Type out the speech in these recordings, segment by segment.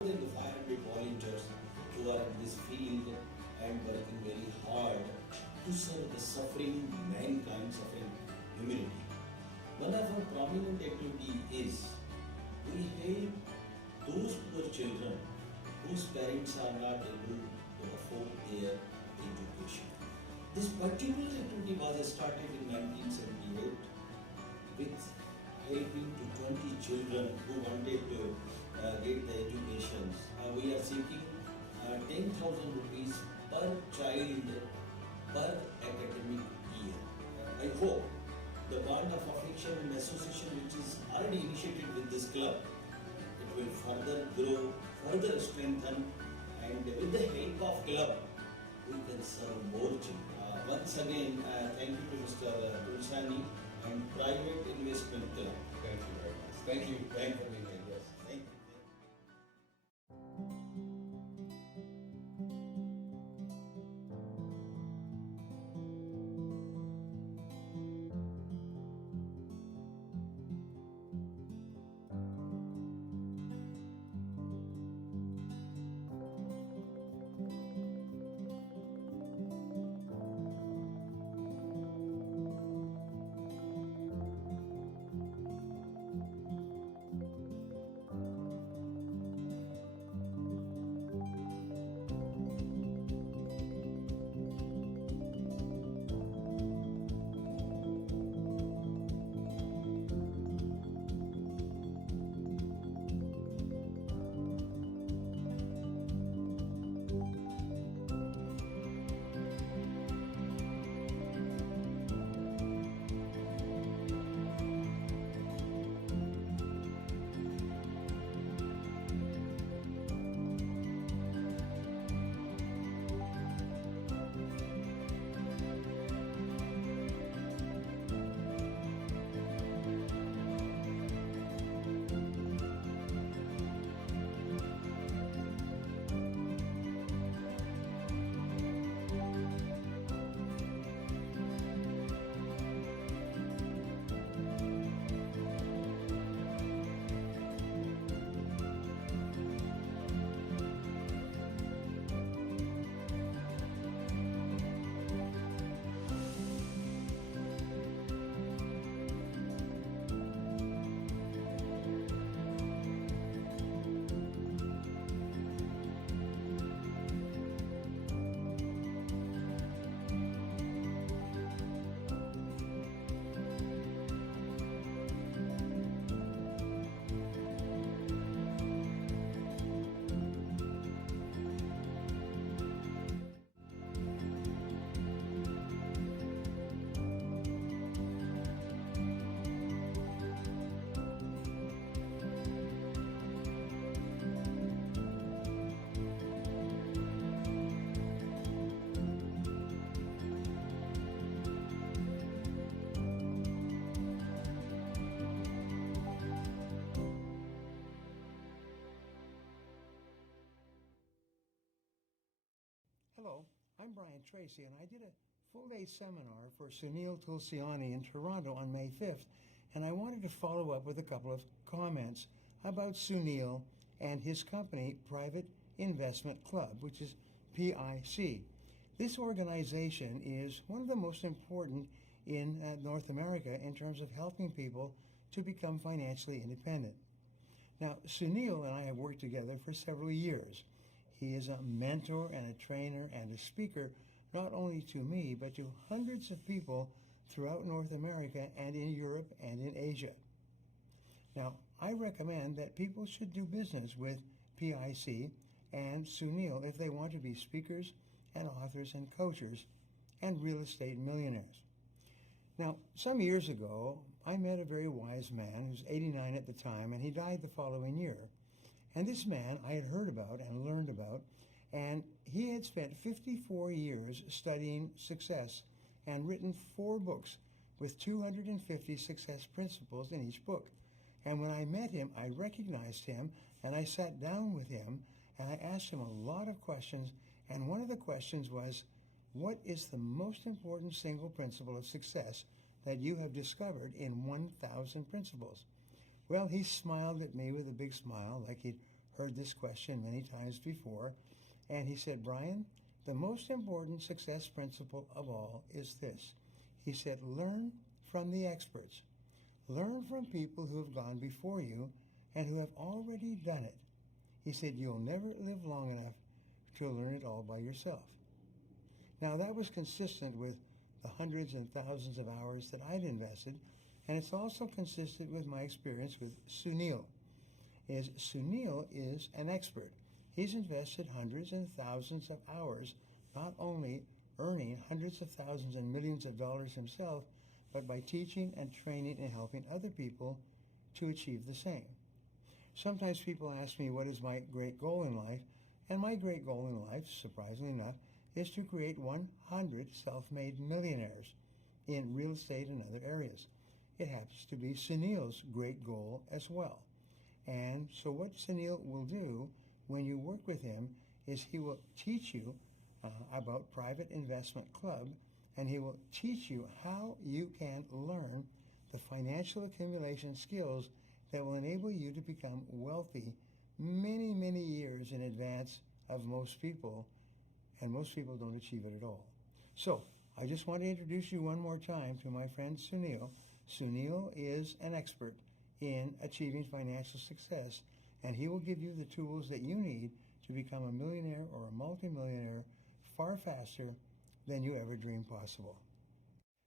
than the 500 volunteers who are in this field and working very hard to serve the suffering mankind, suffering humanity. One of our prominent activity is we help those poor children whose parents are not able to afford their education. This particular activity was started in 1978 with helping to 20 children who wanted to get the education. We are seeking 10,000 rupees per child per academic year. I hope the bond of affection and association which is already initiated with this club, it will further grow, further strengthen, and with the help of club, we can serve more children. Once again, thank you to Mr. Tulsiani and Private Investment Club. Thank you very much. Thank you. Thank you for being here. Yes, thank you. Hello, I'm Brian Tracy, and I did a full-day seminar for Sunil Tulsiani in Toronto on May 5th, and I wanted to follow up with a couple of comments about Sunil and his company, Private Investment Club, which is PIC. This organization is one of the most important in North America in terms of helping people to become financially independent. Now, Sunil and I have worked together for several years. He is a mentor and a trainer and a speaker, not only to me, but to hundreds of people throughout North America and in Europe and in Asia. Now, I recommend that people should do business with PIC and Sunil if they want to be speakers and authors and coaches and real estate millionaires. Now, some years ago, I met a very wise man who was 89 at the time, and he died the following year. And this man I had heard about and learned about, and he had spent 54 years studying success and written 4 books with 250 success principles in each book. And when I met him, I recognized him, and I sat down with him, and I asked him a lot of questions, and one of the questions was, what is the most important single principle of success that you have discovered in 1,000 principles? Well, he smiled at me with a big smile, like he'd heard this question many times before, and he said, Brian, the most important success principle of all is this. He said, learn from the experts. Learn from people who have gone before you and who have already done it. He said, you'll never live long enough to learn it all by yourself. Now, that was consistent with the hundreds and thousands of hours that I'd invested, and it's also consistent with my experience with Sunil. Sunil is an expert. He's invested hundreds and thousands of hours, not only earning hundreds of thousands and millions of dollars himself, but by teaching and training and helping other people to achieve the same. Sometimes people ask me, what is my great goal in life? And my great goal in life, surprisingly enough, is to create 100 self-made millionaires in real estate and other areas. It happens to be Sunil's great goal as well. And so what Sunil will do when you work with him is he will teach you about Private Investment Club, and he will teach you how you can learn the financial accumulation skills that will enable you to become wealthy many, many years in advance of most people, and most people don't achieve it at all. So I just want to introduce you one more time to my friend Sunil. Sunil is an expert in achieving financial success, and he will give you the tools that you need to become a millionaire or a multimillionaire far faster than you ever dreamed possible.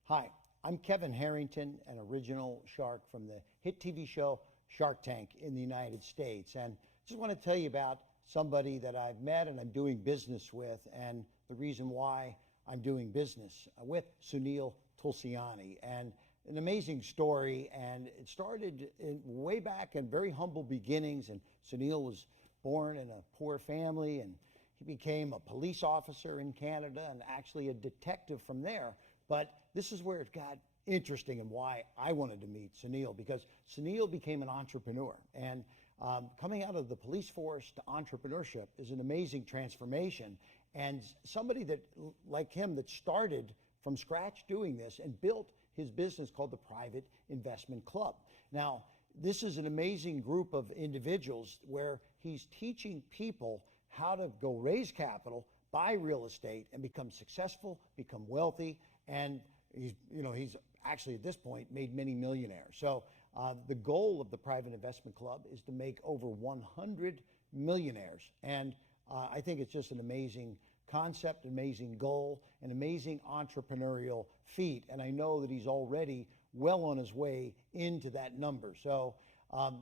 Hi, I'm Kevin Harrington, an original shark from the hit TV show Shark Tank in the United States. And just want to tell you about somebody that I've met and I'm doing business with, and the reason why I'm doing business with Sunil Tulsiani. And an amazing story, and it started way back in very humble beginnings, and Sunil was born in a poor family, and he became a police officer in Canada and actually a detective from there. But this is where it got interesting and why I wanted to meet Sunil, because Sunil became an entrepreneur. And coming out of the police force to entrepreneurship is an amazing transformation. And somebody that, like him, that started from scratch doing this and built his business called the Private Investment Club. Now, this is an amazing group of individuals where he's teaching people how to go raise capital, buy real estate, and become successful, become wealthy, and he's actually at this point made many millionaires. So the goal of the Private Investment Club is to make over 100 millionaires, and I think it's just an amazing concept, amazing goal, an amazing entrepreneurial feat, and I know that he's already well on his way into that number. So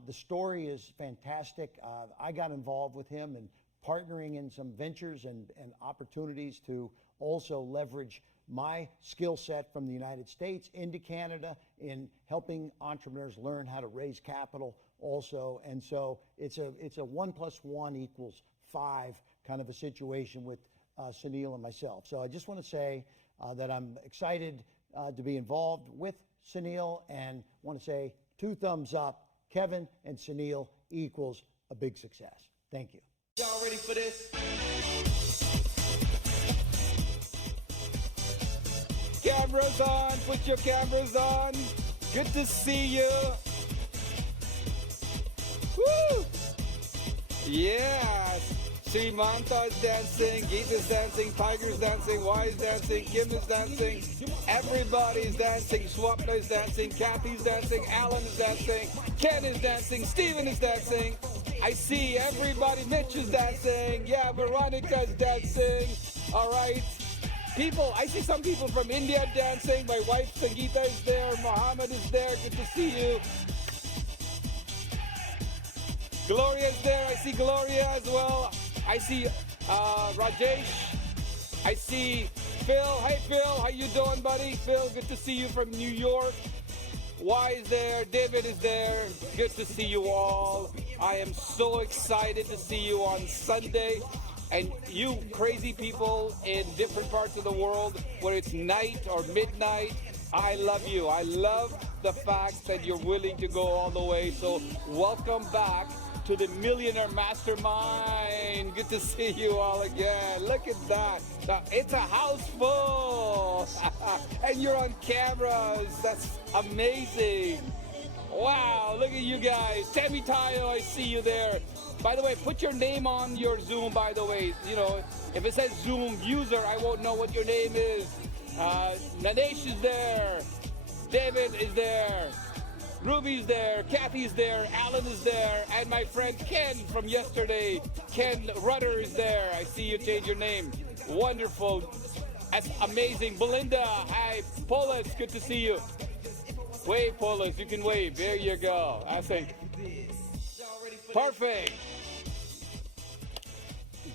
the story is fantastic. I got involved with him and partnering in some ventures and opportunities to also leverage my skill set from the United States into Canada in helping entrepreneurs learn how to raise capital also. And so it's a 1 + 1 = 5 kind of a situation with Sunil and myself. So I just want to say that I'm excited to be involved with Sunil, and want to say 2 thumbs up. Kevin and Sunil equals a big success. Thank you. Y'all ready for this? Cameras on, put your cameras on. Good to see you. Woo! Yes. Srimanta is dancing, Geet is dancing, Tiger's dancing, Y is dancing, Kim is dancing, everybody's dancing, Swapna is dancing, Kathy's dancing, Alan is dancing, Ken is dancing, Steven is dancing. I see everybody, Mitch is dancing, yeah, Veronica's dancing. All right. People, I see some people from India dancing. My wife Sangeeta is there, Mohammed is there, good to see you. Gloria's there, I see Gloria as well. I see Rajesh. I see Phil. Hey Phil, how you doing, buddy? Phil, good to see you from New York. Y is there, David is there. Good to see you all. I am so excited to see you on Sunday. And you crazy people in different parts of the world, whether it's night or midnight, I love you. I love the fact that you're willing to go all the way. So welcome back to the Millionaire Mastermind. Good to see you all again. Look at that. Now, it's a house full. And you're on cameras. That's amazing. Wow, look at you guys. Tammy Tayo, I see you there. By the way, put your name on your Zoom, by the way. You know, if it says Zoom user, I won't know what your name is. Nadesh is there. David is there. Ruby's there. Kathy's there. Alan is there. And my friend Ken from yesterday. Ken Rudder is there. I see you change your name. Wonderful. That's amazing. Belinda, hi. Polis, good to see you. Wave, Polis. You can wave. There you go. I say, perfect.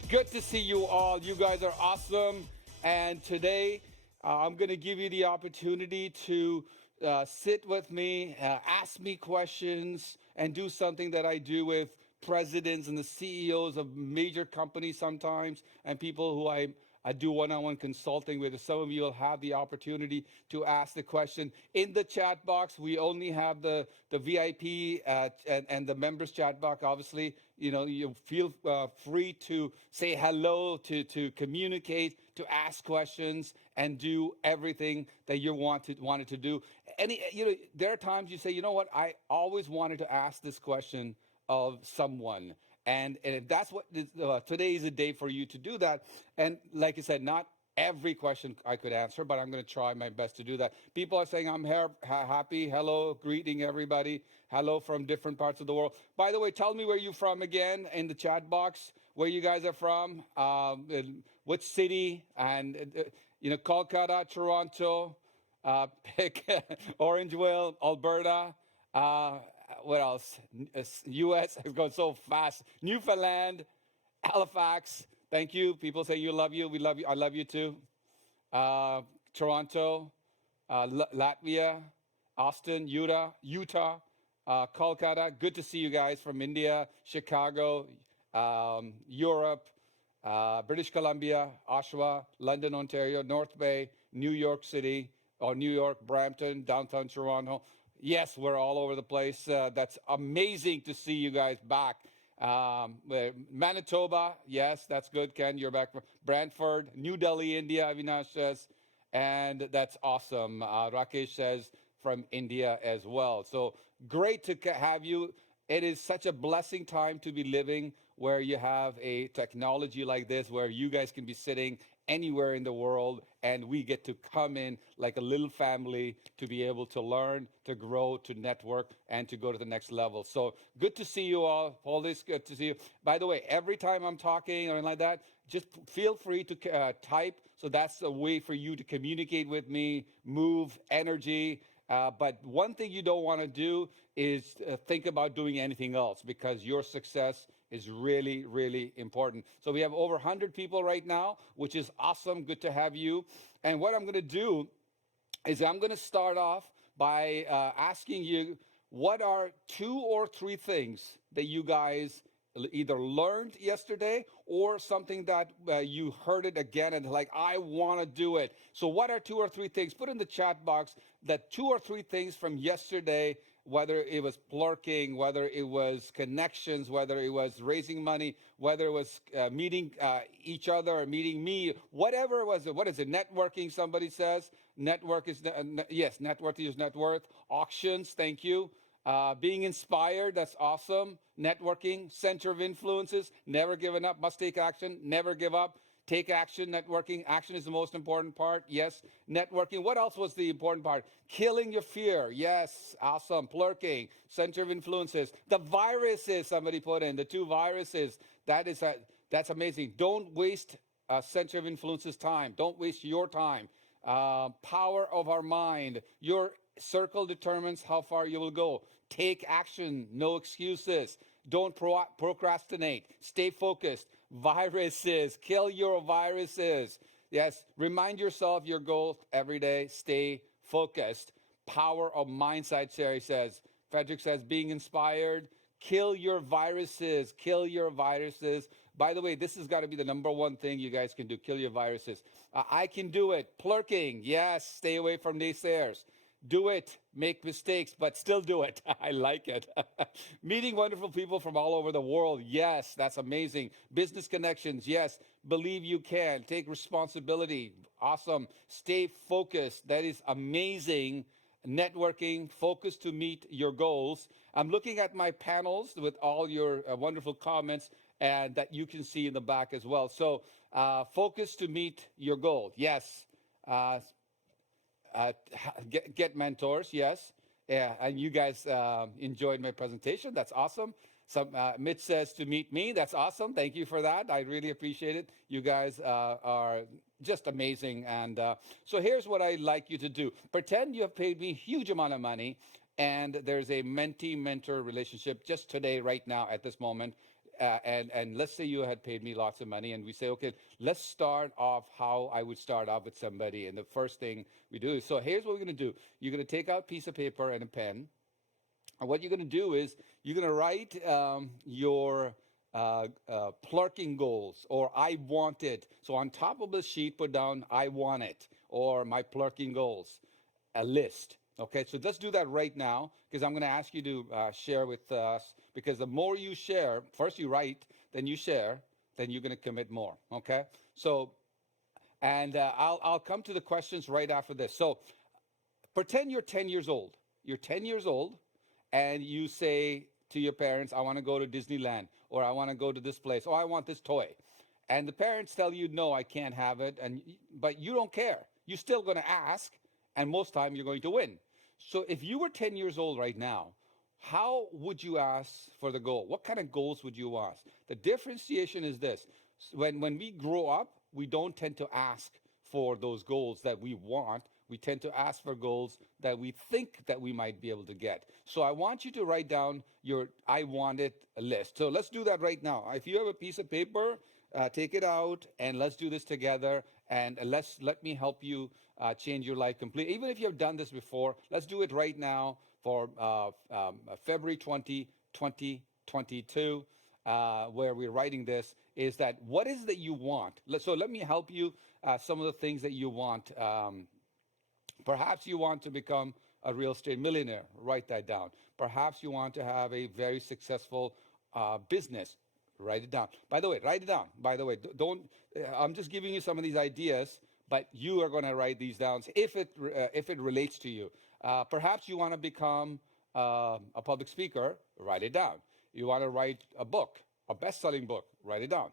Good to see you all. You guys are awesome. And today, I'm going to give you the opportunity to sit with me, ask me questions, and do something that I do with presidents and the CEOs of major companies sometimes, and people who I do one-on-one consulting with. Some of you will have the opportunity to ask the question. In the chat box, we only have the VIP and the members chat box. Obviously, you know, you feel free to say hello, to communicate, to ask questions, and do everything that you wanted to do. You know, there are times you say, you know what, I always wanted to ask this question of someone. And if that's what today is a day for you to do that. And like I said, not every question I could answer, but I'm going to try my best to do that. People are saying I'm here, happy. Hello, greeting everybody. Hello from different parts of the world. By the way, tell me where you're from again in the chat box, where you guys are from, what city, and you know, Kolkata, Toronto, pick Orangeville, Alberta. What else? U.S. has gone so fast. Newfoundland, Halifax. Thank you. People say you love you. We love you. I love you too. Toronto, Latvia, Austin, Utah, Kolkata. Good to see you guys from India, Chicago, Europe, British Columbia, Oshawa, London, Ontario, North Bay, New York City, or New York, Brampton, downtown Toronto. Yes, we're all over the place. That's amazing to see you guys back. Manitoba, yes, that's good, Ken. You're back from Brantford, New Delhi, India, Avinash says. And that's awesome. Rakesh says from India as well. So great to have you. It is such a blessing time to be living where you have a technology like this, where you guys can be sitting anywhere in the world, and we get to come in like a little family to be able to learn, to grow, to network, and to go to the next level. So good to see you all. Always good to see you. By the way, every time I'm talking or like that, just feel free to type. So that's a way for you to communicate with me, move energy. But one thing you don't want to do is think about doing anything else, because your success is really, really important. So we have over 100 people right now, which is awesome. Good to have you. And what I'm going to do is I'm going to start off by asking you, what are 2 or 3 things that you guys either learned yesterday or something that you heard it again and like, I want to do it. So what are 2 or 3 things? Put in the chat box that 2 or 3 things from yesterday, whether it was plurking, whether it was connections, whether it was raising money, whether it was meeting each other or meeting me, whatever it was. What is it? Networking, somebody says. Network is, yes, net worth is net worth. Auctions, thank you. Being inspired, that's awesome. Networking, center of influences, never giving up, must take action, never give up. Take action, networking. Action is the most important part. Yes, networking. What else was the important part? Killing your fear. Yes, awesome. Plurking, center of influences. The viruses, somebody put in, the 2 viruses. That's amazing. Don't waste center of influences time. Don't waste your time. Power of our mind. Your circle determines how far you will go. Take action, no excuses. Don't procrastinate. Stay focused. Viruses, kill your viruses. Yes, remind yourself your goals every day. Stay focused. Power of mindset, Sherry says. Frederick says, being inspired. Kill your viruses. Kill your viruses. By the way, this has got to be the #1 thing you guys can do. Kill your viruses. I can do it. Plurking. Yes, stay away from naysayers. Do it, make mistakes, but still do it. I like it. Meeting wonderful people from all over the world. Yes, that's amazing. Business connections. Yes, believe you can. Take responsibility. Awesome. Stay focused. That is amazing. networking, focus to meet your goals. I'm looking at my panels with all your wonderful comments and that you can see in the back as well. So focus to meet your goal. Yes. Get mentors. Yes. Yeah. And you guys enjoyed my presentation. That's awesome. Some Mitch says to meet me. That's awesome. Thank you for that. I really appreciate it. You guys are just amazing. And so here's what I'd like you to do. Pretend you have paid me a huge amount of money and there's a mentee-mentor relationship just today, right now, at this moment. And let's say you had paid me lots of money and we say, okay, let's start off how I would start off with somebody. And the first thing we do is, so here's what we're going to do. You're going to take out a piece of paper and a pen. And what you're going to do is you're going to write your plurking goals, or I want it. So on top of the sheet, put down I want it, or my plurking goals, a list. Okay, so let's do that right now, because I'm going to ask you to share with us, because the more you share, first you write, then you share, then you're going to commit more. Okay, so, and I'll come to the questions right after this. So pretend you're 10 years old. You're 10 years old. And you say to your parents, I want to go to Disneyland, or I want to go to this place, or I want this toy. And the parents tell you, no, I can't have it. But you don't care. You're still going to ask, and most time you're going to win. So if you were 10 years old right now, how would you ask for the goal? What kind of goals would you ask? The differentiation is this. When we grow up, we don't tend to ask for those goals that we want. We tend to ask for goals that we think that we might be able to get. So I want you to write down your I want it list. So let's do that right now. If you have a piece of paper, take it out and let's do this together. And let me help you change your life completely. Even if you have done this before, let's do it right now for February 20, 2022, where we're writing this, is that what is that you want? So let me help you some of the things that you want. Perhaps you want to become a real estate millionaire. Write that down. Perhaps you want to have a very successful business. Write it down. By the way, write it down. By the way, don't. I'm just giving you some of these ideas, but you are going to write these down if it relates to you. Perhaps you want to become a public speaker. Write it down. You want to write a book, a best-selling book. Write it down.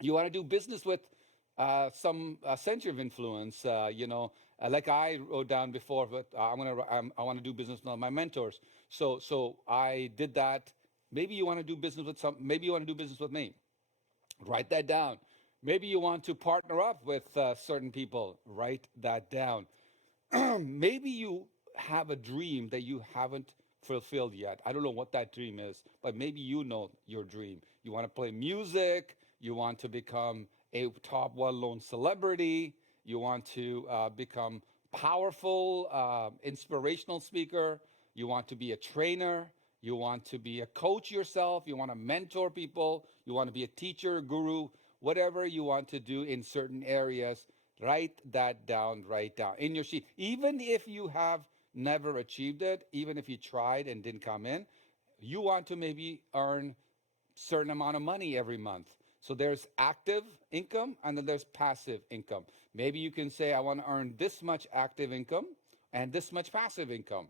You want to do business with some center of influence, like I wrote down before, but I want to do business with my mentors. So I did that. Maybe you want to do business with maybe you want to do business with me. Write that down. Maybe you want to partner up with certain people. Write that down. Maybe you have a dream that you haven't fulfilled yet. I don't know what that dream is, but maybe you know your dream. You want to play music. You want to become a top well-known celebrity. You want to become powerful, inspirational speaker. You want to be a trainer. You want to be a coach yourself. You want to mentor people. You want to be a teacher, guru, whatever you want to do in certain areas. Write that down, write down in your sheet. Even if you have never achieved it, even if you tried and didn't come in, you want to maybe earn certain amount of money every month. So there's active income and then there's passive income. Maybe you can say, I want to earn this much active income and this much passive income.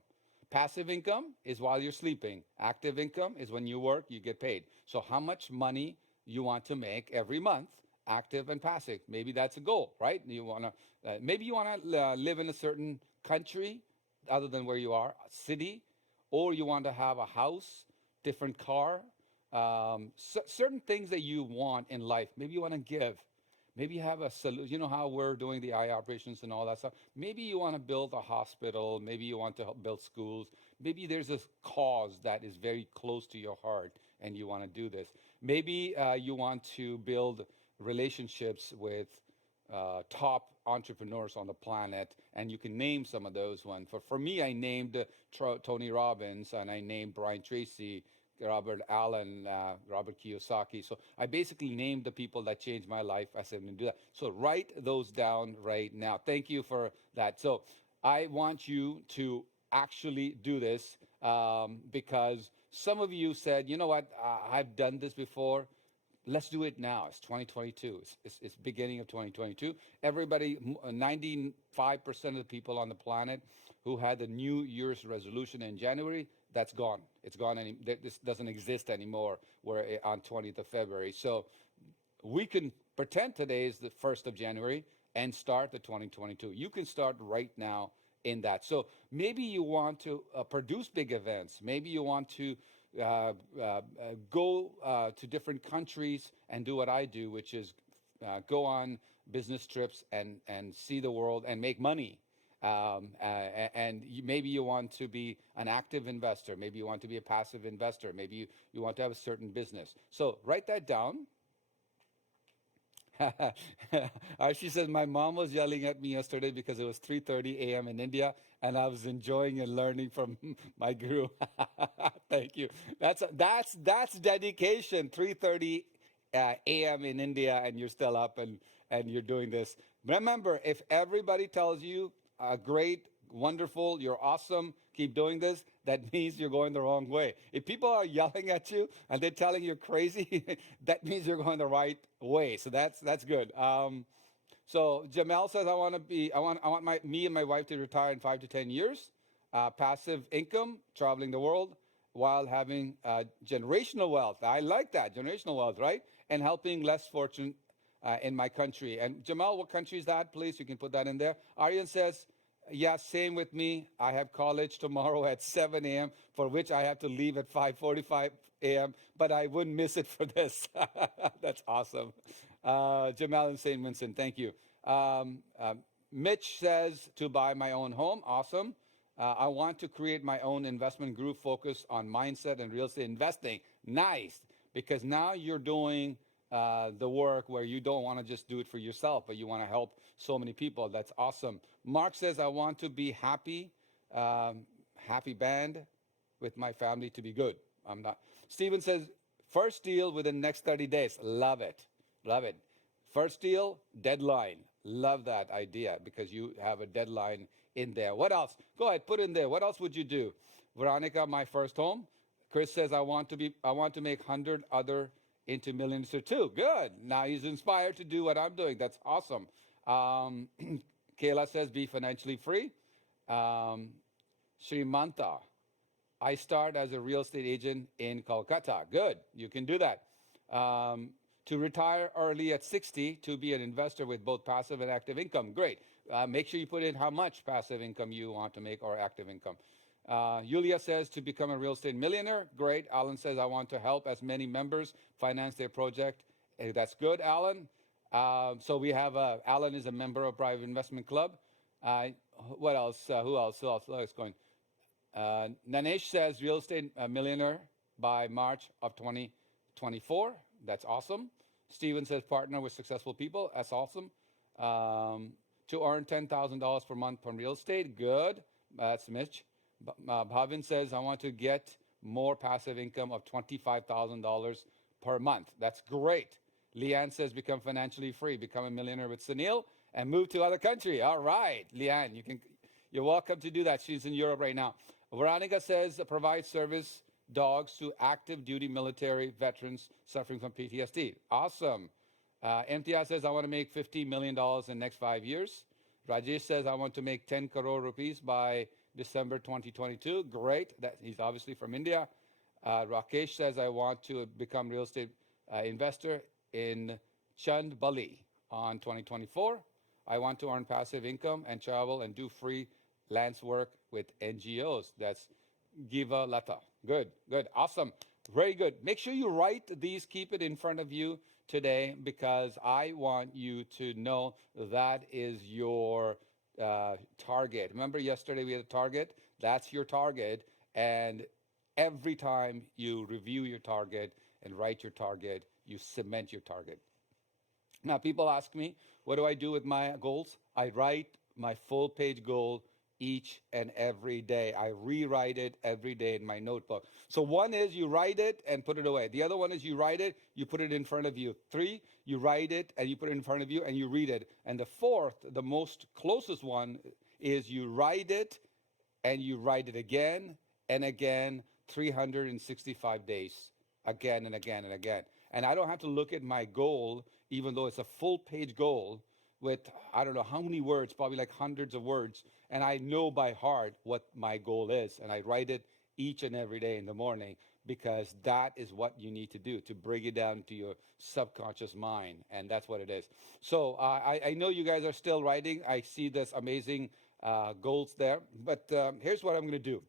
Passive income is while you're sleeping. Active income is when you work, you get paid. So how much money you want to make every month, active and passive. Maybe that's a goal, right? You want to, maybe you want to live in a certain country other than where you are, a city, or you want to have a house, different car, certain things that you want in life. Maybe you want to give. Maybe you have a solution. You know how we're doing the eye operations and all that stuff. Maybe you want to build a hospital. Maybe you want to help build schools. Maybe there's a cause that is very close to your heart and you want to do this. Maybe you want to build relationships with top entrepreneurs on the planet, and you can name some of those ones. For me, I named Tony Robbins, and I named Brian Tracy, Robert Allen, Robert Kiyosaki. So I basically named the people that changed my life. I said, I'm going to do that. So write those down right now. Thank you for that. So I want you to actually do this because some of you said, you know what, I've done this before. let's do it now. It's 2022. It's beginning of 2022. Everybody, 95% of the people on the planet who had the New Year's resolution in January, that's gone. It's gone. This doesn't exist anymore. We're on 20th of February. So we can pretend today is the 1st of January and start the 2022. You can start right now in that. So maybe you want to produce big events. Maybe you want to go to different countries and do what I do, which is go on business trips and see the world and make money. Maybe you want to be an active investor. Maybe you want to be a passive investor. Maybe you want to have a certain business. So write that down. She says, my mom was yelling at me yesterday because it was 3:30 a.m. in India, and I was enjoying and learning from my guru. Thank you. That's dedication. 3:30 a.m. in India, and you're still up and you're doing this. Remember, if everybody tells you, great, wonderful, you're awesome, keep doing this, that means you're going the wrong way. If people are yelling at you and they're telling you crazy, that means you're going the right way. So that's good. So Jamel says, I want me and my wife to retire in 5 to 10 years. Passive income, traveling the world while having generational wealth. I like that, generational wealth, right? And helping less fortunate in my country. And Jamal, what country is that, please? You can put that in there. Aryan says, yeah, same with me. I have college tomorrow at 7 a.m., for which I have to leave at 5:45 a.m., but I wouldn't miss it for this. That's awesome. Jamal in St. Vincent, thank you. Mitch says to buy my own home. Awesome. I want to create my own investment group focused on mindset and real estate investing. Nice, because now you're doing the work where you don't want to just do it for yourself, but you want to help so many people. That's awesome. Mark says, I want to be happy, happy band with my family to be good. I'm not. Steven says, first deal within the next 30 days. Love it. Love it. First deal, deadline. Love that idea because you have a deadline in there. What else? Go ahead, put in there. What else would you do? Veronica, my first home. Chris says, I want to make 100 other into millions too. Good. Now he's inspired to do what I'm doing. That's awesome. Kayla says, be financially free. Srimanta, I start as a real estate agent in Kolkata. Good. You can do that. To retire early at 60 to be an investor with both passive and active income. Great. Make sure you put in how much passive income you want to make or active income. Yulia says to become a real estate millionaire. Great. Alan says, I want to help as many members finance their project. That's good, Alan. So we have, Alan is a member of Private Investment Club. What else? Who else? Let's go. Nanesh says real estate millionaire by March of 2024. That's awesome. Steven says partner with successful people. That's awesome. To earn $10,000 per month from real estate. Good. That's Mitch. Bhavin says, I want to get more passive income of $25,000 per month. That's great. Leanne says, become financially free, become a millionaire with Sunil, and move to other country. All right, Leanne, you're welcome to do that. She's in Europe right now. Veronica says, provide service dogs to active duty military veterans suffering from PTSD. Awesome. MTI says, I want to make $50 million in the next 5 years. Rajesh says, I want to make 10 crore rupees by December 2022. Great. He's obviously from India. Rakesh says, I want to become real estate investor in Chand, Bali on 2024. I want to earn passive income and travel and do freelance work with NGOs. That's Giva Lata. Good, good, awesome, very good. Make sure you write these, keep it in front of you today because I want you to know that is your target. Remember yesterday we had a target? That's your target. And every time you review your target and write your target, you cement your target. Now, people ask me, what do I do with my goals? I write my full page goal each and every day. I rewrite it every day in my notebook. So one is you write it and put it away. The other one is you write it, you put it in front of you. 3, you write it and you put it in front of you and you read it. And the 4th, the most closest one, is you write it and you write it again and again, 365 days, again and again and again. And I don't have to look at my goal, even though it's a full page goal with, I don't know how many words, probably like hundreds of words. And I know by heart what my goal is. And I write it each and every day in the morning, because that is what you need to do to bring it down to your subconscious mind. And that's what it is. So I know you guys are still writing. I see this amazing goals there. But here's what I'm going to do.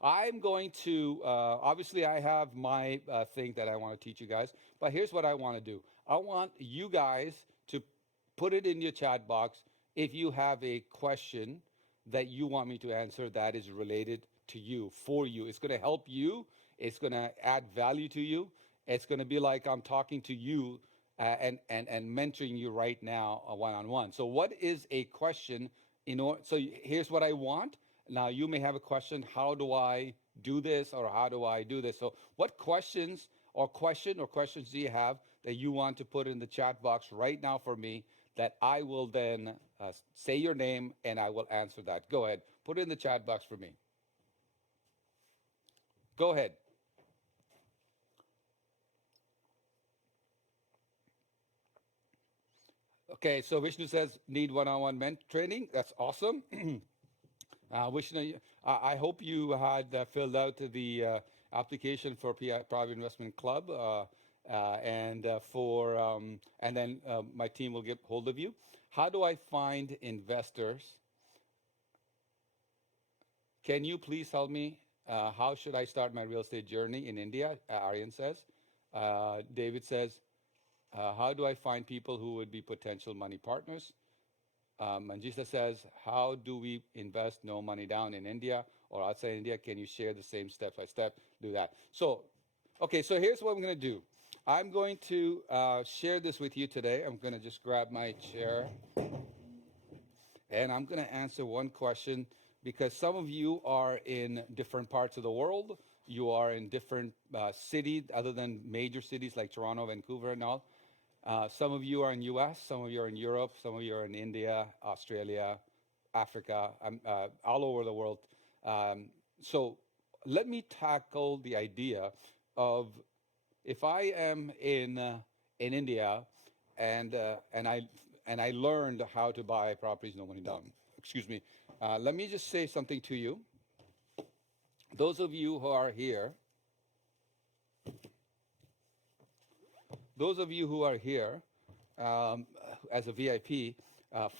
I'm going to, obviously I have my thing that I want to teach you guys, but here's what I want to do. I want you guys to put it in your chat box if you have a question that you want me to answer that is related to you, for you. It's going to help you. It's going to add value to you. It's going to be like I'm talking to you and mentoring you right now one-on-one. So what is a question? So here's what I want. Now you may have a question, how do I do this, or how do I do this? So what questions do you have that you want to put in the chat box right now for me, that I will then say your name and I will answer that? Go ahead, put it in the chat box for me. Go ahead. Okay, so Vishnu says need one-on-one training. That's awesome. Vishnu, I hope you had filled out the application for Private Investment Club, and then my team will get hold of you. How do I find investors? Can you please help me? How should I start my real estate journey in India? Aryan says. David says, how do I find people who would be potential money partners? Manjisa says, how do we invest no money down in India or outside India? Can you share the same step by step? Do that. So, okay, so here's what I'm going to do. I'm going to share this with you today. I'm going to just grab my chair and I'm going to answer one question, because some of you are in different parts of the world. You are in different cities other than major cities like Toronto, Vancouver and all. Some of you are in US, some of you are in Europe, some of you are in India, Australia, Africa, all over the world. So let me tackle the idea of, if I am in India and I learned how to buy properties no money down. Excuse me. Let me just say something to you. Those of you who are here, as a VIP,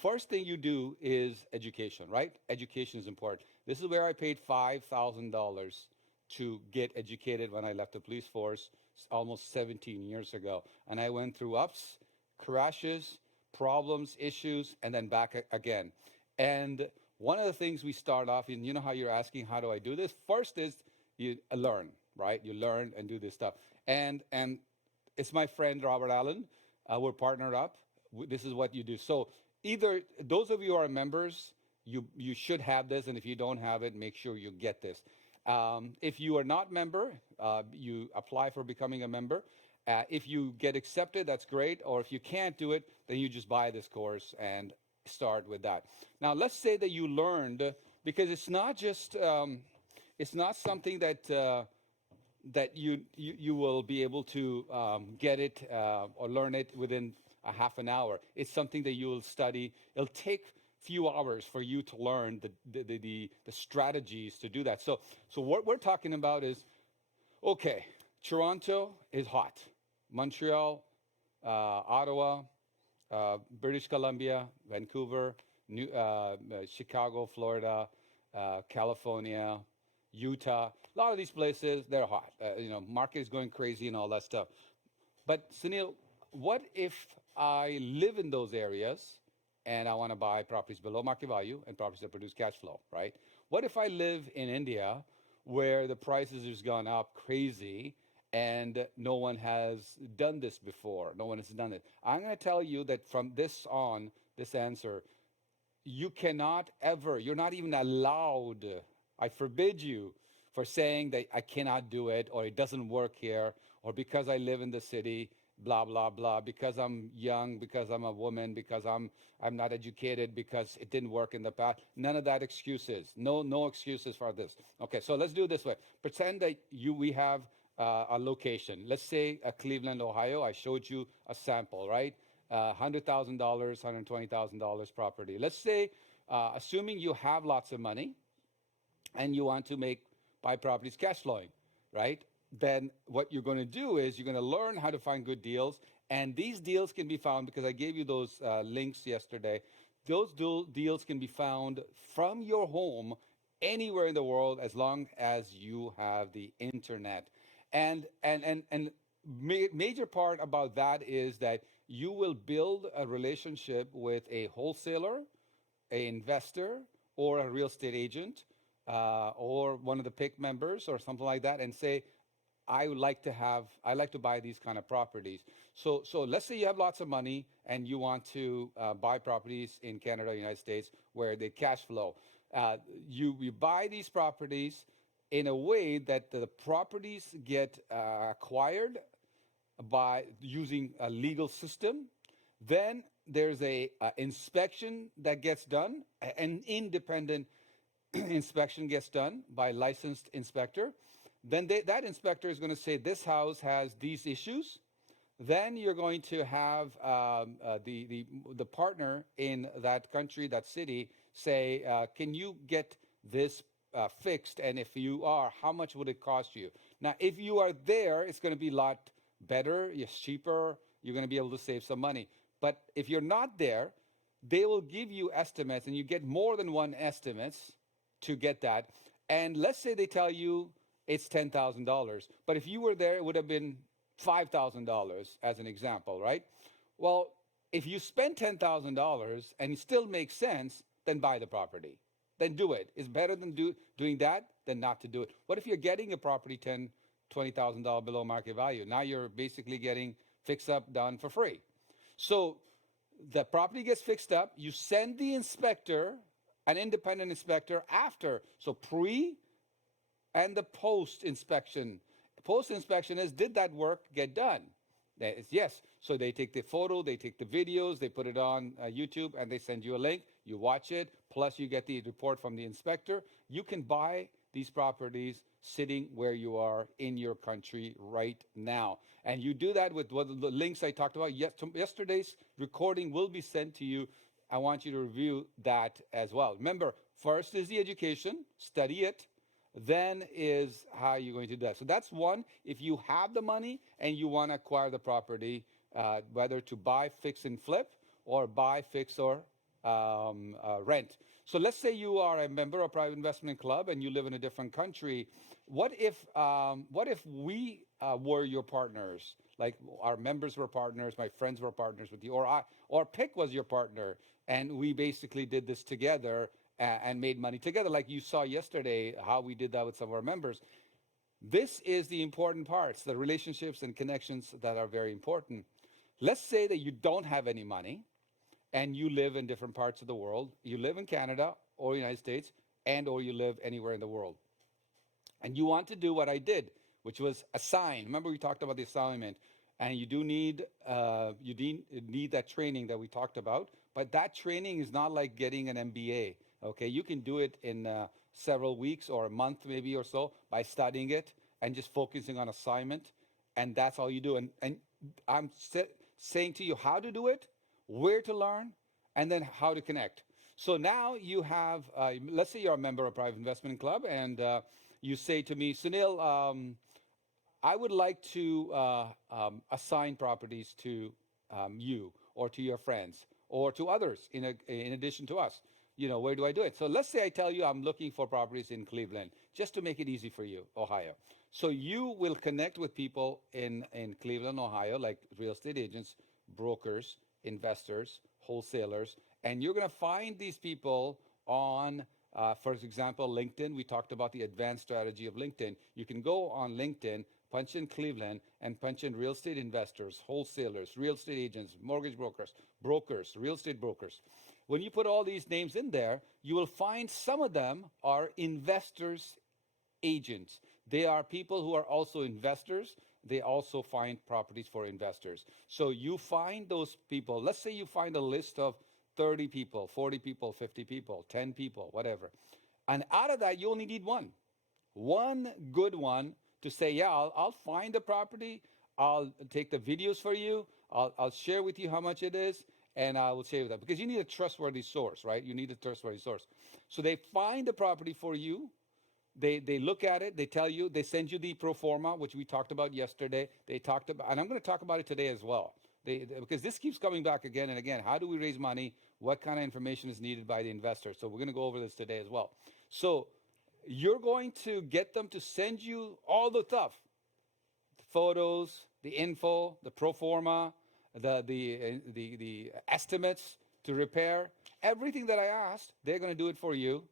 first thing you do is education, right? Education is important. This is where I paid $5,000 to get educated when I left the police force almost 17 years ago. And I went through ups, crashes, problems, issues, and then back again. And one of the things we start off in, you know how you're asking, how do I do this? First is you learn, right? You learn and do this stuff. And it's my friend, Robert Allen. We're partnered up. This is what you do. So either those of you who are members, you should have this. And if you don't have it, make sure you get this. If you are not member, you apply for becoming a member. If you get accepted, that's great. Or if you can't do it, then you just buy this course and start with that. Now, let's say that you learned, because it's not just, it's not something that that you will be able to get it or learn it within a half an hour. It's something that you will study. It'll take few hours for you to learn the strategies to do that. So what we're talking about is, okay, Toronto is hot. Montreal, Ottawa, British Columbia, Vancouver, Chicago, Florida, California, Utah, a lot of these places, they're hot. Market is going crazy and all that stuff. But Sunil, what if I live in those areas and I want to buy properties below market value and properties that produce cash flow, right? What if I live in India where the prices has gone up crazy and no one has done this before? No one has done it. I'm going to tell you that from this answer, you cannot ever, you're not even allowed, I forbid you for saying that I cannot do it, or it doesn't work here, or because I live in the city, blah, blah, blah, because I'm young, because I'm a woman, because I'm not educated, because it didn't work in the past. None of that excuses. No excuses for this. Okay, so let's do it this way. Pretend that we have a location. Let's say Cleveland, Ohio. I showed you a sample, right? $100,000, $120,000 property. Let's say, assuming you have lots of money and you want to buy properties cash flowing, right? Then what you're going to do is you're going to learn how to find good deals. And these deals can be found because I gave you those links yesterday. Those deals can be found from your home anywhere in the world as long as you have the internet. And major part about that is that you will build a relationship with a wholesaler, an investor, or a real estate agent, or one of the PIC members or something like that, and say, I like to buy these kind of properties. So let's say you have lots of money and you want to buy properties in Canada, United States, where they cash flow. You buy these properties in a way that the properties get acquired by using a legal system. Then there's a inspection that gets done, an independent inspection gets done by a licensed inspector. Then that inspector is going to say this house has these issues. Then you're going to have the partner in that country, that city, say, can you get this fixed? And if you are, how much would it cost you? Now, if you are there, it's going to be a lot better, it's cheaper, you're going to be able to save some money. But if you're not there, they will give you estimates, and you get more than one estimates to get that. And let's say they tell you it's $10,000, but if you were there, it would have been $5,000 as an example, right? Well, if you spend $10,000 and it still makes sense, then buy the property. Then do it. It's better than doing that than not to do it. What if you're getting a property $10,000, $20,000 below market value? Now you're basically getting fix up done for free. So the property gets fixed up. You send the inspector, an independent inspector, after. So pre and the post inspection. Post inspection is, did that work get done? It's yes. So they take the photo, they take the videos, they put it on YouTube, and they send you a link. You watch it, plus you get the report from the inspector. You can buy these properties sitting where you are in your country right now. And you do that with what the links I talked about. Yesterday's recording will be sent to you. I want you to review that as well. Remember, first is the education, study it. Then is how you're going to do that. So that's one. If you have the money and you want to acquire the property, whether to buy, fix, and flip, or buy, fix, or rent. So let's say you are a member of a private investment club and you live in a different country. What if we were your partners? Like our members were partners, my friends were partners with you, or PIC was your partner, and we basically did this together and made money together, like you saw yesterday how we did that with some of our members. This is the important parts, the relationships and connections that are very important. Let's say that you don't have any money and you live in different parts of the world. You live in Canada or United States, and or you live anywhere in the world. And you want to do what I did, which was assign. Remember we talked about the assignment, and you do need that training that we talked about, but that training is not like getting an MBA. Okay, you can do it in several weeks or a month maybe or so by studying it and just focusing on assignment, and that's all you do. And I'm saying to you how to do it, where to learn, and then how to connect. So now you have, let's say you're a member of a private investment club, and you say to me, Sunil, I would like to assign properties to you or to your friends or to others in addition to us. You know, where do I do it? So let's say I tell you I'm looking for properties in Cleveland, just to make it easy for you, Ohio. So you will connect with people in Cleveland, Ohio, like real estate agents, brokers, investors, wholesalers, and you're going to find these people on, for example, LinkedIn. We talked about the advanced strategy of LinkedIn. You can go on LinkedIn, punch in Cleveland, and punch in real estate investors, wholesalers, real estate agents, mortgage brokers, real estate brokers. When you put all these names in there, you will find some of them are investors agents. They are people who are also investors. They also find properties for investors. So you find those people. Let's say you find a list of 30 people, 40 people, 50 people, 10 people, whatever. And out of that, you only need one good one to say, yeah, I'll find the property, I'll take the videos for you, I'll share with you how much it is, and I will share with that. Because you need a trustworthy source, right? You need a trustworthy source. So they find the property for you, they look at it, they tell you, they send you the pro forma, which we talked about yesterday. They talked about, and I'm going to talk about it today as well. Because this keeps coming back again and again. How do we raise money? What kind of information is needed by the investor? So we're going to go over this today as well. So you're going to get them to send you all the stuff, the photos, the info, the pro forma, the estimates to repair, everything that I asked. They're going to do it for you,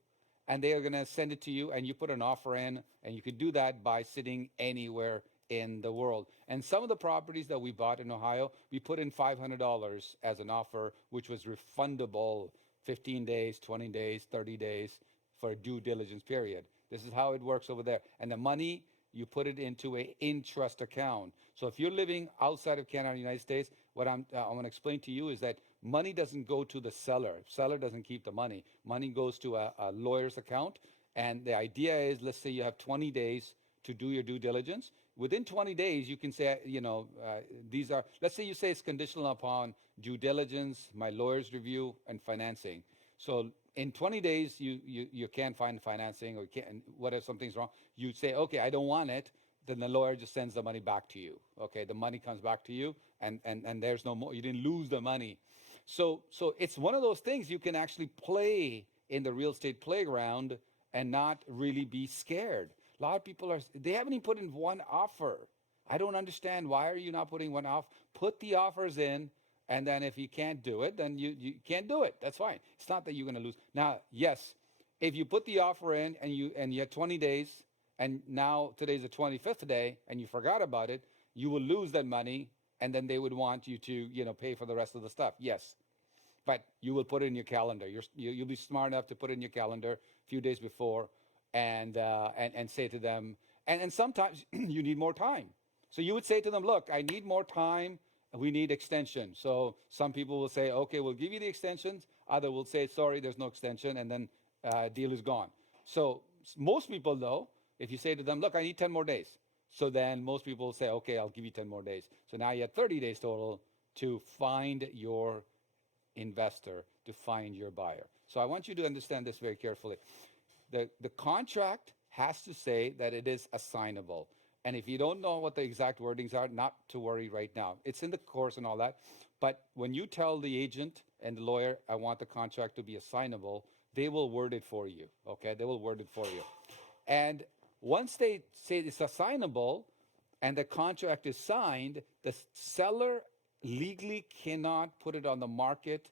and they are going to send it to you, and you put an offer in, and you could do that by sitting anywhere in the world. And some of the properties that we bought in Ohio, we put in $500 as an offer, which was refundable 15 days, 20 days, 30 days for a due diligence period. This is how it works over there. And the money, you put it into an in-trust account. So if you're living outside of Canada, United States, what I want to explain to you is that money doesn't go to the seller. Seller doesn't keep the money. Money goes to a lawyer's account. And the idea is, let's say you have 20 days to do your due diligence. Within 20 days, you can say, these are, let's say you say it's conditional upon due diligence, my lawyer's review, and financing. So in 20 days, you can't find financing, or can't, what if something's wrong? You say, okay, I don't want it. Then the lawyer just sends the money back to you. Okay, the money comes back to you, and there's no more. You didn't lose the money. So it's one of those things you can actually play in the real estate playground and not really be scared. A lot of people they haven't even put in one offer. I don't understand. Why are you not putting one off? Put the offers in, and then if you can't do it, then you can't do it. That's fine. It's not that you're going to lose. Now, yes, if you put the offer in and you had 20 days, and now today's the 25th day, and you forgot about it, you will lose that money, and then they would want you to pay for the rest of the stuff. Yes, but you will put it in your calendar. You'll be smart enough to put it in your calendar a few days before, and say to them, and sometimes you need more time. So you would say to them, look, I need more time. We need extension. So some people will say, okay, we'll give you the extensions. Other will say, sorry, there's no extension, and then deal is gone. So most people, though, if you say to them, look, I need 10 more days. So then most people will say, okay, I'll give you 10 more days. So now you have 30 days total to find your investor, to find your buyer. So I want you to understand this very carefully. The contract has to say that it is assignable. And if you don't know what the exact wordings are, not to worry right now. It's in the course and all that. But when you tell the agent and the lawyer, I want the contract to be assignable, they will word it for you, okay? They will word it for you. And once they say it's assignable and the contract is signed, the seller legally cannot put it on the market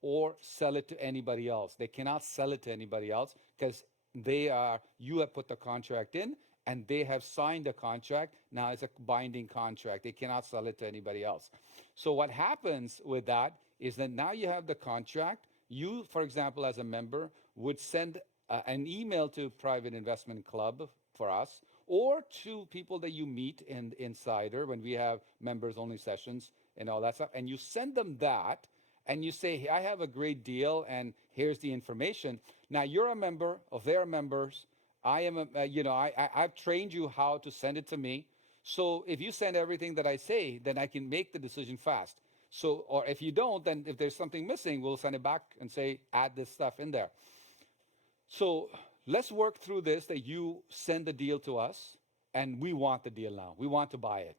or sell it to anybody else. They cannot sell it to anybody else because you have put the contract in and they have signed the contract. Now it's a binding contract. They cannot sell it to anybody else. So what happens with that is that now you have the contract. You, for example, as a member, would send an email to Private Investment Club for us, or to people that you meet in Insider when we have members-only sessions and all that stuff, and you send them that, and you say, hey, I have a great deal, and here's the information. Now, you're a member, or they're members. I am, I've trained you how to send it to me. So if you send everything that I say, then I can make the decision fast. So, or if you don't, then if there's something missing, we'll send it back and say, add this stuff in there. So let's work through this, that you send the deal to us, and we want the deal now. We want to buy it.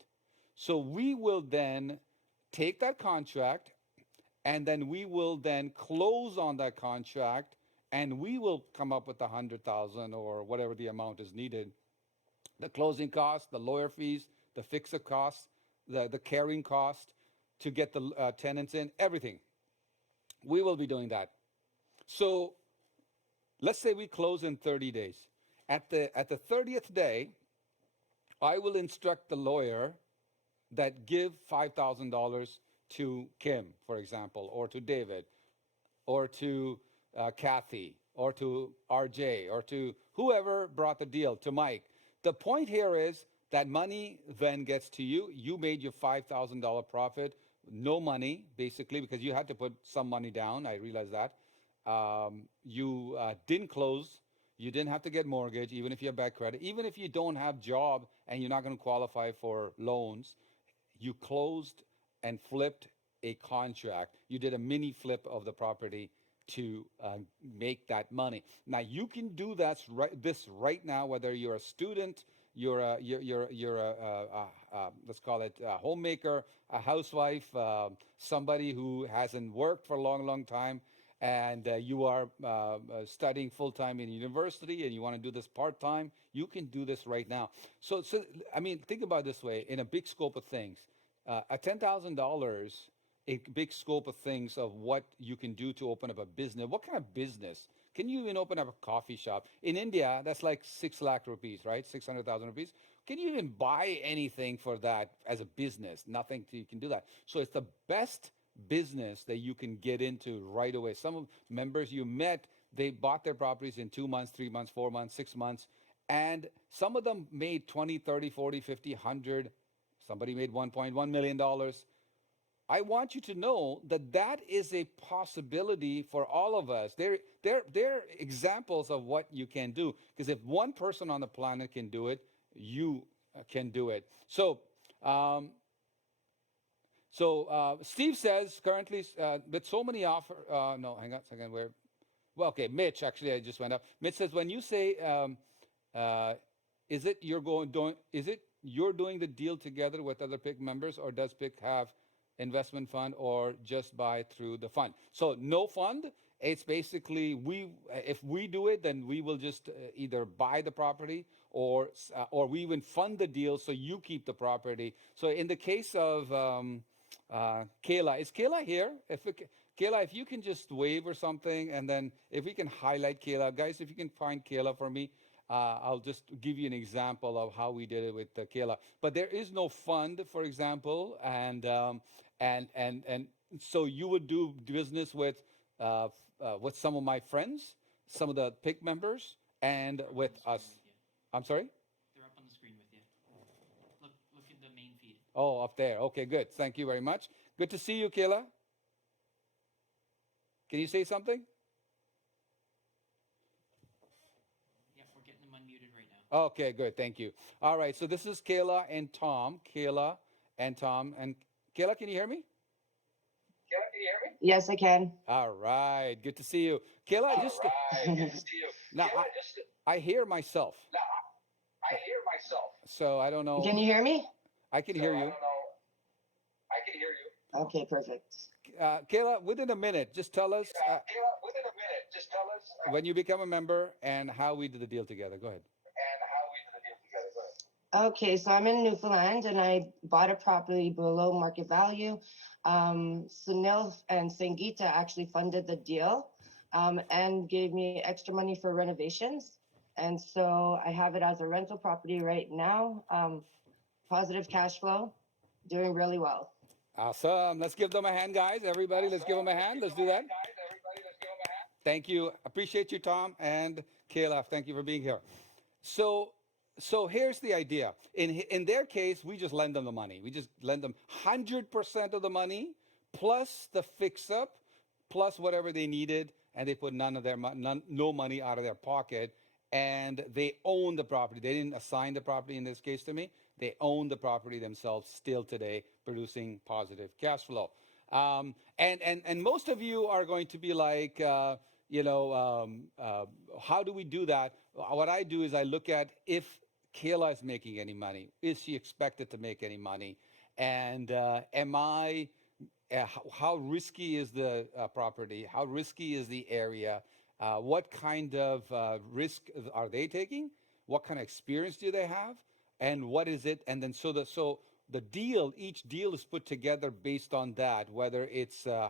So we will then take that contract, and then we will then close on that contract, and we will come up with $100,000 or whatever the amount is needed. The closing costs, the lawyer fees, the fix-it costs, the carrying cost to get the tenants in, everything. We will be doing that. So let's say we close in 30 days. At the 30th day, I will instruct the lawyer that give $5,000 to Kim, for example, or to David, or to Kathy, or to RJ, or to whoever brought the deal, to Mike. The point here is that money then gets to you. You made your $5,000 profit, no money, basically, because you had to put some money down. I realize that. You didn't close. You didn't have to get mortgage, even if you have bad credit, even if you don't have job and you're not going to qualify for loans. You closed and flipped a contract. You did a mini flip of the property to make that money. Now you can do this right now, whether you're a student, you're a let's call it a homemaker, a housewife, somebody who hasn't worked for a long time, and you are studying full time in university, and you want to do this part time. You can do this right now. So I mean, think about it this way: in a big scope of things, a $10,000. A big scope of things of what you can do to open up a business. What kind of business? Can you even open up a coffee shop? In India, that's like 6 lakh rupees, right? 600,000 rupees. Can you even buy anything for that as a business? Nothing, you can do that. So it's the best business that you can get into right away. Some of members you met, they bought their properties in 2 months, 3 months, 4 months, 6 months. And some of them made 20, 30, 40, 50, 100. Somebody made $1.1 million. I want you to know that that is a possibility for all of us. They're examples of what you can do. Because if one person on the planet can do it, you can do it. So, Steve says currently with so many offer. No, hang on a second. Well, okay, Mitch. Actually, I just went up. Mitch says when you say, is it you're doing the deal together with other PIC members, or does PIC have investment fund, or just buy through the fund? So no fund. It's basically if we do it, then we will just either buy the property or we even fund the deal so you keep the property. So in the case of Kayla, is Kayla here? Kayla, if you can just wave or something, and then if we can highlight Kayla, guys, if you can find Kayla for me. I'll just give you an example of how we did it with Kayla. But there is no fund, for example, and so you would do business with some of my friends, some of the PIC members, and with us. I'm sorry? They're up on the screen with you. Look at the main feed. Oh, up there. Okay, good. Thank you very much. Good to see you, Kayla. Can you say something? Okay, good. Thank you. All right. So this is Kayla and Tom. Kayla and Tom. And Kayla, can you hear me? Yes, I can. All right. Good to see you. Kayla, good to see you. Now, I hear myself. So I don't know. Can you hear me? I can hear you. Okay, perfect. Kayla, within a minute, just tell us when you become a member and how we did the deal together. Go ahead. Okay, so I'm in Newfoundland and I bought a property below market value. Sunil and Sangeeta actually funded the deal and gave me extra money for renovations. And so I have it as a rental property right now. Positive cash flow, doing really well. Awesome. Let's give them a hand, guys. Everybody, let's give them a hand. Let's do that. Thank you. Appreciate you, Tom and Kayla. Thank you for being here. So here's the idea. In their case, we just lend them the money. We just lend them 100% of the money, plus the fix-up, plus whatever they needed, and they put no money out of their pocket, and they own the property. They didn't assign the property in this case to me. They own the property themselves still today, producing positive cash flow. And most of you are going to be like, how do we do that? What I do is I look at if Kayla is making any money. Is she expected to make any money? And how risky is the property? How risky is the area? What kind of risk are they taking? What kind of experience do they have? And what is it? And then so the deal, each deal is put together based on that, whether it's a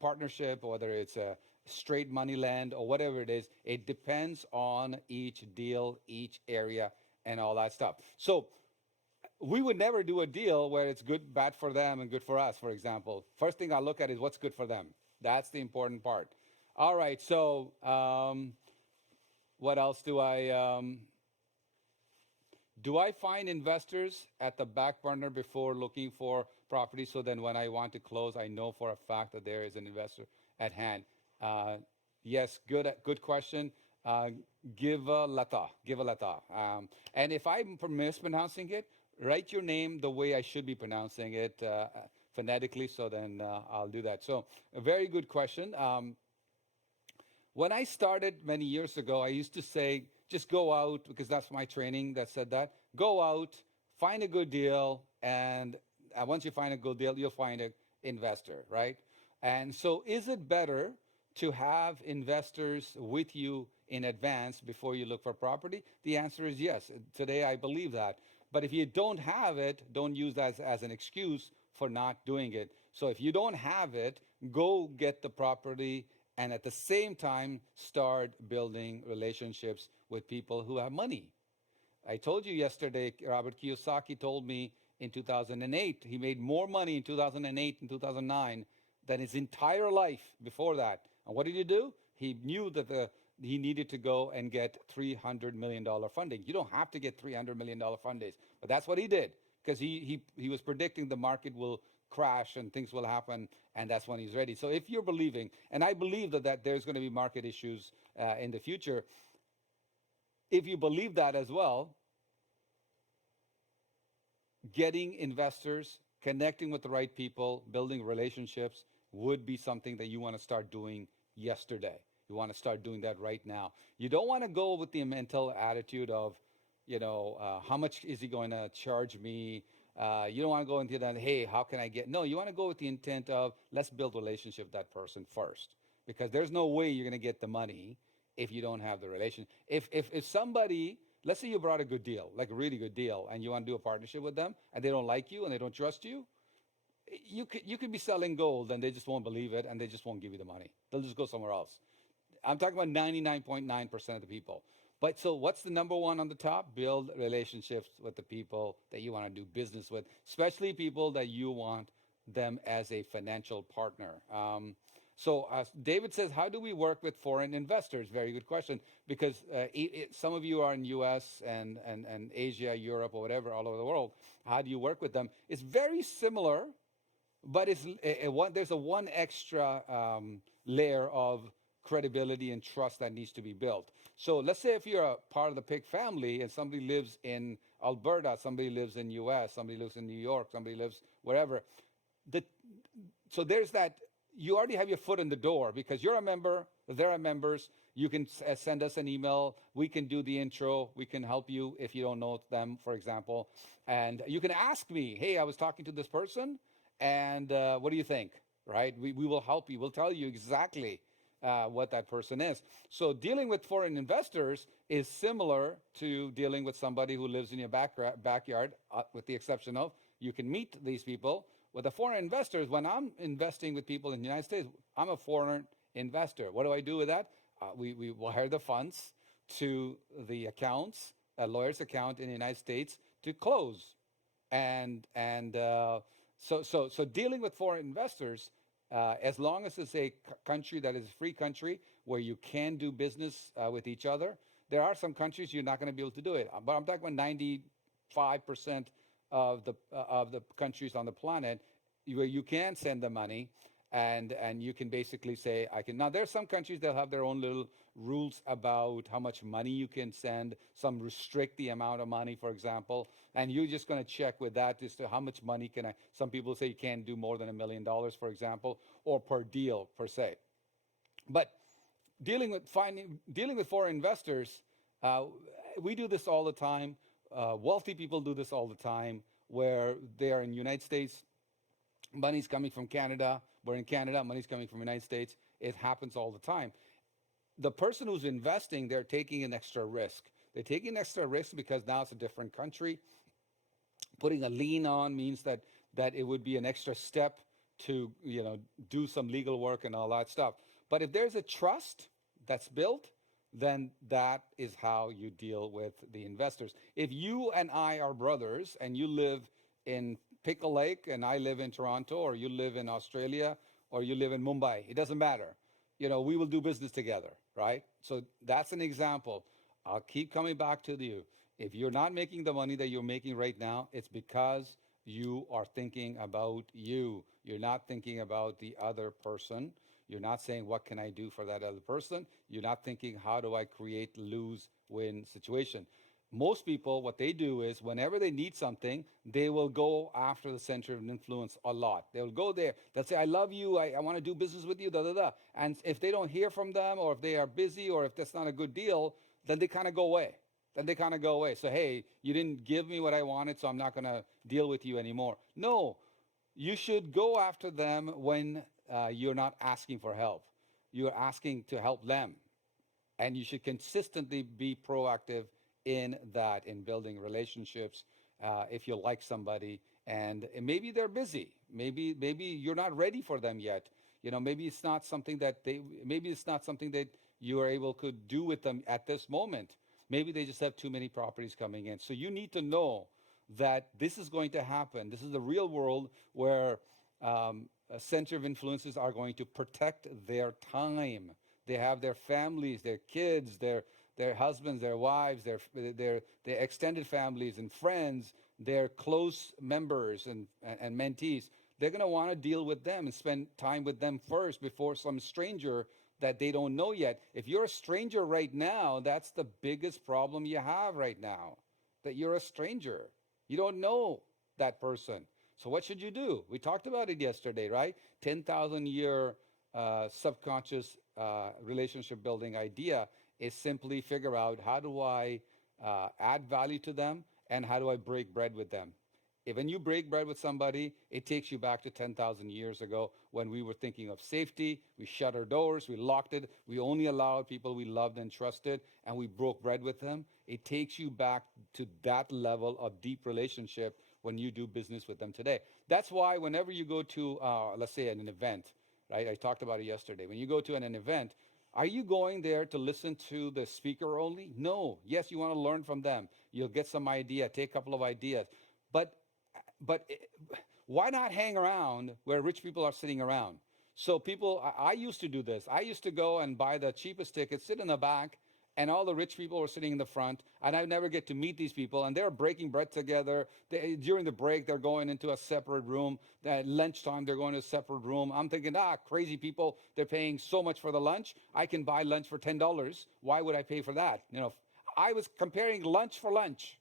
partnership, or whether it's a straight money land, or whatever it is. It depends on each deal, each area, and all that stuff. So we would never do a deal where it's bad for them and good for us, for example. First thing I look at is what's good for them. That's the important part. All right, so what else do I find investors at the back burner before looking for property, so then when I want to close, I know for a fact that there is an investor at hand? Yes, good question. uh, Givalata. And if I'm mispronouncing it, write your name the way I should be pronouncing it phonetically, so then I'll do that. So, a very good question. When I started many years ago, I used to say, just go out, because that's my training that said that. Go out, find a good deal, and once you find a good deal, you'll find an investor, right? And so, is it better to have investors with you in advance before you look for property? The answer is yes. Today, I believe that. But if you don't have it, don't use that as an excuse for not doing it. So if you don't have it, go get the property and at the same time start building relationships with people who have money. I told you yesterday, Robert Kiyosaki told me in 2008, he made more money in 2008 and 2009 than his entire life before that. And what did he do? He knew that he needed to go and get $300 million funding. You don't have to get $300 million funding, but that's what he did, because he was predicting the market will crash and things will happen, and that's when he's ready. So if you're believing, and I believe that there's going to be market issues in the future, if you believe that as well, getting investors, connecting with the right people, building relationships would be something that you want to start doing yesterday. You want to start doing that right now. You don't want to go with the mental attitude of, how much is he going to charge me? You don't want to go into that, hey, how can I get? No, you want to go with the intent of, let's build a relationship with that person first. Because there's no way you're going to get the money if you don't have the relation. If somebody, let's say you brought a good deal, like a really good deal, and you want to do a partnership with them, and they don't like you and they don't trust you, you could be selling gold and they just won't believe it and they just won't give you the money. They'll just go somewhere else. I'm talking about 99.9% of the people. But so what's the number one on the top? Build relationships with the people that you want to do business with, especially people that you want them as a financial partner. So David says, how do we work with foreign investors? Very good question, because some of you are in US and Asia, Europe, or whatever, all over the world. How do you work with them? It's very similar, but there's a one extra layer of credibility and trust that needs to be built. So let's say if you're a part of the PIC family and somebody lives in Alberta, somebody lives in US, somebody lives in New York, somebody lives wherever. So there's that, you already have your foot in the door because you're a member, they're members. You can send us an email. We can do the intro. We can help you if you don't know them, for example. And you can ask me, hey, I was talking to this person, and what do you think, right? We will help you. We'll tell you exactly what that person is. So dealing with foreign investors is similar to dealing with somebody who lives in your backyard, with the exception of you can meet these people. With the foreign investors, when I'm investing with people in the United States, I'm a foreign investor. What do I do with that? We wire the funds to the accounts, a lawyer's account in the United States to close. So dealing with foreign investors, as long as it's a country that is a free country where you can do business with each other, there are some countries you're not going to be able to do it. But I'm talking about 95% of the countries on the planet where you can send the money, and you can basically say, I can. Now, there are some countries that have their own little rules about how much money you can send. Some restrict the amount of money, for example, and you're just going to check with that as to how much money can I. Some people say you can't do more than $1 million, for example, or per deal per se. But dealing with foreign investors, we do this all the time. Wealthy people do this all the time, where they are in the United States, money's coming from Canada. We're in Canada, money's coming from the United States. It happens all the time. The person who's investing, they're taking an extra risk. They're taking an extra risk because now it's a different country. Putting a lien on means that it would be an extra step to do some legal work and all that stuff. But if there's a trust that's built, then that is how you deal with the investors. If you and I are brothers and you live in Pickle Lake and I live in Toronto, or you live in Australia, or you live in Mumbai, it doesn't matter. We will do business together, right? So that's an example. I'll keep coming back to you. If you're not making the money that you're making right now, it's because you are thinking about you. You're not thinking about the other person. You're not saying, what can I do for that other person? You're not thinking, how do I create lose-win situation? Most people, what they do is whenever they need something, they will go after the center of influence a lot. They'll go there. They'll say, I love you. I want to do business with you, da, da, da. And if they don't hear from them, or if they are busy, or if that's not a good deal, then they kind of go away. So, hey, you didn't give me what I wanted, so I'm not going to deal with you anymore. No, you should go after them when you're not asking for help. You're asking to help them. And you should consistently be proactive in that, in building relationships. If you like somebody, and maybe they're busy, maybe you're not ready for them yet. Maybe it's not something that you are able to do with them at this moment. Maybe they just have too many properties coming in. So you need to know that this is going to happen. This is the real world where center of influences are going to protect their time. They have their families, their kids, their husbands, their wives, their extended families and friends, their close members and mentees. They're going to want to deal with them and spend time with them first before some stranger that they don't know yet. If you're a stranger right now, that's the biggest problem you have right now, that you're a stranger. You don't know that person. So what should you do? We talked about it yesterday, right? 10,000 year subconscious relationship building idea is simply figure out, how do I add value to them, and how do I break bread with them? When you break bread with somebody, it takes you back to 10,000 years ago when we were thinking of safety. We shut our doors, we locked it, we only allowed people we loved and trusted, and we broke bread with them. It takes you back to that level of deep relationship when you do business with them today. That's why whenever you go to, let's say, an event, right? I talked about it yesterday. When you go to an event, are you going there to listen to the speaker only? No. Yes, you want to learn from them. You'll get some idea, take a couple of ideas. But why not hang around where rich people are sitting around? So I used to do this. I used to go and buy the cheapest tickets, sit in the back, and all the rich people were sitting in the front, and I never get to meet these people, and they're breaking bread together. During the break, they're going into a separate room. At lunchtime, they're going to a separate room. I'm thinking, crazy people, they're paying so much for the lunch. I can buy lunch for $10. Why would I pay for that? I was comparing lunch for lunch.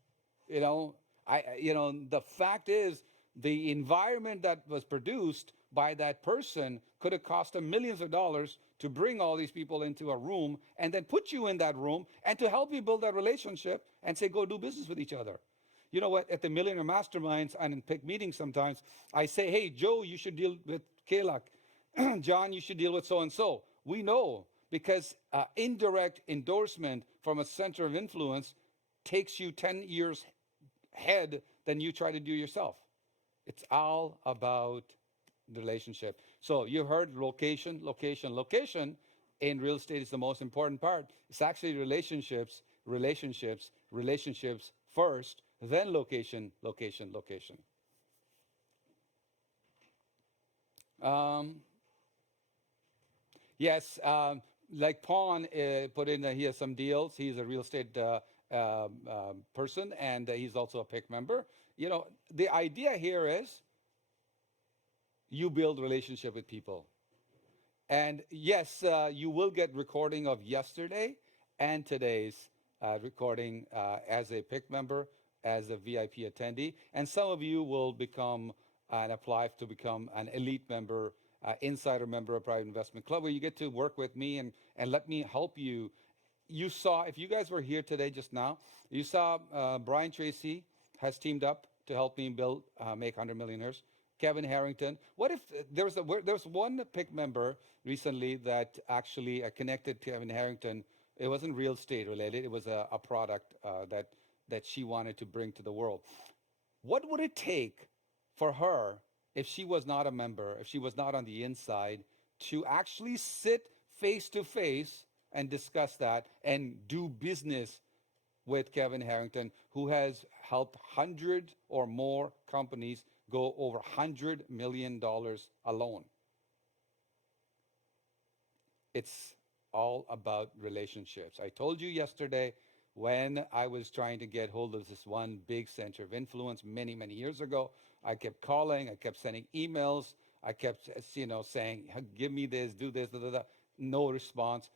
The fact is, the environment that was produced by that person could have cost them millions of dollars to bring all these people into a room and then put you in that room and to help you build that relationship and say, go do business with each other. You know what? At the Millionaire Masterminds and in PIC meetings sometimes, I say, hey, Joe, you should deal with Kalak. John, you should deal with so-and-so. We know, because indirect endorsement from a center of influence takes you 10 years ahead than you try to do yourself. It's all about the relationship. So you heard location. In real estate is the most important part. It's actually relationships first, then location. Yes, like Pawn put in that he has some deals. He's a real estate person, and he's also a PIC member. The idea here is you build relationship with people. And yes, you will get recording of yesterday and today's recording as a PIC member, as a VIP attendee. And some of you will become and apply to become an elite member, insider member of Private Investment Club, where you get to work with me and let me help you. You saw, if you guys were here today just now, you saw Brian Tracy has teamed up to help me build Make 100 Millionaires. Kevin Harrington. What if there's one PIC member recently that actually connected Kevin Harrington? It wasn't real estate related. It was a product that she wanted to bring to the world. What would it take for her, if she was not a member, if she was not on the inside, to actually sit face to face and discuss that and do business with Kevin Harrington, who has helped 100 or more companies go over $100 million alone? It's all about relationships. I told you yesterday, when I was trying to get hold of this one big center of influence many, many years ago, I kept calling, I kept sending emails. I kept, saying, give me this, do this, da, da, da. No response.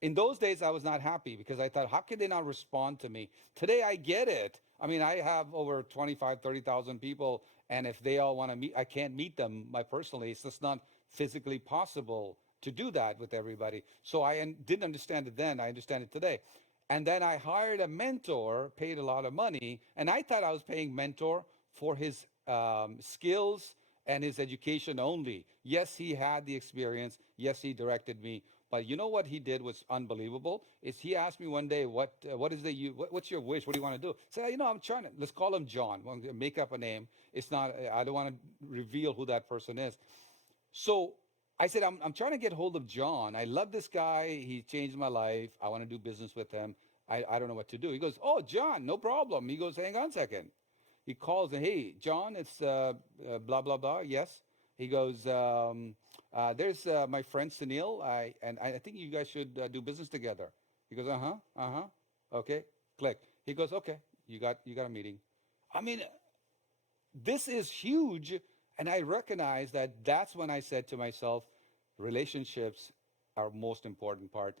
In those days, I was not happy because I thought, how can they not respond to me? Today, I get it. I mean, I have over 25, 30,000 people, and if they all want to meet, I can't meet them personally. It's just not physically possible to do that with everybody. So I didn't understand it then. I understand it today. And then I hired a mentor, paid a lot of money, and I thought I was paying mentor for his skills and his education only. Yes, he had the experience. Yes, he directed me. But you know what he did was unbelievable. Is he asked me one day, what's your wish? What do you want to do? I said, I'm trying to. Let's call him John. We'll make up a name. It's not. I don't want to reveal who that person is. So I said, I'm trying to get hold of John. I love this guy. He changed my life. I want to do business with him. I don't know what to do. He goes, oh, John, no problem. He goes, hang on a second. He calls and, hey, John, it's blah, blah, blah. Yes. He goes, there's my friend Sunil, and I think you guys should do business together. He goes, okay, click. He goes, okay, you got a meeting. I mean, this is huge, and I recognize that's when I said to myself, relationships are most important part.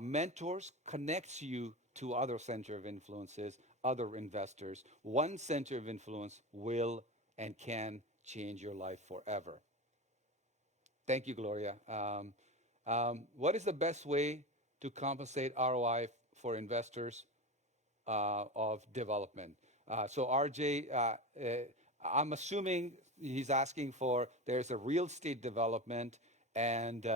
Mentors connects you to other center of influences, other investors. One center of influence will and can change your life forever. Thank you, Gloria. What is the best way to compensate ROI for investors of development? So RJ, I'm assuming he's asking for, there's a real estate development and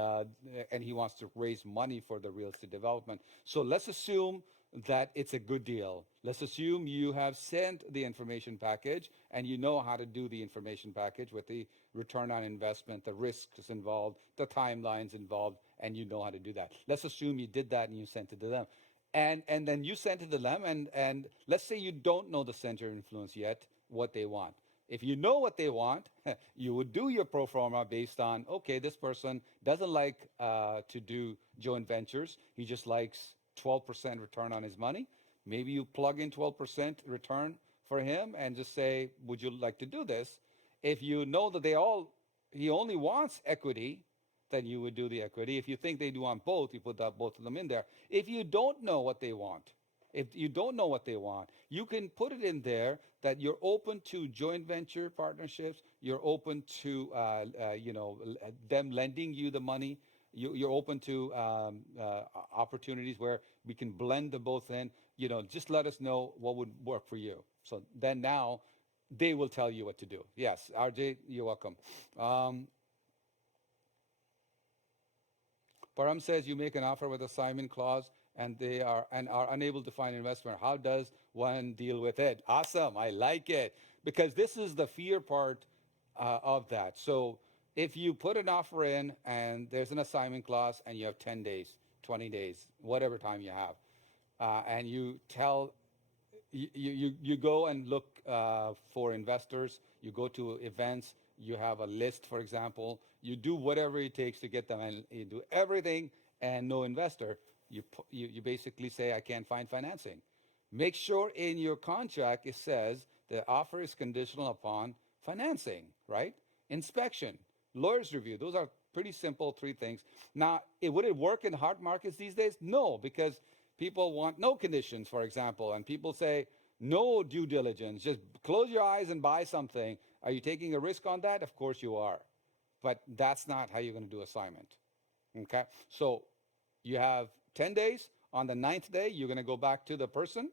he wants to raise money for the real estate development. So let's assume that it's a good deal. Let's assume you have sent the information package and you know how to do the information package with the return on investment, the risks involved, the timelines involved, and you know how to do that. Let's assume you did that and you sent it to them. And then you sent it to them, and let's say you don't know the center of influence yet, what they want. If you know what they want, you would do your pro forma based on, okay, this person doesn't like to do joint ventures. He just likes 12% return on his money. Maybe you plug in 12% return for him and just say, would you like to do this? If you know that he only wants equity, then you would do the equity. If you think they do want both, you put both of them in there. If you don't know what they want, you can put it in there that you're open to joint venture partnerships. You're open to, them lending you the money. You're open to opportunities where we can blend them both in. Just let us know what would work for you. So then now they will tell you what to do. Yes, RJ, you're welcome. Param says you make an offer with a assignment clause and they are unable to find investment. How does one deal with it? Awesome, I like it, because this is the fear part of that. So if you put an offer in and there's an assignment clause and you have 10 days, 20 days, whatever time you have, and you tell, you go and look for investors, you go to events, you have a list, for example, you do whatever it takes to get them, and you do everything and no investor, you basically say, I can't find financing. Make sure in your contract it says the offer is conditional upon financing, right? Inspection, lawyer's review. Those are pretty simple 3 things. Now, would it work in hard markets these days? No, because people want no conditions, for example, and people say no due diligence, just close your eyes and buy something. Are you taking a risk on that? Of course you are. But that's not how you're going to do assignment. Okay? So you have 10 days. On the 9th day, you're going to go back to the person,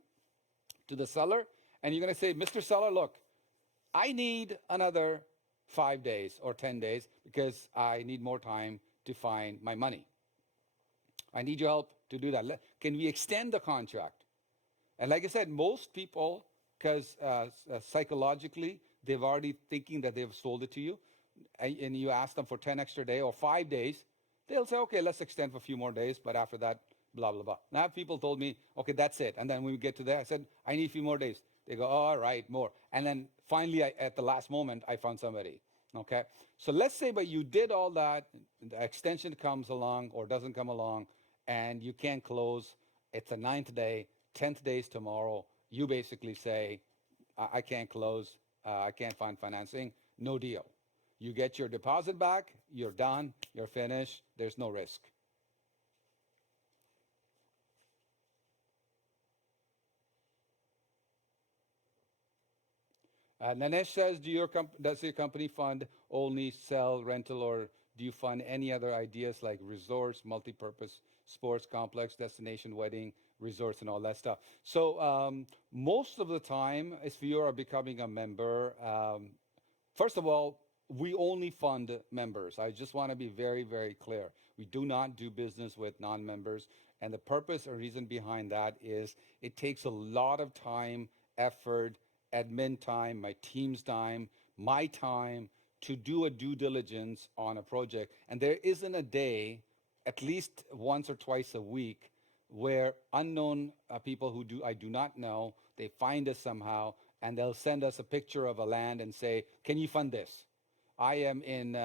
to the seller, and you're going to say, Mr. Seller, look, I need another 5 days or 10 days because I need more time to find my money. I need your help to do that. Can we extend the contract? And like I said, most people, because psychologically, they've already thinking that they've sold it to you, and you ask them for 10 extra days or 5 days, they'll say, okay, let's extend for a few more days, but after that, blah, blah, blah. Now people told me, okay, that's it. And then when we get to there, I said, I need a few more days. They go, all right, more. And then finally, at the last moment, I found somebody. Okay? So let's say, but you did all that, the extension comes along or doesn't come along, and you can't close. It's the 9th day, 10th day is tomorrow. You basically say, I can't close. I can't find financing. No deal. You get your deposit back, you're done, you're finished, there's no risk. Nanesh says, does your company fund only sell, rental, or do you fund any other ideas like resorts, multi-purpose sports complex, destination wedding, resorts, and all that stuff? So most of the time, if you are becoming a member, first of all, we only fund members. I just want to be very, very clear. We do not do business with non-members. And the purpose or reason behind that is it takes a lot of time, effort, admin time, my team's time, my time to do a due diligence on a project. And there isn't a day, at least once or twice a week, where unknown people who I do not know, they find us somehow and they'll send us a picture of a land and say, can you fund this? I am in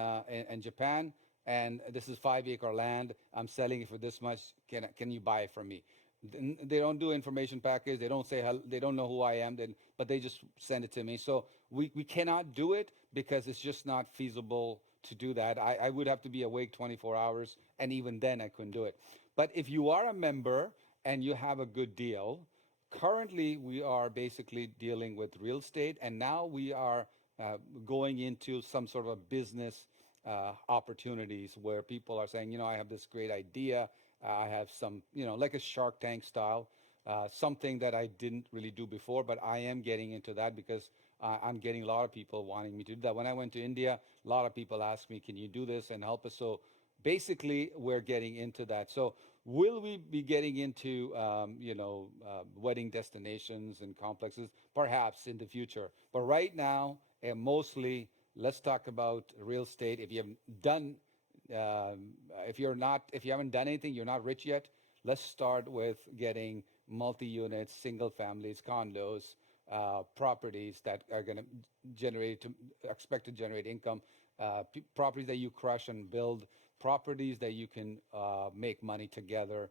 Japan and this is 5-acre land. I'm selling it for this much. Can you buy it from me? They don't do information package. They don't say, they don't know who I am, but they just send it to me. So we cannot do it because it's just not feasible to do that. I would have to be awake 24 hours, and even then I couldn't do it. But if you are a member and you have a good deal, currently we are basically dealing with real estate, and now we are going into some sort of a business opportunities where people are saying, I have this great idea. I have some, like a Shark Tank style, something that I didn't really do before, but I am getting into that because I'm getting a lot of people wanting me to do that. When I went to India, a lot of people asked me, can you do this and help us? So basically, we're getting into that. So will we be getting into, wedding destinations and complexes? Perhaps in the future. But right now, mostly, let's talk about real estate. If you haven't done if you haven't done anything, you're not rich yet, let's start with getting multi-units, single families, condos, properties that are going to expect to generate income, properties that you crush and build, properties that you can make money together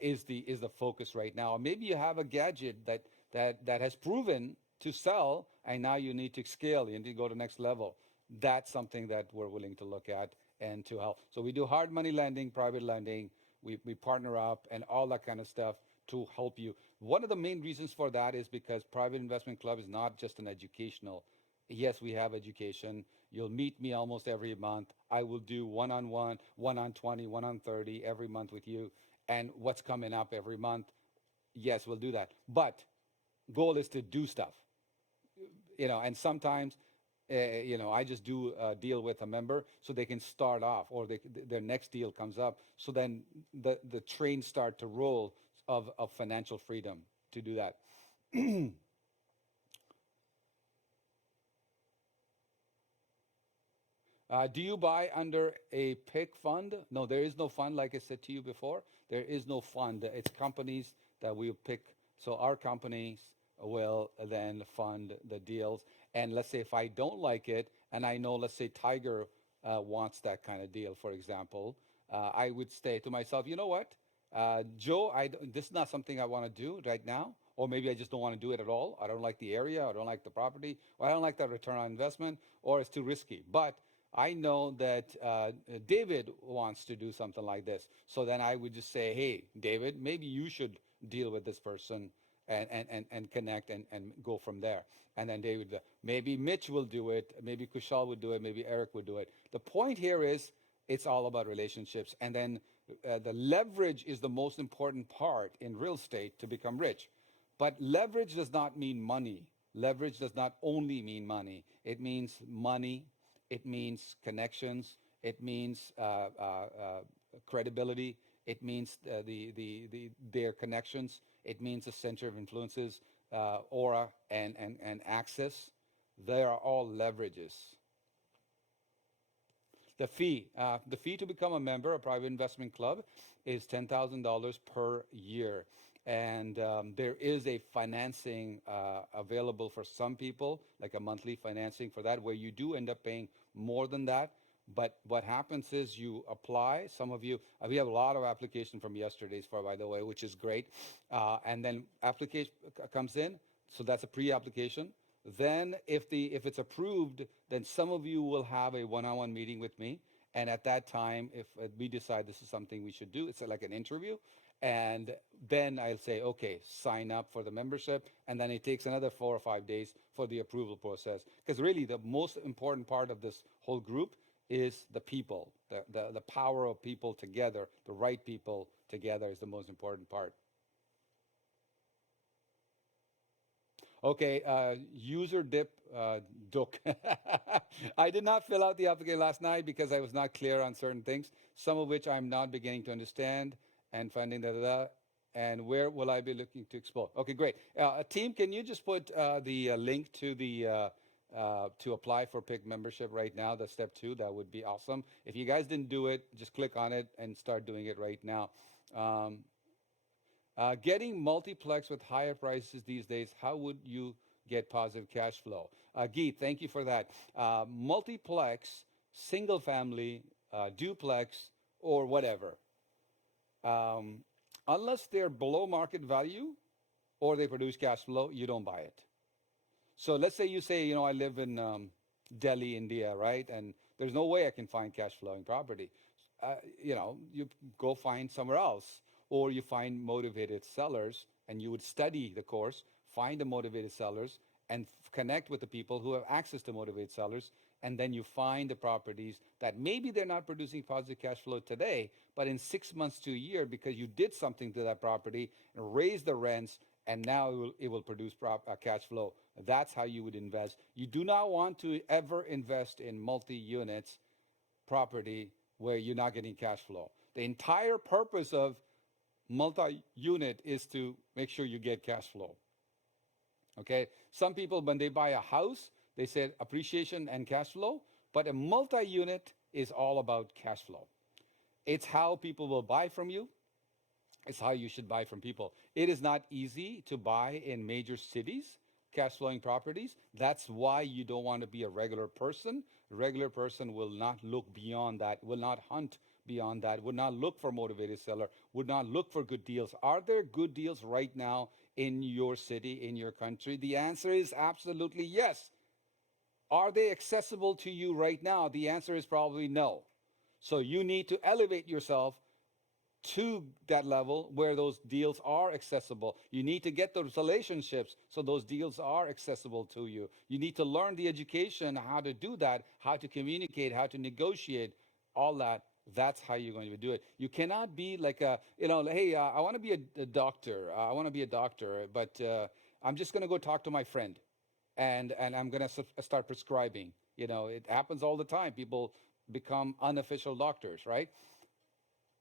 is the focus right now. Or maybe you have a gadget that has proven to sell, and now you need to scale, you need to go to the next level. That's something that we're willing to look at and to help. So we do hard money lending, private lending, we partner up and all that kind of stuff to help you. One of the main reasons for that is because Private Investment Club is not just an educational. Yes, we have education. You'll meet me almost every month. I will do one-on-one, 1-on-20, 1-on-30 every month with you. And what's coming up every month, yes, we'll do that. But goal is to do stuff. And sometimes I just do a deal with a member so they can start off, or their next deal comes up. So then the trains start to roll of financial freedom to do that. Do you buy under a PIC fund? No, there is no fund. Like I said to you before, there is no fund. It's companies that we pick. So our companies will then fund the deals. And let's say if I don't like it, and I know, let's say Tiger wants that kind of deal, for example, I would say to myself, you know what, Joe, this is not something I want to do right now, or maybe I just don't want to do it at all. I don't like the area, I don't like the property, or I don't like that return on investment, or it's too risky. But I know that David wants to do something like this. So then I would just say, hey, David, maybe you should deal with this person and connect and go from there. And then David, maybe Mitch will do it, maybe Kushal would do it, maybe Eric would do it. The point here is it's all about relationships. And then the leverage is the most important part in real estate to become rich. But leverage does not mean money. Leverage does not only mean money. It means money. It means connections. It means credibility. It means their connections. It means a center of influences, aura, and access. They are all leverages. The fee to become a member of Private Investment Club is $10,000 per year. And there is a financing available for some people, like a monthly financing for that, where you do end up paying more than that. But what happens is you apply. Some of you, we have a lot of application from yesterday's, by the way, which is great. And then application comes in. So that's a pre-application. Then if it's approved, then some of you will have a one-on-one meeting with me. And at that time, if we decide this is something we should do, it's like an interview. And then I'll say, okay, sign up for the membership. And then it takes another 4 or 5 days for the approval process. Because really the most important part of this whole group is the people, the power of people together, the right people together is the most important part. Okay, user dip duk. I did not fill out the application last night because I was not clear on certain things, some of which I'm not beginning to understand and finding and where will I be looking to explore? Okay, great. Team, can you just put the link to the to apply for PIC membership right now, the step 2? That would be awesome. If you guys didn't do it, just click on it and start doing it right now. Getting multiplex with higher prices these days, how would you get positive cash flow? Geet, thank you for that. Multiplex, single family, duplex, or whatever. Unless they're below market value or they produce cash flow, you don't buy it. So let's say you say, I live in Delhi, India, right? And there's no way I can find cash flowing property. You go find somewhere else. Or you find motivated sellers, and you would study the course, find the motivated sellers, and connect with the people who have access to motivated sellers, and then you find the properties that maybe they're not producing positive cash flow today, but in 6 months to a year, because you did something to that property and raised the rents, and now it will produce cash flow. That's how you would invest. You do not want to ever invest in multi-units property where you're not getting cash flow. The entire purpose of multi-unit is to make sure you get cash flow. Okay, some people, when they buy a house, they said appreciation and cash flow, but a multi-unit is all about cash flow. It's how people will buy from you. It's how you should buy from people. It is not easy to buy in major cities, cash flowing properties. That's why you don't want to be a regular person. A regular person will not look beyond that, will not hunt beyond that, would not look for motivated seller, would not look for good deals. Are there good deals right now in your city, in your country? The answer is absolutely yes. Are they accessible to you right now? The answer is probably no. So you need to elevate yourself to that level where those deals are accessible. You need to get those relationships so those deals are accessible to you. You need to learn the education, how to do that, how to communicate, how to negotiate, all that. That's how you're going to do it. You cannot be like hey, I want to be a doctor. I want to be a doctor, but I'm just going to go talk to my friend, and I'm going to start prescribing. It happens all the time. People become unofficial doctors, right?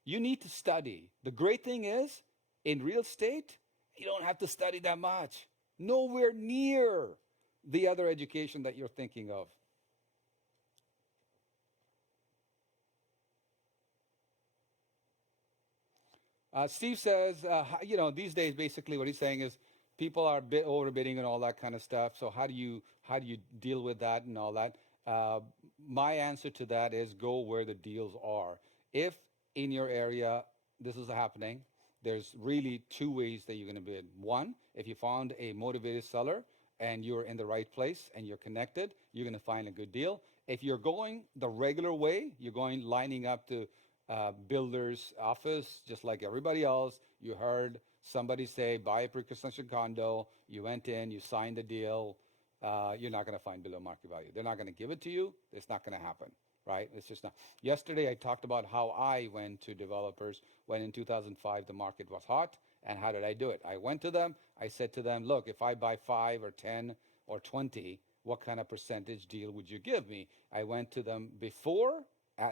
You need to study. The great thing is, in real estate, you don't have to study that much. Nowhere near the other education that you're thinking of. Steve says, these days, basically what he's saying is people are overbidding and all that kind of stuff. So how do you deal with that and all that? My answer to that is go where the deals are. If in your area this is happening, there's really 2 ways that you're going to bid. One, if you found a motivated seller and you're in the right place and you're connected, you're going to find a good deal. If you're going the regular way, you're going lining up to builder's office, just like everybody else. You heard somebody say, buy a pre-construction condo. You went in, you signed the deal. You're not going to find below market value. They're not going to give it to you. It's not going to happen, right? It's just not. Yesterday, I talked about how I went to developers when in 2005 the market was hot. And how did I do it? I went to them. I said to them, look, if I buy 5 or 10 or 20, what kind of percentage deal would you give me? I went to them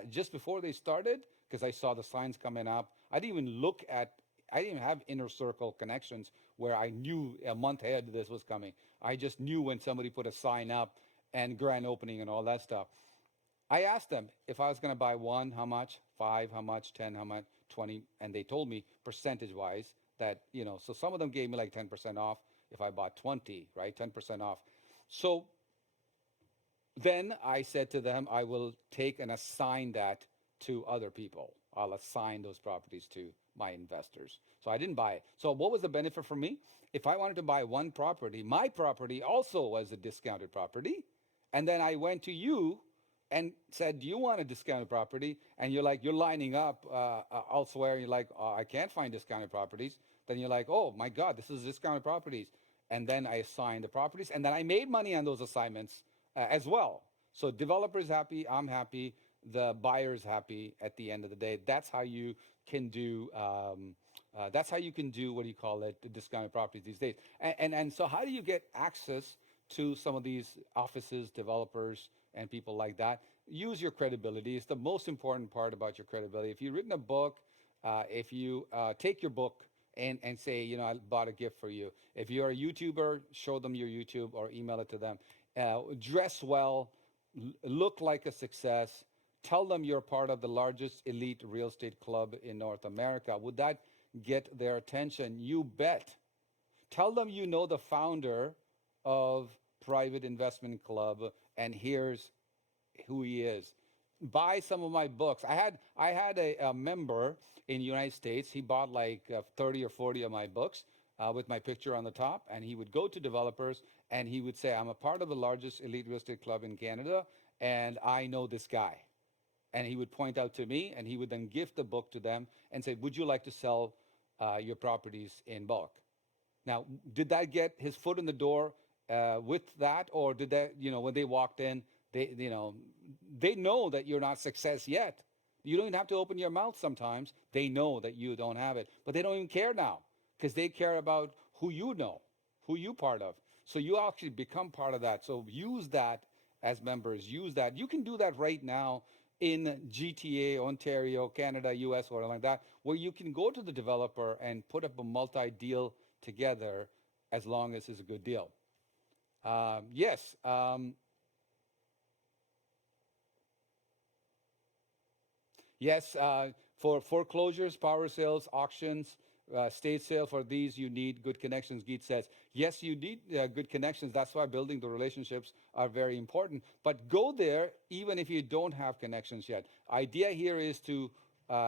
just before they started, because I saw the signs coming up. I didn't even have inner circle connections where I knew a month ahead this was coming. I just knew when somebody put a sign up and grand opening and all that stuff. I asked them if I was going to buy 1, how much, 5, how much, 10, how much, 20, and they told me percentage-wise that, so some of them gave me like 10% off if I bought 20, right, 10% off. So then I said to them, I will take and assign that to other people. I'll assign those properties to my investors. So I didn't buy it. So what was the benefit for me? If I wanted to buy one property, my property also was a discounted property. And then I went to you and said, do you want a discounted property? And you're like, you're lining up elsewhere. You're like, oh, I can't find discounted properties. Then you're like, oh my God, this is discounted properties. And then I assigned the properties. And then I made money on those assignments as well. So developer's happy, I'm happy, the buyer's happy at the end of the day. That's how you can do what do you call it, the discounted properties these days. And so how do you get access to some of these offices, developers, and people like that? Use your credibility. It's the most important part about your credibility. If you've written a book, if you take your book and say, you know, I bought a gift for you. If you're a YouTuber, show them your YouTube or email it to them. Dress well, look like a success. Tell them you're part of the largest elite real estate club in North America. Would that get their attention? You bet. Tell them you know the founder of Private Investment Club and here's who he is. Buy some of my books. I had a member in the United States. He bought like 30 or 40 of my books with my picture on the top, and he would go to developers and he would say, I'm a part of the largest elite real estate club in Canada, and I know this guy. And he would point out to me, and he would then gift the book to them and say, would you like to sell your properties in bulk? Now, did that get his foot in the door with that? Or did that, you know, when they walked in, they know that you're not success yet. You don't even have to open your mouth sometimes. They know that you don't have it. But they don't even care now because they care about who you know, who you part of. So you actually become part of that. So use that as members. Use that. You can do that right now in GTA, Ontario, Canada, US, or like that, where you can go to the developer and put up a multi-deal together as long as it's a good deal. Yes. Yes, for foreclosures, power sales, auctions, state sale, for these you need good connections, Geet says. Yes, you need good connections. That's why building the relationships are very important. But go there even if you don't have connections yet. Idea here is to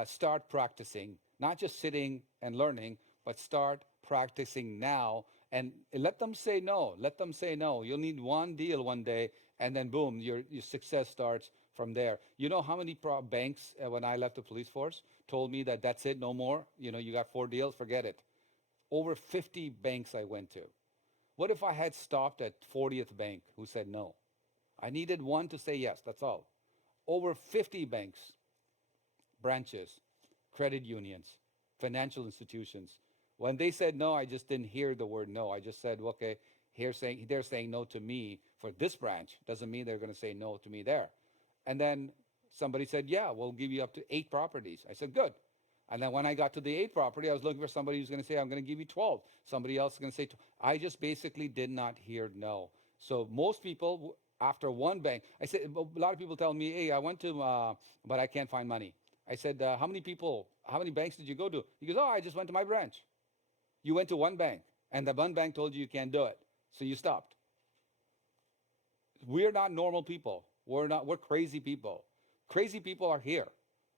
start practicing, not just sitting and learning, but start practicing now and let them say no. Let them say no. You'll need one deal one day, and then boom, your success starts from there. You know how many banks, when I left the police force, told me that that's it, no more? You know, you got 4 deals, forget it. Over 50 banks I went to. What if I had stopped at 40th bank who said no? I needed one to say yes, that's all. Over 50 banks, branches, credit unions, financial institutions. When they said no, I just didn't hear the word no. I just said, okay, they're saying no to me for this branch. Doesn't mean they're going to say no to me there. And then somebody said, yeah, we'll give you up to 8 properties. I said, good. And then when I got to the 8th property, I was looking for somebody who's going to say, I'm going to give you 12. Somebody else is going to say, I just basically did not hear no. So most people, after one bank, I said, a lot of people tell me, hey, I went to, but I can't find money. I said, how many banks did you go to? He goes, oh, I just went to my branch. You went to one bank, and the one bank told you can't do it. So you stopped. We're not normal people. We're crazy people. Crazy people are here,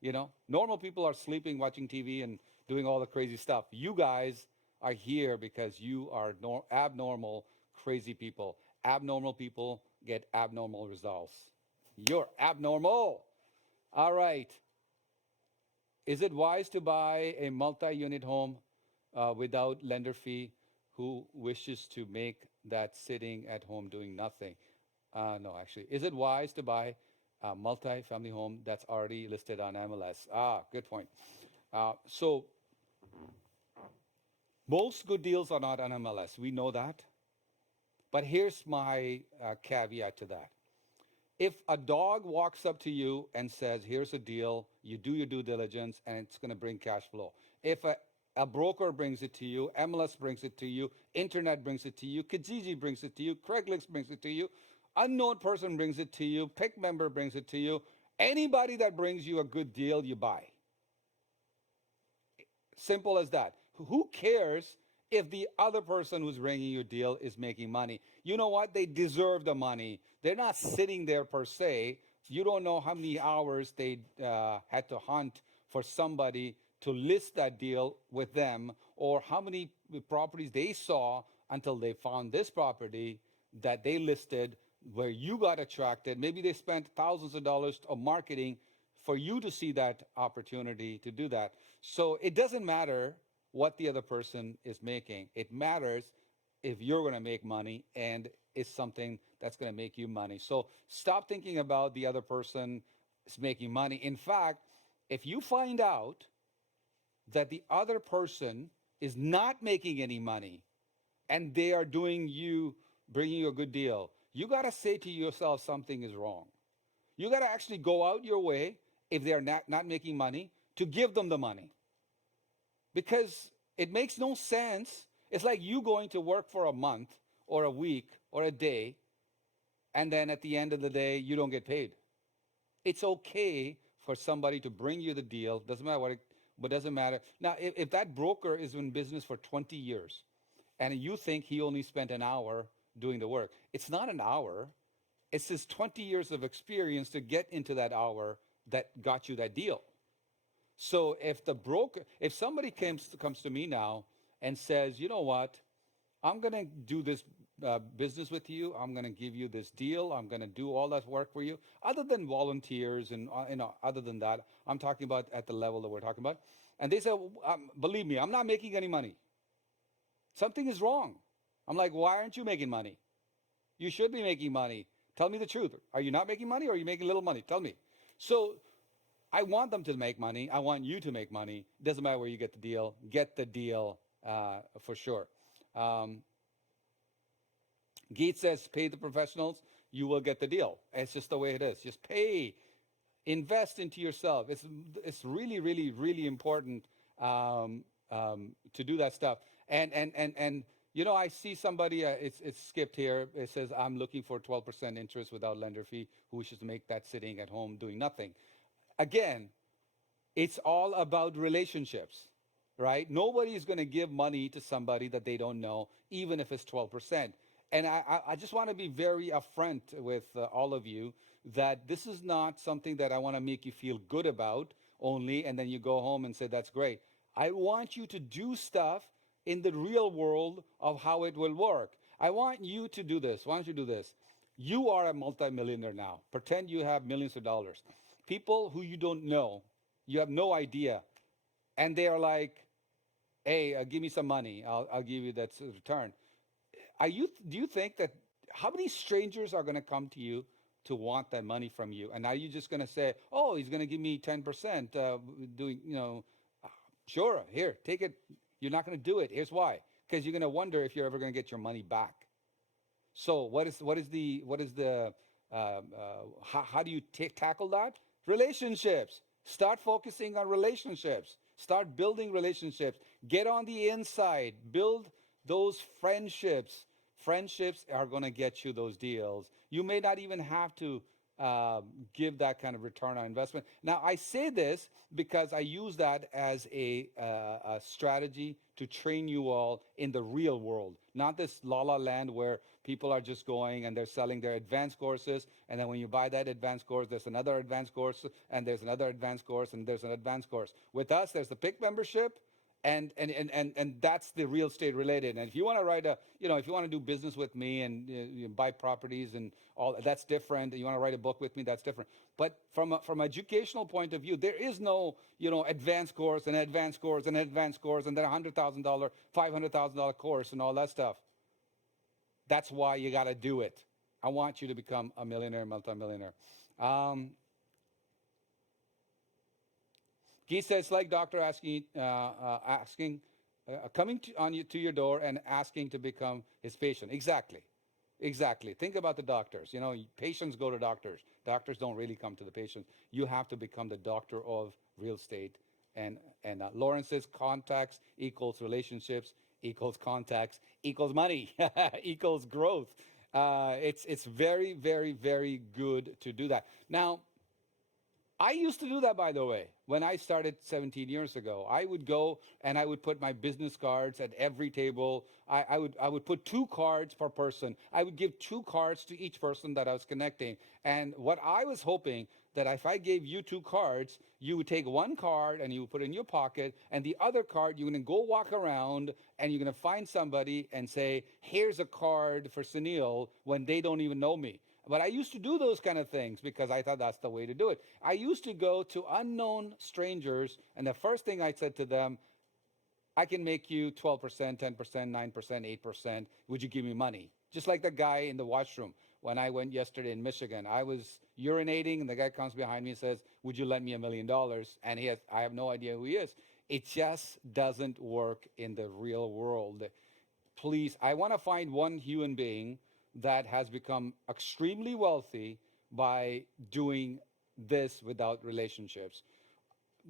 you know. Normal people are sleeping, watching TV, and doing all the crazy stuff. You guys are here because you are abnormal, crazy people. Abnormal people get abnormal results. You're abnormal. All right. Is it wise to buy a multi-unit home without lender fee? Who wishes to make that sitting at home doing nothing? No, actually. Is it wise to buy a multi-family home that's already listed on MLS? Good point. So most good deals are not on MLS. We know that. But here's my caveat to that. If a dog walks up to you and says, here's a deal, you do your due diligence, and it's going to bring cash flow. If a broker brings it to you, MLS brings it to you, internet brings it to you, Kijiji brings it to you, Craigslist brings it to you, unknown person brings it to you, PIC member brings it to you, anybody that brings you a good deal, you buy. Simple as that. Who cares if the other person who's bringing you a deal is making money? You know what? They deserve the money. They're not sitting there per se You don't know how many hours they had to hunt for somebody to list that deal with them, or how many properties they saw until they found this property that they listed where you got attracted. Maybe they spent thousands of dollars of marketing for you to see that opportunity to do that. So it doesn't matter what the other person is making. It matters if you're going to make money and it's something that's going to make you money. So stop thinking about the other person is making money. In fact, if you find out that the other person is not making any money and they are bringing you a good deal, you got to say to yourself something is wrong. You got to actually go out your way, if they're not making money, to give them the money. Because it makes no sense. It's like you going to work for a month or a week or a day, and then at the end of the day, you don't get paid. It's okay for somebody to bring you the deal. Doesn't matter what, but doesn't matter. Now, if that broker is in business for 20 years, and you think he only spent an hour doing the work, it's not an hour. It's his 20 years of experience to get into that hour that got you that deal. So if somebody comes to me now and says, you know what, I'm going to do this business with you. I'm going to give you this deal. I'm going to do all that work for you. Other than volunteers and other than that, I'm talking about at the level that we're talking about. And they say, believe me, I'm not making any money. Something is wrong. I'm like, why aren't you making money? You should be making money. Tell me the truth. Are you not making money, or are you making little money? Tell me. So I want them to make money. I want you to make money. Doesn't matter where you get the deal. Get the deal for sure. Geet says, pay the professionals, you will get the deal. It's just the way it is. Just pay. Invest into yourself. It's really, really, really important to do that stuff. And you know, I see somebody, it's skipped here. It says, I'm looking for 12% interest without lender fee. Who wishes to make that sitting at home doing nothing? Again, it's all about relationships, right? Nobody is going to give money to somebody that they don't know, even if it's 12%. And I just want to be very upfront with all of you that this is not something that I want to make you feel good about only, and then you go home and say, that's great. I want you to do stuff in the real world of how it will work. I want you to do this. Why don't you do this? You are a multimillionaire now. Pretend you have millions of dollars. People who you don't know, you have no idea. And they are like, hey, give me some money. I'll give you that return. Do you think that, how many strangers are going to come to you to want that money from you? And are you just going to say, oh, he's going to give me 10%, sure, here, take it. You're not going to do it. Here's why. Because you're going to wonder if you're ever going to get your money back. So how do you tackle that? Relationships. Start focusing on relationships. Start building relationships. Get on the inside. Build those friendships. Friendships are going to get you those deals. You may not even have to give that kind of return on investment. Now, I say this because I use that as a strategy to train you all in the real world, not this la-la land where people are just going and they're selling their advanced courses, and then when you buy that advanced course, there's another advanced course, and there's another advanced course, and there's an advanced course. With us, there's the PIC membership, and that's the real estate related. And if you want to write if you want to do business with me and you buy properties and all, that's different. You want to write a book with me, that's different. But from educational point of view, there is no advanced course and advanced course and advanced course and then $100,000, $500,000 course and all that stuff. That's why you got to do it. I want you to become a millionaire, multimillionaire. He says, like doctor coming to your door and asking to become his patient. Exactly. Think about the doctors. Patients go to doctors. Doctors don't really come to the patients. You have to become the doctor of real estate. And Lawrence says contacts equals relationships equals contacts equals money equals growth. It's very, very, very good to do that. Now, I used to do that, by the way. When I started 17 years ago, I would go and I would put my business cards at every table. I would put 2 cards per person. I would give 2 cards to each person that I was connecting. And what I was hoping that if I gave you 2 cards, you would take 1 card and you would put it in your pocket, and the other card you're going to go walk around and you're going to find somebody and say, "Here's a card for Sunil," when they don't even know me. But I used to do those kind of things because I thought that's the way to do it. I used to go to unknown strangers, and the first thing I said to them, "I can make you 12%, 10%, 9%, 8%. Would you give me money?" Just like the guy in the washroom. When I went yesterday in Michigan, I was urinating, and the guy comes behind me and says, "Would you lend me $1,000,000?" And I have no idea who he is. It just doesn't work in the real world. Please, I want to find one human being that has become extremely wealthy by doing this without relationships.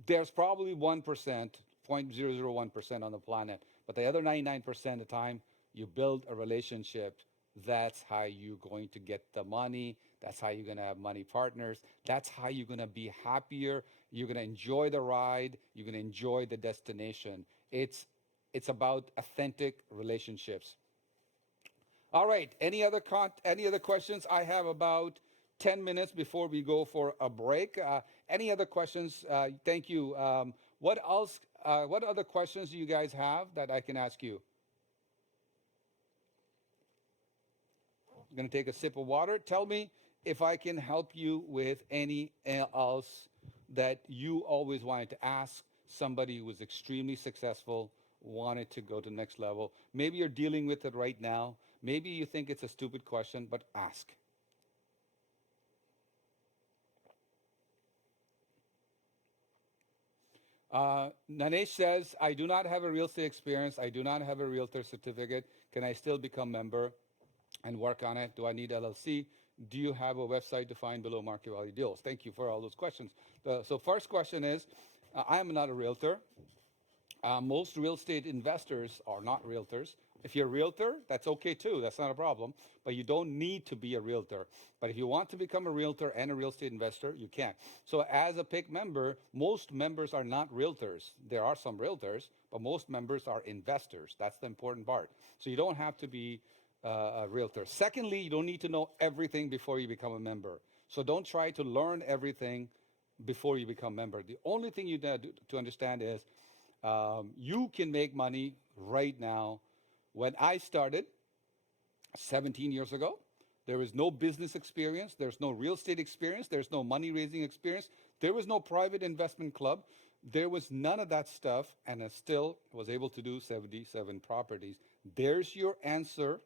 There's probably 1%, 0.001% on the planet, but the other 99% of the time, you build a relationship. That's how you're going to get the money. That's how you're going to have money partners. That's how you're going to be happier. You're going to enjoy the ride. You're going to enjoy the destination. It's about authentic relationships. All right. Any other questions? I have about 10 minutes before we go for a break. Any other questions? Thank you. What else? What other questions do you guys have that I can ask you? I'm going to take a sip of water. Tell me if I can help you with any else that you always wanted to ask somebody who was extremely successful, wanted to go to the next level. Maybe you're dealing with it right now. Maybe you think it's a stupid question, but ask. Nanesh says, "I do not have a real estate experience. I do not have a realtor certificate. Can I still become member and work on it? Do I need LLC? Do you have a website to find below market value deals?" Thank you for all those questions. So first question is, I am not a realtor. Most real estate investors are not realtors. If you're a realtor, that's okay too. That's not a problem. But you don't need to be a realtor. But if you want to become a realtor and a real estate investor, you can. So as a PIC member, most members are not realtors. There are some realtors, but most members are investors. That's the important part. So you don't have to be a realtor. Secondly, you don't need to know everything before you become a member. So don't try to learn everything before you become a member. The only thing you need to understand is you can make money right now. When I started 17 years ago, there was no business experience. There's no real estate experience. There's no money raising experience. There was no private investment club. There was none of that stuff, and I still was able to do 77 properties. There's your answer.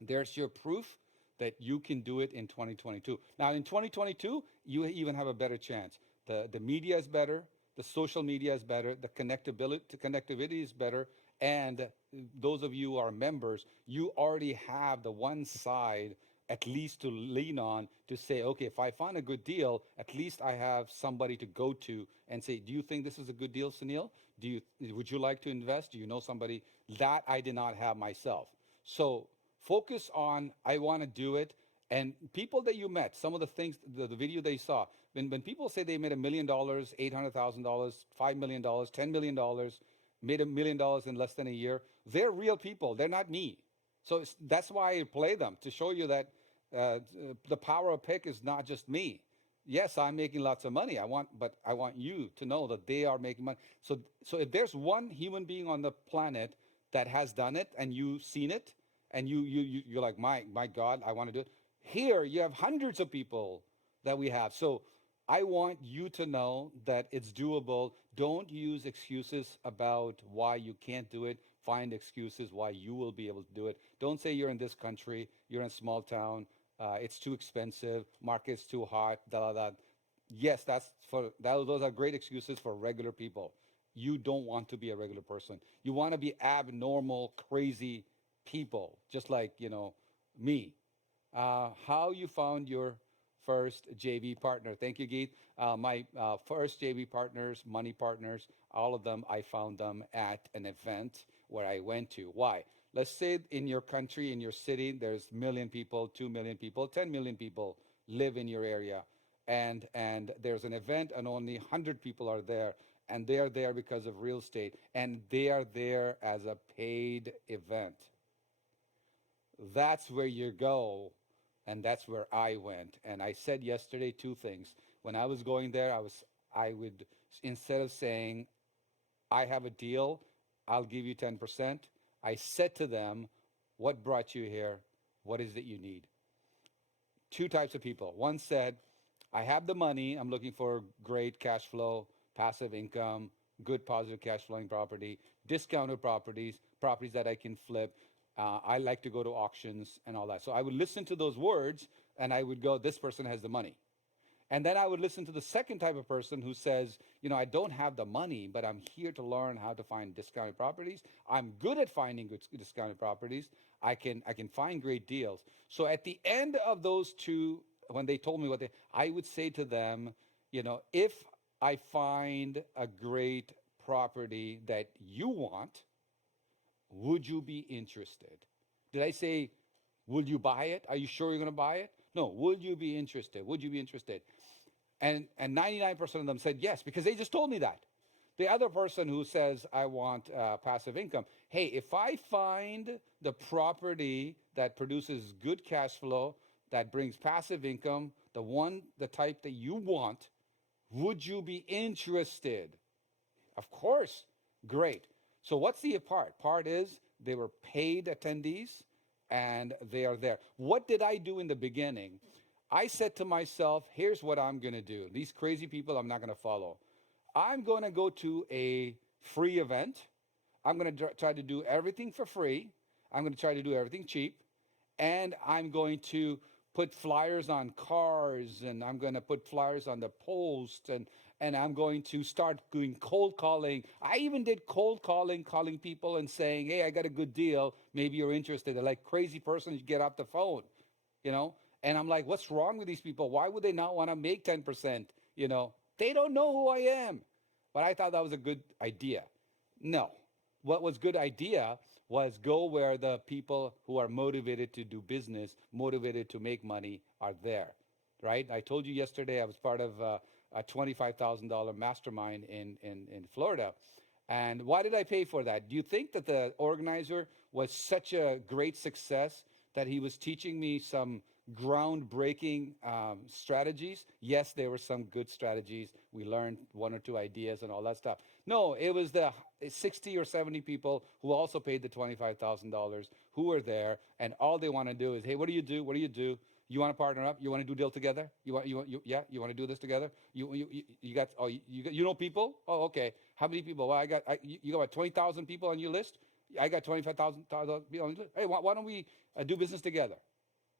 There's your proof that you can do it in 2022. Now, in 2022, you even have a better chance. The media is better. The social media is better. The connectivity is better. And those of you who are members, you already have the one side at least to lean on to say, okay, if I find a good deal, at least I have somebody to go to and say, "Do you think this is a good deal, Sunil? Would you like to invest? Do you know somebody?" That I did not have myself. So focus on, I want to do it. And people that you met, some of the things, the video they saw, when people say they made $1 million, $800,000, $5 million, $10 million, made $1 million in less than a year, they're real people. They're not me. So that's why I play them, to show you that the power of PIC is not just me. Yes, I'm making lots of money. But I want you to know that they are making money. So if there's one human being on the planet that has done it, and you've seen it, and you're like, my God, I want to do it. Here, you have hundreds of people that we have. So I want you to know that it's doable. Don't use excuses about why you can't do it. Find excuses why you will be able to do it. Don't say you're in this country, you're in a small town, it's too expensive, market's too hot, Yes, those are great excuses for regular people. You don't want to be a regular person. You want to be abnormal, crazy people, just like, me. How you found your first JV partner? Thank you, Geet. My first JV partners, money partners, all of them, I found them at an event where I went to. Why? Let's say in your country, in your city, there's 1 million people, 2 million people, 10 million people live in your area. and there's an event and only 100 people are there, and they are there because of real estate, and they are there as a paid event. That's where you go, and that's where I went. And I said yesterday two things. When I was going there, I would, instead of saying, I have a deal, I'll give you 10%, I said to them, what brought you here? What is it you need? Two types of people. One said, I have the money, I'm looking for great cash flow, passive income, good positive cash flowing property, discounted properties, properties that I can flip. I like to go to auctions and all that. So I would listen to those words and I would go, this person has the money. And then I would listen to the second type of person who says, I don't have the money, but I'm here to learn how to find discounted properties. I'm good at finding good discounted properties. I can find great deals. So at the end of those two, when they told me I would say to them, if I find a great property that you want, would you be interested? Did I say, will you buy it? Are you sure you're going to buy it? No, would you be interested? Would you be interested? And 99% of them said yes, because they just told me that. The other person who says, I want passive income, hey, if I find the property that produces good cash flow, that brings passive income, the type that you want, would you be interested? Of course. Great. So what's the part? Part is they were paid attendees and they are there. What did I do in the beginning? I said to myself, here's what I'm going to do. These crazy people I'm not going to follow. I'm going to go to a free event. I'm going to try to do everything for free. I'm going to try to do everything cheap. And I'm going to put flyers on cars, and I'm going to put flyers on the post, and I'm going to start doing cold calling. I even did cold calling people and saying, hey, I got a good deal. Maybe you're interested. They're like crazy person, you get off the phone, And I'm like, what's wrong with these people? Why would they not want to make 10%? They don't know who I am. But I thought that was a good idea. No. What was good idea was go where the people who are motivated to do business, motivated to make money are there, right? I told you yesterday I was part of a $25,000 mastermind in Florida. And why did I pay for that? Do you think that the organizer was such a great success that he was teaching me some groundbreaking strategies? Yes, there were some good strategies. We learned one or two ideas and all that stuff. No, it was the 60 or 70 people who also paid the $25,000 who were there, and all they want to do is, hey, what do you do? What do you do? You want to partner up? You want to do deal together? You want to do this together? You know people? Oh, okay. How many people? Well, you got about 20,000 people on your list. I got 25,000 people on your list. Hey, why don't we do business together?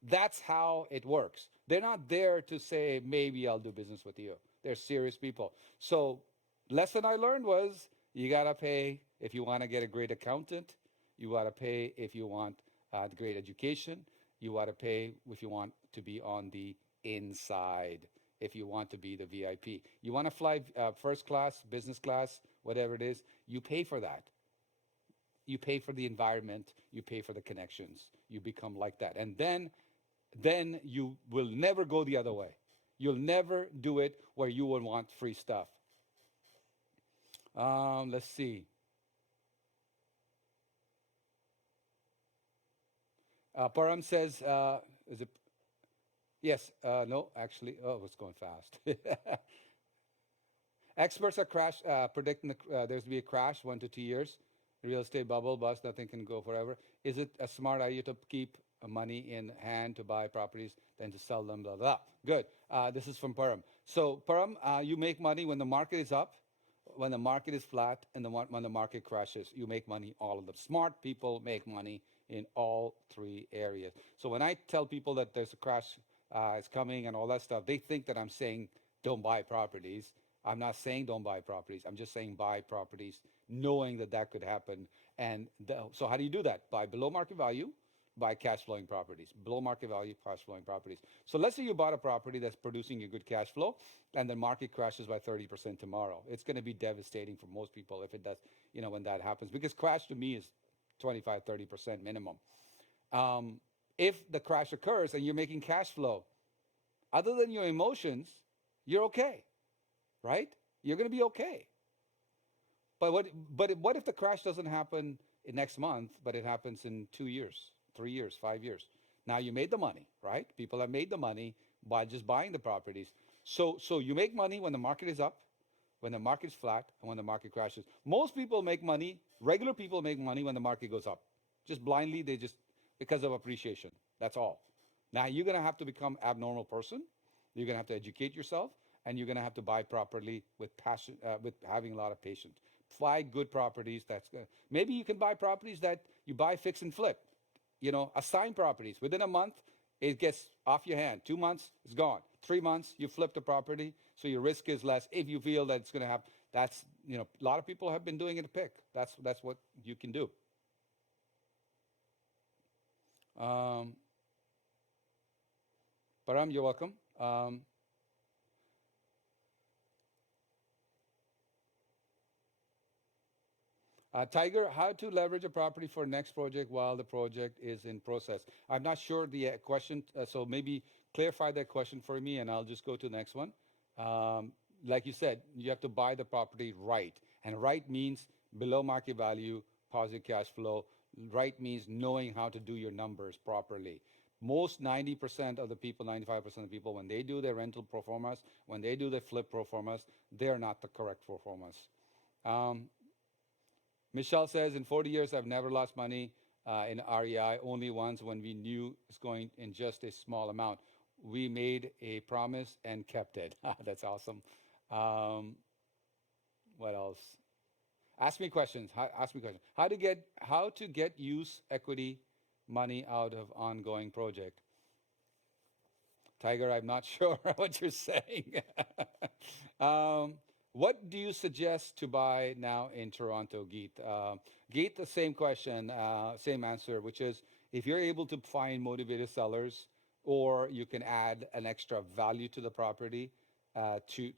That's how it works. They're not there to say, maybe I'll do business with you. They're serious people. So lesson I learned was you got to pay if you want to get a great accountant. You got to pay if you want great education. You got to pay if you want to be on the inside, if you want to be the VIP. You want to fly first class, business class, whatever it is, you pay for that. You pay for the environment. You pay for the connections. You become like that. And then you will never go the other way. You'll never do it where you will want free stuff. Let's see. Param says, is it? Yes, no, actually, it's going fast. Experts are predicting there's to be a crash 1 to 2 years. Real estate bubble, bust, nothing can go forever. Is it a smart idea to keep money in hand to buy properties than to sell them, blah, blah. Good. This is from Param. So Param, you make money when the market is up, when the market is flat, and when the market crashes. You make money, all of them. Smart people make money in all three areas. So when I tell people that there's a crash is coming and all that stuff, they think that I'm saying don't buy properties. I'm not saying don't buy properties. I'm just saying buy properties, knowing that that could happen. And so how do you do that? Buy below market value, buy cash flowing properties. Below market value, cash flowing properties. So let's say you bought a property that's producing a good cash flow, and the market crashes by 30% tomorrow. It's going to be devastating for most people if it does, when that happens, because crash to me is 25, 30% minimum. If the crash occurs and you're making cash flow, other than your emotions, you're okay, right? You're going to be okay. But what if the crash doesn't happen in next month, but it happens in 2 years, 3 years, 5 years? Now you made the money, right? People have made the money by just buying the properties. So you make money when the market is up, when the market's flat, and when the market crashes. Most people make money, regular people make money when the market goes up. Just blindly, they just, because of appreciation. That's all. Now you're going to have to become abnormal person. You're going to have to educate yourself, and you're going to have to buy properly with passion, with having a lot of patience. Buy good properties. Maybe you can buy properties that you buy, fix, and flip. Assign properties. Within a month, it gets off your hand. 2 months, it's gone. 3 months, you flip the property, so your risk is less. If you feel that it's going to happen, that's a lot of people have been doing it at PIC. That's what you can do. Param, you're welcome. Tiger, how to leverage a property for next project while the project is in process? I'm not sure the question, so maybe clarify that question for me, and I'll just go to the next one. Like you said, you have to buy the property right, and right means below market value, positive cash flow. Right means knowing how to do your numbers properly. Most 90% of the people, 95% of the people, when they do their rental pro formas, when they do their flip pro formas, they're not the correct pro formas. Michelle says, in 40 years, I've never lost money in REI, only once when we knew it's going in just a small amount. We made a promise and kept it. That's awesome. What else? Ask me questions. Ask me questions. How to get use equity money out of ongoing project? Tiger, I'm not sure what you're saying. What do you suggest to buy now in Toronto, Geet? Geet, the same question, same answer, which is if you're able to find motivated sellers, or you can add an extra value to the property to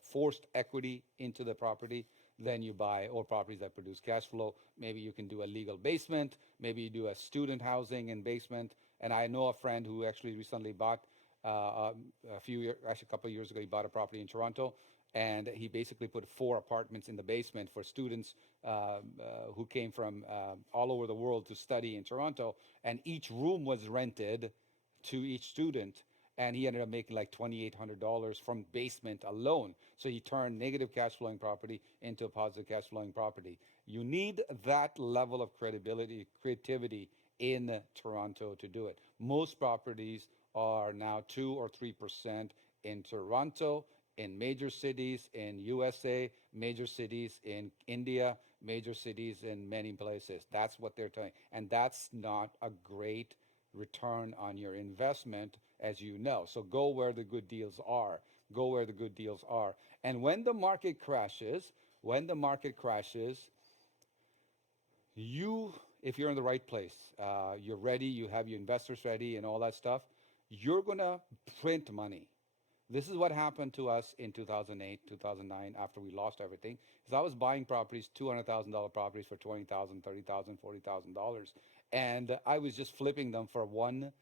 forced equity into the property, then you buy, or properties that produce cash flow. Maybe you can do a legal basement. Maybe you do a student housing and basement. And I know a friend who actually recently bought a couple of years ago, he bought a property in Toronto, and he basically put 4 apartments in the basement for students who came from all over the world to study in Toronto, and each room was rented to each student, and he ended up making like $2,800 from basement alone. So he turned negative cash flowing property into a positive cash flowing property. You need that level of creativity in Toronto to do it. Most properties are now 2 or 3% in Toronto, in major cities in USA, major cities in India, major cities in many places. That's what they're telling. And that's not a great return on your investment, as you know. So go where the good deals are. Go where the good deals are. And when the market crashes, if you're in the right place, you're ready, you have your investors ready and all that stuff, you're going to print money. This is what happened to us in 2008, 2009, after we lost everything. Because I was buying properties, $200,000 properties for $20,000, $30,000, $40,000. And I was just flipping them for 100%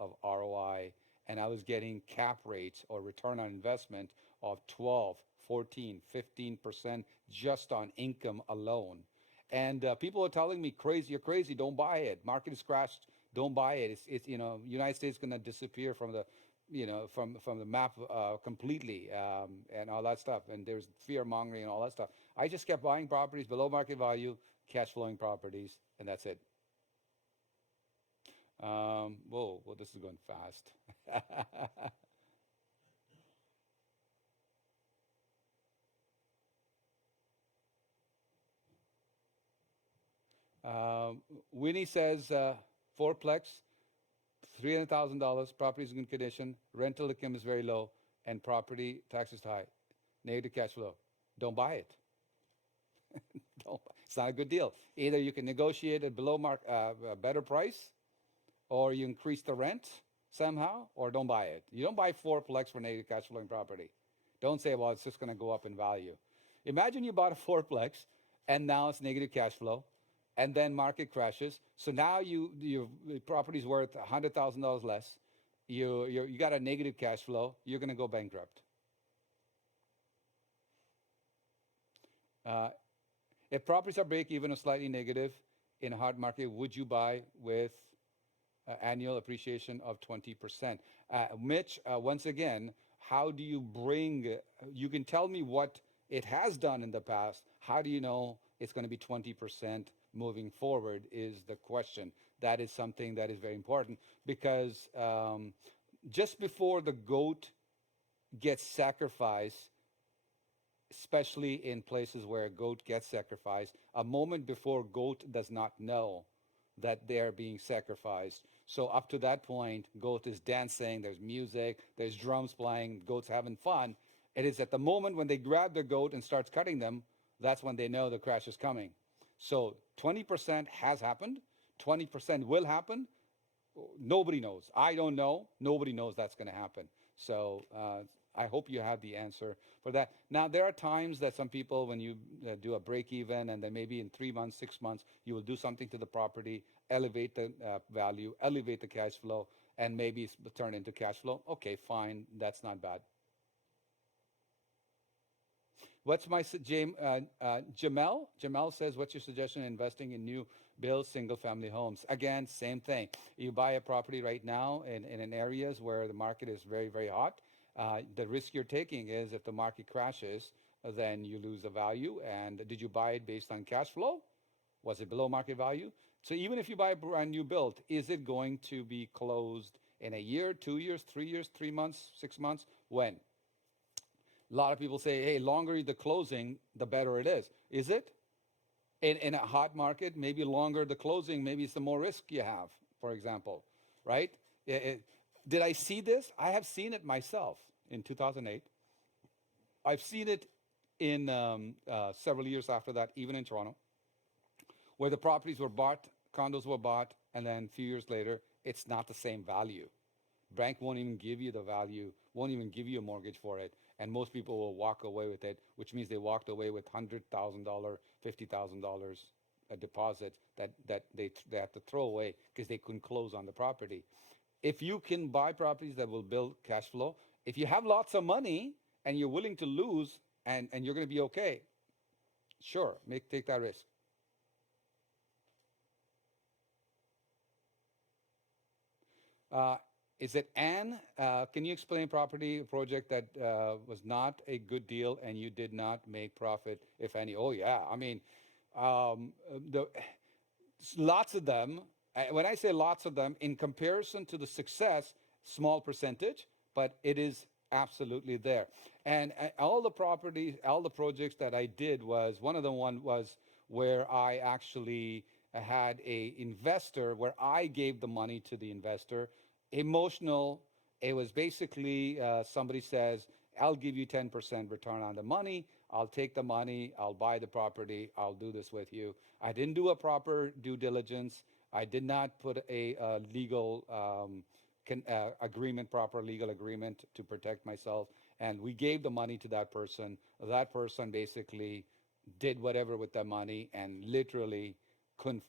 of ROI. And I was getting cap rates or return on investment of 12, 14, 15% just on income alone. And people are telling me, you're crazy, don't buy it. Market is crashed, don't buy it. It's United States is going to disappear from the, from the map completely, and all that stuff. And there's fear mongering and all that stuff. I just kept buying properties below market value, cash flowing properties, and that's it. Whoa, this is going fast. Winnie says, fourplex, $300,000, property is in good condition, rental income is very low, and property tax is high. Negative cash flow. Don't buy it. It's not a good deal. Either you can negotiate a a better price, or you increase the rent somehow, or don't buy it. You don't buy fourplex for negative cash flowing property. Don't say, well, it's just going to go up in value. Imagine you bought a fourplex, and now it's negative cash flow, and then market crashes. So now your property's worth $100,000 less, you got a negative cash flow, you're going to go bankrupt. Uh, if properties are break even or slightly negative in a hard market, would you buy with annual appreciation of 20%? Mitch, once again, how do you bring, you can tell me what it has done in the past. How do you know it's going to be 20% moving forward is the question. That is something that is very important because just before the goat gets sacrificed, especially in places where a goat gets sacrificed, a moment before goat does not know that they're being sacrificed. So up to that point, goat is dancing, there's music, there's drums playing, goat's having fun. It is at the moment when they grab the goat and starts cutting them, that's when they know the crash is coming. So 20% has happened, 20% will happen. Nobody knows. I don't know. Nobody knows that's going to happen. So I hope you have the answer for that. Now, there are times that some people, when you do a break even and then maybe in 3 months, 6 months, you will do something to the property, elevate the value, elevate the cash flow, and maybe it's turn into cash flow. Okay, fine. That's not bad. What's my Jamel? Jamel says, what's your suggestion in investing in new build single family homes? Again, same thing. You buy a property right now in areas where the market is very, very hot. The risk you're taking is if the market crashes, then you lose the value. And did you buy it based on cash flow? Was it below market value? So even if you buy a brand new build, is it going to be closed in a year, 2 years, 3 years, 3 months, 6 months? When? A lot of people say, hey, longer the closing, the better it is. Is it? In a hot market, maybe longer the closing, maybe it's the more risk you have, for example, right? Did I see this? I have seen it myself in 2008. I've seen it in several years after that, even in Toronto, where the properties were bought, condos were bought, and then a few years later, it's not the same value. Bank won't even give you the value, won't even give you a mortgage for it. And most people will walk away with it, which means they walked away with $100,000, $50,000 a deposit that they have to throw away because they couldn't close on the property. If you can buy properties that will build cash flow, if you have lots of money and you're willing to lose and you're going to be okay, sure, take that risk. Is it Anne? Can you explain a property project that was not a good deal and you did not make profit, if any? Oh, yeah. I mean, lots of them. When I say lots of them, in comparison to the success, small percentage, but it is absolutely there. And all the properties, all the projects that I did one of them was where I actually had a investor where I gave the money to the investor. Emotional. It was basically somebody says, I'll give you 10% return on the money. I'll take the money. I'll buy the property. I'll do this with you. I didn't do a proper due diligence. I did not put a legal agreement, proper legal agreement to protect myself. And we gave the money to that person. That person basically did whatever with the money and literally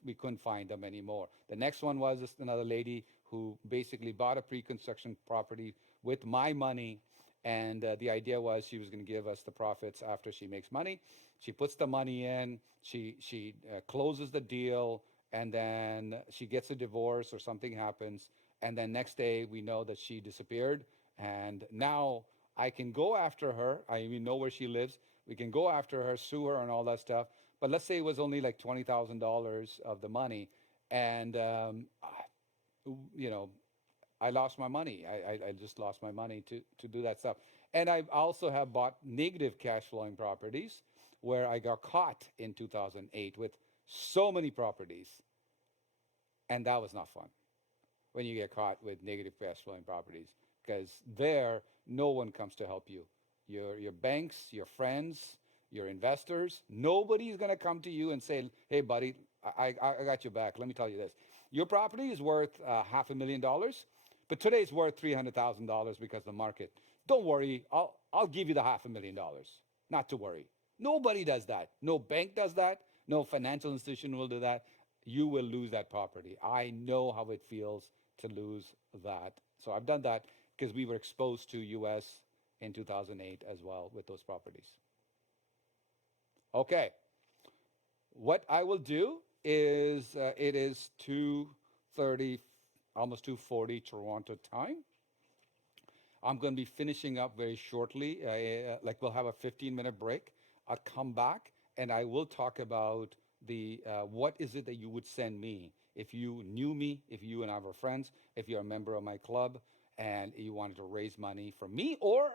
we couldn't find them anymore. The next one was another lady who basically bought a pre-construction property with my money, and the idea was she was going to give us the profits after she makes money. She puts the money in, she closes the deal, and then she gets a divorce or something happens, and then next day we know that she disappeared, and now I can go after her. I even know where she lives. We can go after her, sue her, and all that stuff. But let's say it was only like $20,000 of the money, and I lost my money. I just lost my money to do that stuff. And I also have bought negative cash flowing properties where I got caught in 2008 with so many properties, and that was not fun when you get caught with negative cash flowing properties, because there no one comes to help you. Your banks, your friends, your investors, nobody's going to come to you and say, hey, buddy, I got your back. Let me tell you this. Your property is worth $500,000, but today it's worth $300,000 because of the market. Don't worry. I'll give you the $500,000. Not to worry. Nobody does that. No bank does that. No financial institution will do that. You will lose that property. I know how it feels to lose that So I've done that because we were exposed to US in 2008 as well with those properties. Okay. What I will do is it is 2:30, almost 2:40 Toronto time. I'm going to be finishing up very shortly. Like we'll have a 15-minute break. I'll come back and I will talk about the what is it that you would send me if you knew me, if you and I were friends, if you're a member of my club and you wanted to raise money from me or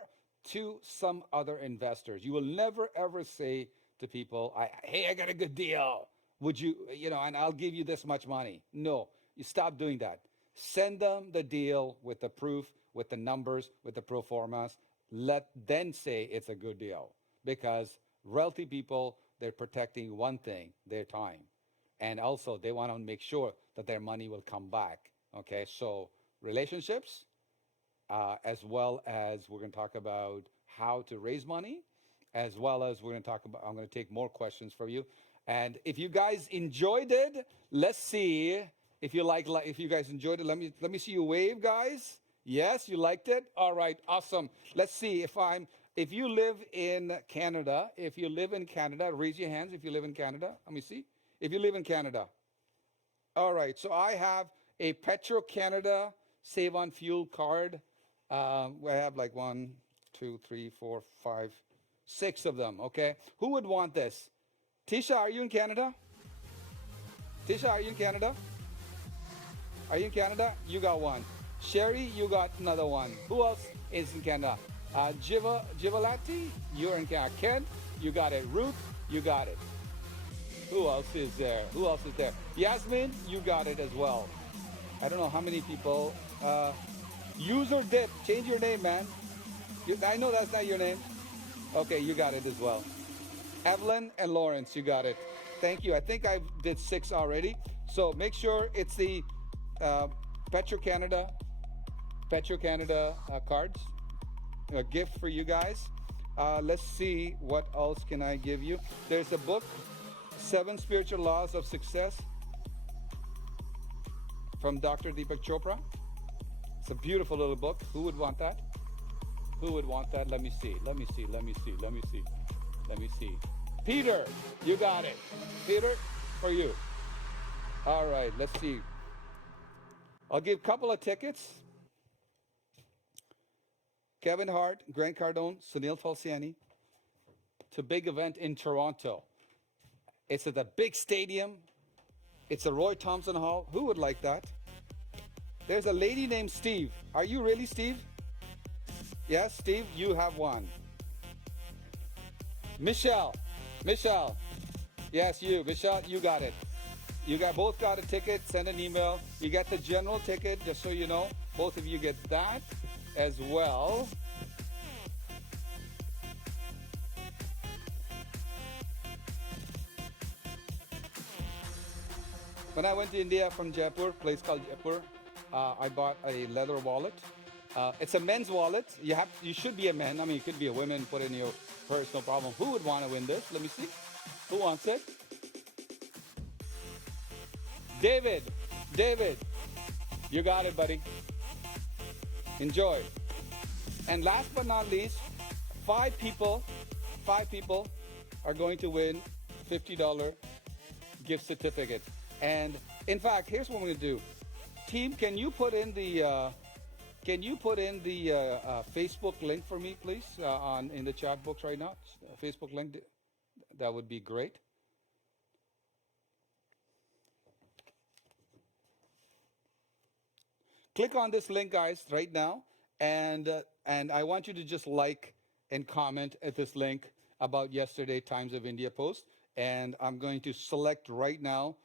to some other investors. You will never ever say to people, hey, I got a good deal. Would you, and I'll give you this much money. No, you stop doing that. Send them the deal with the proof, with the numbers, with the pro formas. Let them say it's a good deal because wealthy people, they're protecting one thing, their time. And also they want to make sure that their money will come back. Okay, so relationships, as well as we're going to talk about how to raise money, as well as we're going to talk about, I'm going to take more questions for you. And if you guys enjoyed it, let's see if you guys enjoyed it. Let me see you wave, guys. Yes, you liked it. All right, awesome. Let's see if you live in Canada, raise your hands if you live in Canada. Let me see. If you live in Canada. All right, so I have a Petro-Canada Save on Fuel card. I have like 1, 2, 3, 4, 5, 6 of them, okay? Who would want this? Tisha, are you in Canada? Tisha, are you in Canada? Are you in Canada? You got one. Sherry, you got another one. Who else is in Canada? Jivalati, you're in Canada. Ken, you got it. Ruth, you got it. Who else is there? Yasmin, you got it as well. I don't know how many people. User Dip, change your name, man. I know that's not your name. Okay, you got it as well. Evelyn and Lawrence, you got it. Thank you. I think I did 6 already. So make sure it's the Petro-Canada cards. A gift for you guys. Let's see what else can I give you. There's a book, 7 Spiritual Laws of Success from Dr. Deepak Chopra. It's a beautiful little book. Who would want that? Let me see. Peter, you got it. Peter, for you. All right, let's see. I'll give a couple of tickets. Kevin Hart, Grant Cardone, Sunil Tulsiani to a big event in Toronto. It's at the big stadium. It's a Roy Thompson Hall. Who would like that? There's a lady named Steve. Are you really Steve? Yes, Steve, you have one. Michelle. Yes, you. Michelle, you got it. Both got a ticket. Send an email. You get the general ticket, just so you know. Both of you get that as well. When I went to India from Jaipur, a place called Jaipur, I bought a leather wallet. It's a men's wallet. You should be a man. I mean, it could be a woman. Put it in your purse, no problem. Who would want to win this? Let me see. Who wants it? David, you got it, buddy. Enjoy. And last but not least, 5 people are going to win $50 gift certificate. And in fact, here's what we're going to do. Team, can you put in the Facebook link for me, please, in the chat box right now? Facebook link, that would be great. Click on this link, guys, right now, and I want you to just like and comment at this link about yesterday Times of India post, and I'm going to select right now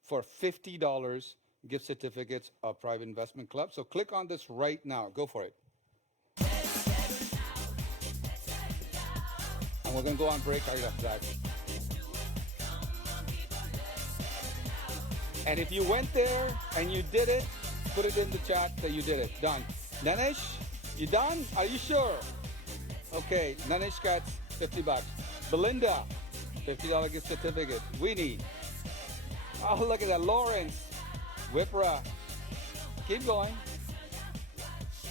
for $50 gift certificates of Private Investment Club. So click on this right now. Go for it. And we're going to go on break right after that. And if you went there and you did it, put it in the chat that you did it. Done. Nanesh, you done? Are you sure? Okay, Nanesh gets $50. Belinda, $50 gift certificate. Winnie. Oh, look at that. Lawrence. Wipra. Keep going.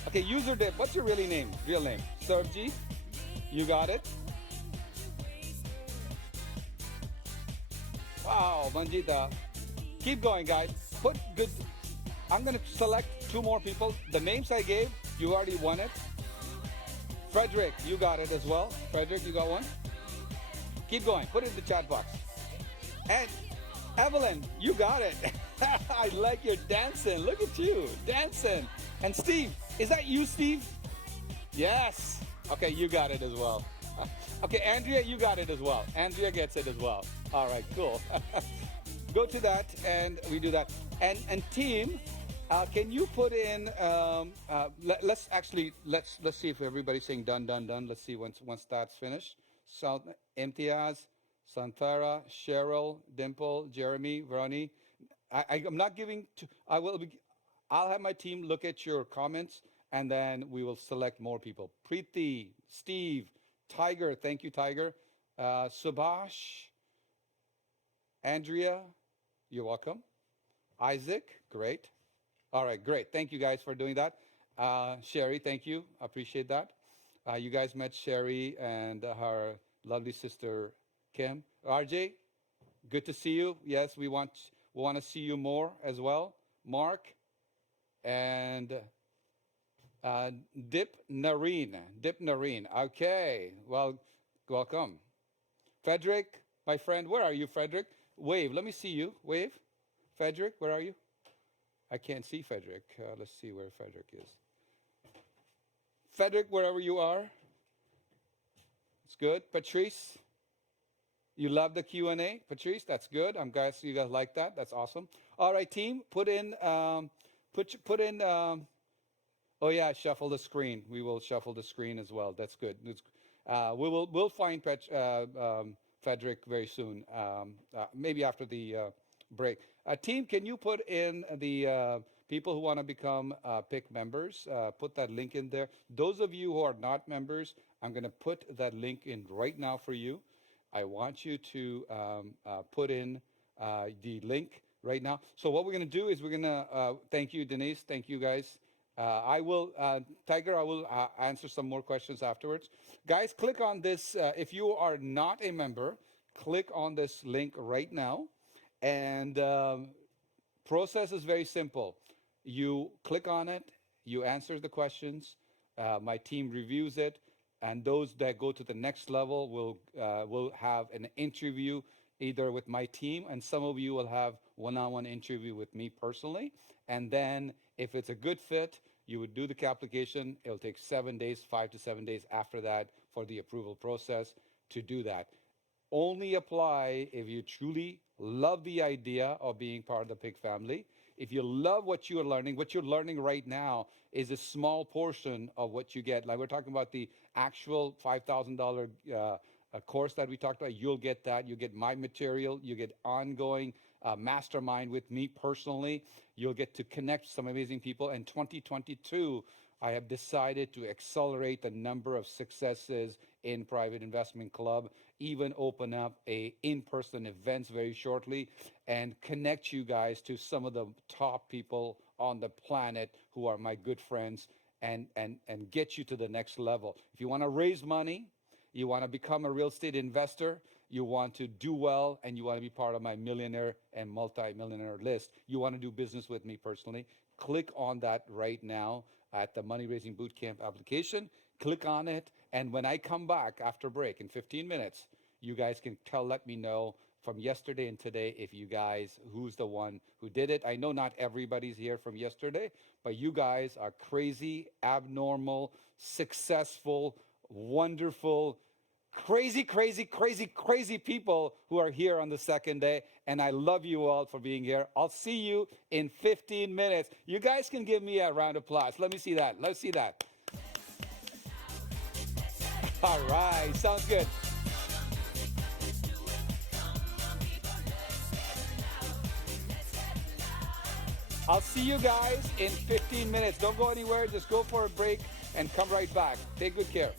Okay, user Dip. What's your really name? Real name? Sergi. You got it. Wow, Manjita. Keep going, guys. Put good. I'm gonna select 2 more people. The names I gave, you already won it. Frederick, you got it as well. Frederick, you got one. Keep going. Put it in the chat box. And Evelyn, you got it. I like your dancing. Look at you dancing. And Steve, is that you, Steve? Yes. Okay, you got it as well. Okay, Andrea, you got it as well. Andrea gets it as well. All right, cool. Go to that and we do that. And team, can you put in? Let's see if everybody's saying done. Let's see once that's finished. So Imtiaz, Santara, Cheryl, Dimple, Jeremy, Veroni. I'm not giving. I'll have my team look at your comments and then we will select more people. Preeti, Steve, Tiger. Thank you, Tiger. Subhash, Andrea, you're welcome. Isaac, great. All right, great. Thank you guys for doing that. Sherry, thank you. Appreciate that. You guys met Sherry and her lovely sister Kim. RJ, good to see you. Yes, we want to see you more as well. Mark and Dip Nareen. Okay, well, welcome. Frederick, my friend, where are you, Frederick? Wave, let me see you. Wave. Frederick, where are you? I can't see Frederick. Let's see where Frederick is. Frederick, wherever you are. It's good. Patrice, you love the Q&A. Patrice, that's good. I'm glad you guys like that. That's awesome. All right, team, put in, oh yeah, shuffle the screen. We will shuffle the screen as well. That's good. We'll find Frederick very soon, maybe after the break. Team, can you put in the people who want to become PIC members? Put that link in there. Those of you who are not members, I'm going to put that link in right now for you. I want you to put in the link right now. So what we're going to do is we're going to thank you, Denise. Thank you, guys. Tiger, I will answer some more questions afterwards. Guys, click on this. If you are not a member, click on this link right now. And process is very simple. You click on it, you answer the questions, my team reviews it, and those that go to the next level will have an interview either with my team, and some of you will have one-on-one interview with me personally. And then if it's a good fit, you would do the application. It'll take 7 days, 5 to 7 days after that for the approval process to do that. Only apply if you truly love the idea of being part of the PIC family. If you love what you're learning right now is a small portion of what you get. Like we're talking about the actual $5,000 course that we talked about. You'll get that. You get my material. You get ongoing mastermind with me personally. You'll get to connect with some amazing people. In 2022, I have decided to accelerate the number of successes in Private Investment Club, even open up in-person events very shortly, and connect you guys to some of the top people on the planet who are my good friends, and get you to the next level. If you want to raise money, you want to become a real estate investor, you want to do well, and you want to be part of my millionaire and multi-millionaire list, you want to do business with me personally, click on that right now at the Money Raising Bootcamp application. Click on it, and when I come back after break in 15 minutes, you guys can let me know from yesterday and today if you guys, who's the one who did it. I know not everybody's here from yesterday, but you guys are crazy, abnormal, successful, wonderful, crazy people who are here on the second day, and I love you all for being here. I'll see you in 15 minutes. You guys can give me a round of applause. Let me see that. Let's see that. All right, sounds good. I'll see you guys in 15 minutes. Don't go anywhere. Just go for a break and come right back. Take good care.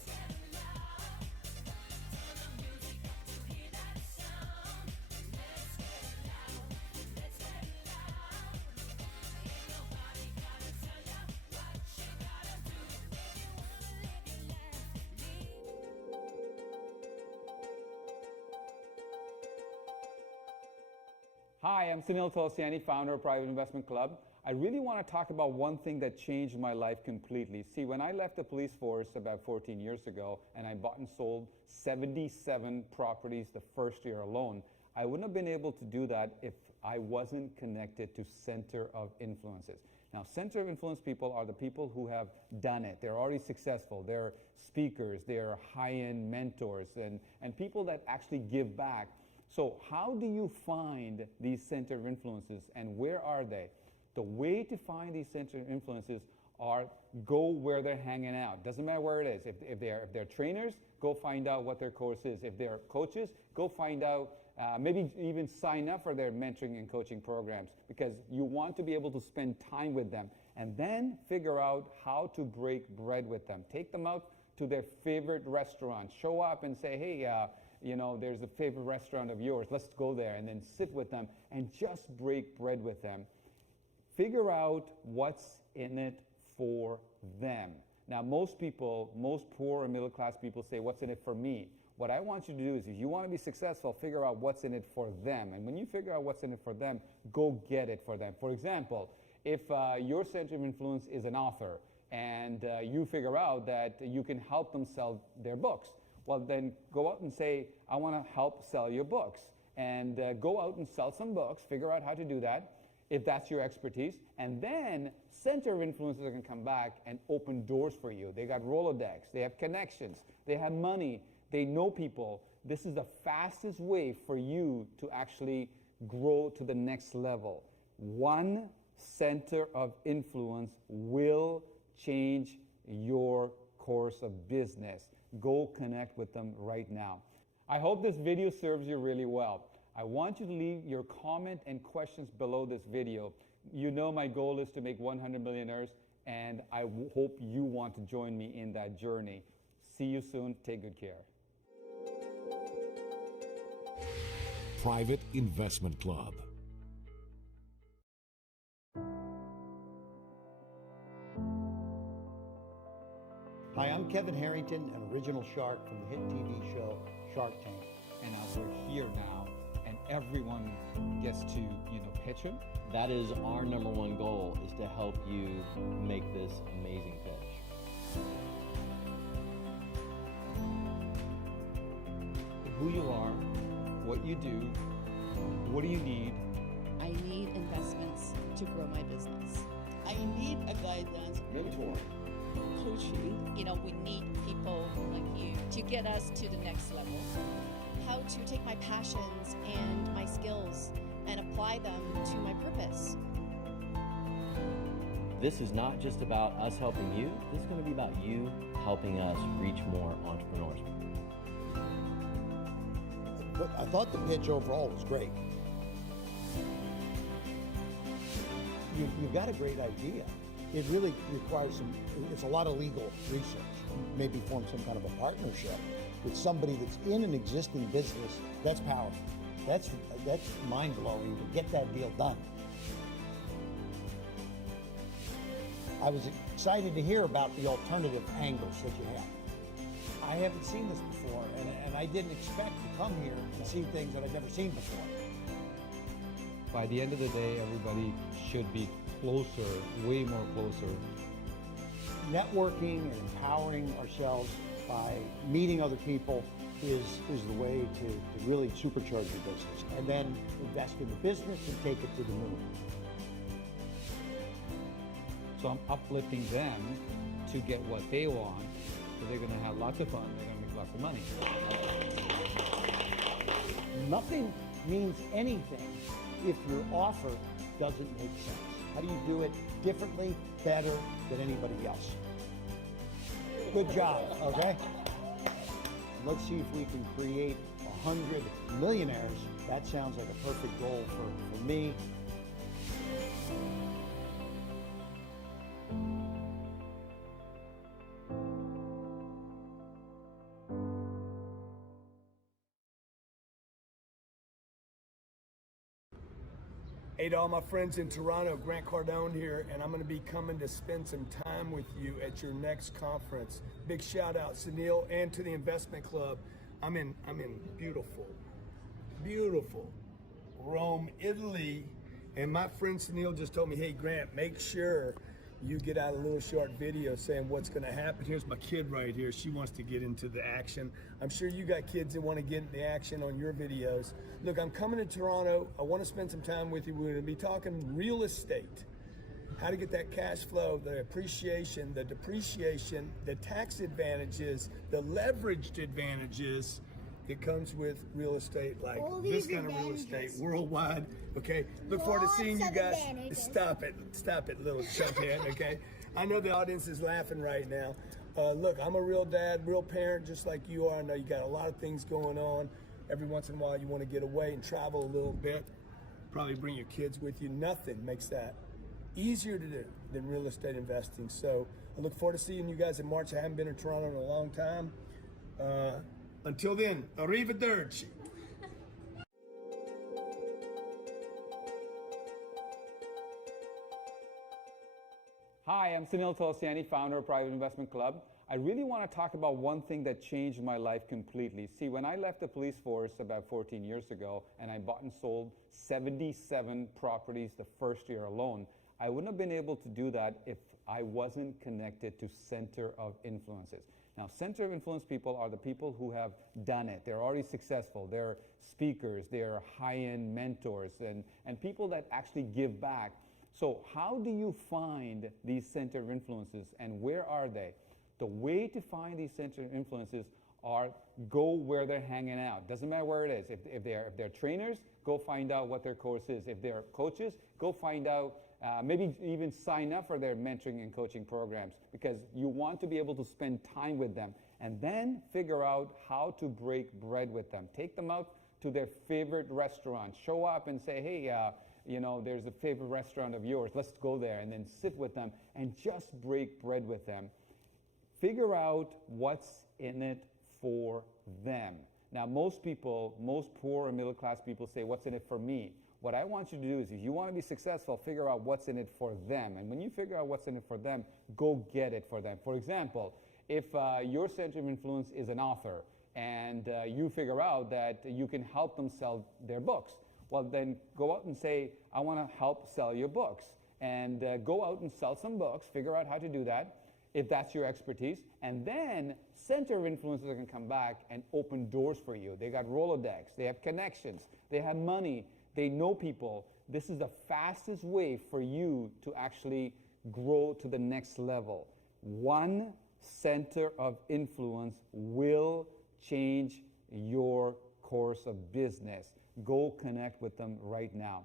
Hi, I'm Sunil Tulsiani, founder of Private Investment Club. I really want to talk about one thing that changed my life completely. See, when I left the police force about 14 years ago and I bought and sold 77 properties the first year alone, I wouldn't have been able to do that if I wasn't connected to center of influences. Now, center of influence people are the people who have done it. They're already successful. They're speakers, they're high-end mentors, and people that actually give back. So how do you find these center of influences, and where are they? The way to find these center of influences are go where they're hanging out. Doesn't matter where it is. If they're trainers, go find out what their course is. If they're coaches, go find out, maybe even sign up for their mentoring and coaching programs, because you want to be able to spend time with them, and then figure out how to break bread with them. Take them out to their favorite restaurant. Show up and say, hey, you know, there's a favorite restaurant of yours. Let's go there, and then sit with them and just break bread with them. Figure out what's in it for them. Now, most people, most poor and middle class people say, what's in it for me? What I want you to do is, if you want to be successful, figure out what's in it for them. And when you figure out what's in it for them, go get it for them. For example, if your center of influence is an author, and you figure out that you can help them sell their books, well, then go out and say, I want to help sell your books. And go out and sell some books, figure out how to do that, if that's your expertise, and then center of influences are going to come back and open doors for you. They got Rolodex, they have connections, they have money, they know people. This is the fastest way for you to actually grow to the next level. One center of influence will change your course of business. Go connect with them right now. I hope this video serves you really well. I want you to leave your comment and questions below this video. You know my goal is to make 100 millionaires, and I hope you want to join me in that journey. See you soon. Take good care. Private Investment Club. Hi, I'm Kevin Harrington, an original shark from the hit TV show Shark Tank. And now we're here now, and everyone gets to, pitch him. That is our number one goal, is to help you make this amazing pitch. Who you are, what you do, what do you need? I need investments to grow my business. I need a guidance, Mentor. coaching. We need people like you to get us to the next level. How to take my passions and my skills and apply them to my purpose. This is not just about us helping you. This is going to be about you helping us reach more entrepreneurs. But I thought the pitch overall was great. You've got a great idea. It really requires it's a lot of legal research. Maybe form some kind of a partnership with somebody that's in an existing business. That's powerful. That's mind-blowing to get that deal done. I was excited to hear about the alternative angles that you have. I haven't seen this before, and I didn't expect to come here and see things that I've never seen before. By the end of the day, everybody should be closer, way more closer. Networking and empowering ourselves by meeting other people is the way to really supercharge your business, and then invest in the business and take it to the moon. So I'm uplifting them to get what they want. So they're going to have lots of fun. They're going to make lots of money. Nothing means anything if your offer doesn't make sense. How do you do it differently, better than anybody else? Good job, okay? Let's see if we can create 100 millionaires. That sounds like a perfect goal for me. Hey to all my friends in Toronto, Grant Cardone here, and I'm going to be coming to spend some time with you at your next conference. Big shout out Sunil and to the investment club. I'm in beautiful Rome, Italy. And my friend Sunil just told me, hey, Grant, make sure you get out a little short video saying what's going to happen. Here's my kid right here. She wants to get into the action. I'm sure you got kids that want to get into the action on your videos. Look, I'm coming to Toronto. I want to spend some time with you. We're going to be talking real estate, how to get that cash flow, the appreciation, the depreciation, the tax advantages, the leveraged advantages that comes with real estate, like this kind of real estate worldwide. Okay, look forward to seeing you guys. Stop it, little chunkhead. Okay, I know the audience is laughing right now. Look, I'm a real dad, real parent, just like you are. I know you got a lot of things going on. Every once in a while, you want to get away and travel a little bit. Probably bring your kids with you. Nothing makes that easier to do than real estate investing. So I look forward to seeing you guys in March. I haven't been in Toronto in a long time. Until then, arrivederci. Hi, I'm Sunil Tulsiani, founder of Private Investment Club. I really want to talk about one thing that changed my life completely. See, when I left the police force about 14 years ago and I bought and sold 77 properties the first year alone, I wouldn't have been able to do that if I wasn't connected to center of influences. Now, center of influence people are the people who have done it. They're already successful. They're speakers, they're high-end mentors, and people that actually give back. So how do you find these center of influences, and where are they? The way to find these center of influences are go where they're hanging out. Doesn't matter where it is. If they're trainers, go find out what their course is. If they're coaches, go find out, maybe even sign up for their mentoring and coaching programs, because you want to be able to spend time with them and then figure out how to break bread with them. Take them out to their favorite restaurant. Show up and say, hey, you know, there's a favorite restaurant of yours. Let's go there, and then sit with them and just break bread with them. Figure out what's in it for them. Now, most people, most poor and middle class people say, what's in it for me? What I want you to do is, if you want to be successful, figure out what's in it for them. And when you figure out what's in it for them, go get it for them. For example, if your center of influence is an author and you figure out that you can help them sell their books, well, then go out and say, I want to help sell your books. And go out and sell some books, figure out how to do that, if that's your expertise. And then center of influences can come back and open doors for you. They got Rolodex, they have connections, they have money, they know people. This is the fastest way for you to actually grow to the next level. One center of influence will change your course of business. Go connect with them right now.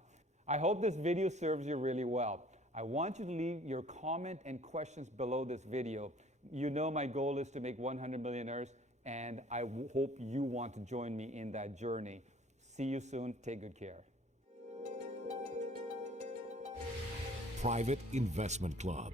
I hope this video serves you really well. I want you to leave your comment and questions below this video. You know my goal is to make 100 millionaires, and I hope you want to join me in that journey. See you soon. Take good care. Private Investment Club.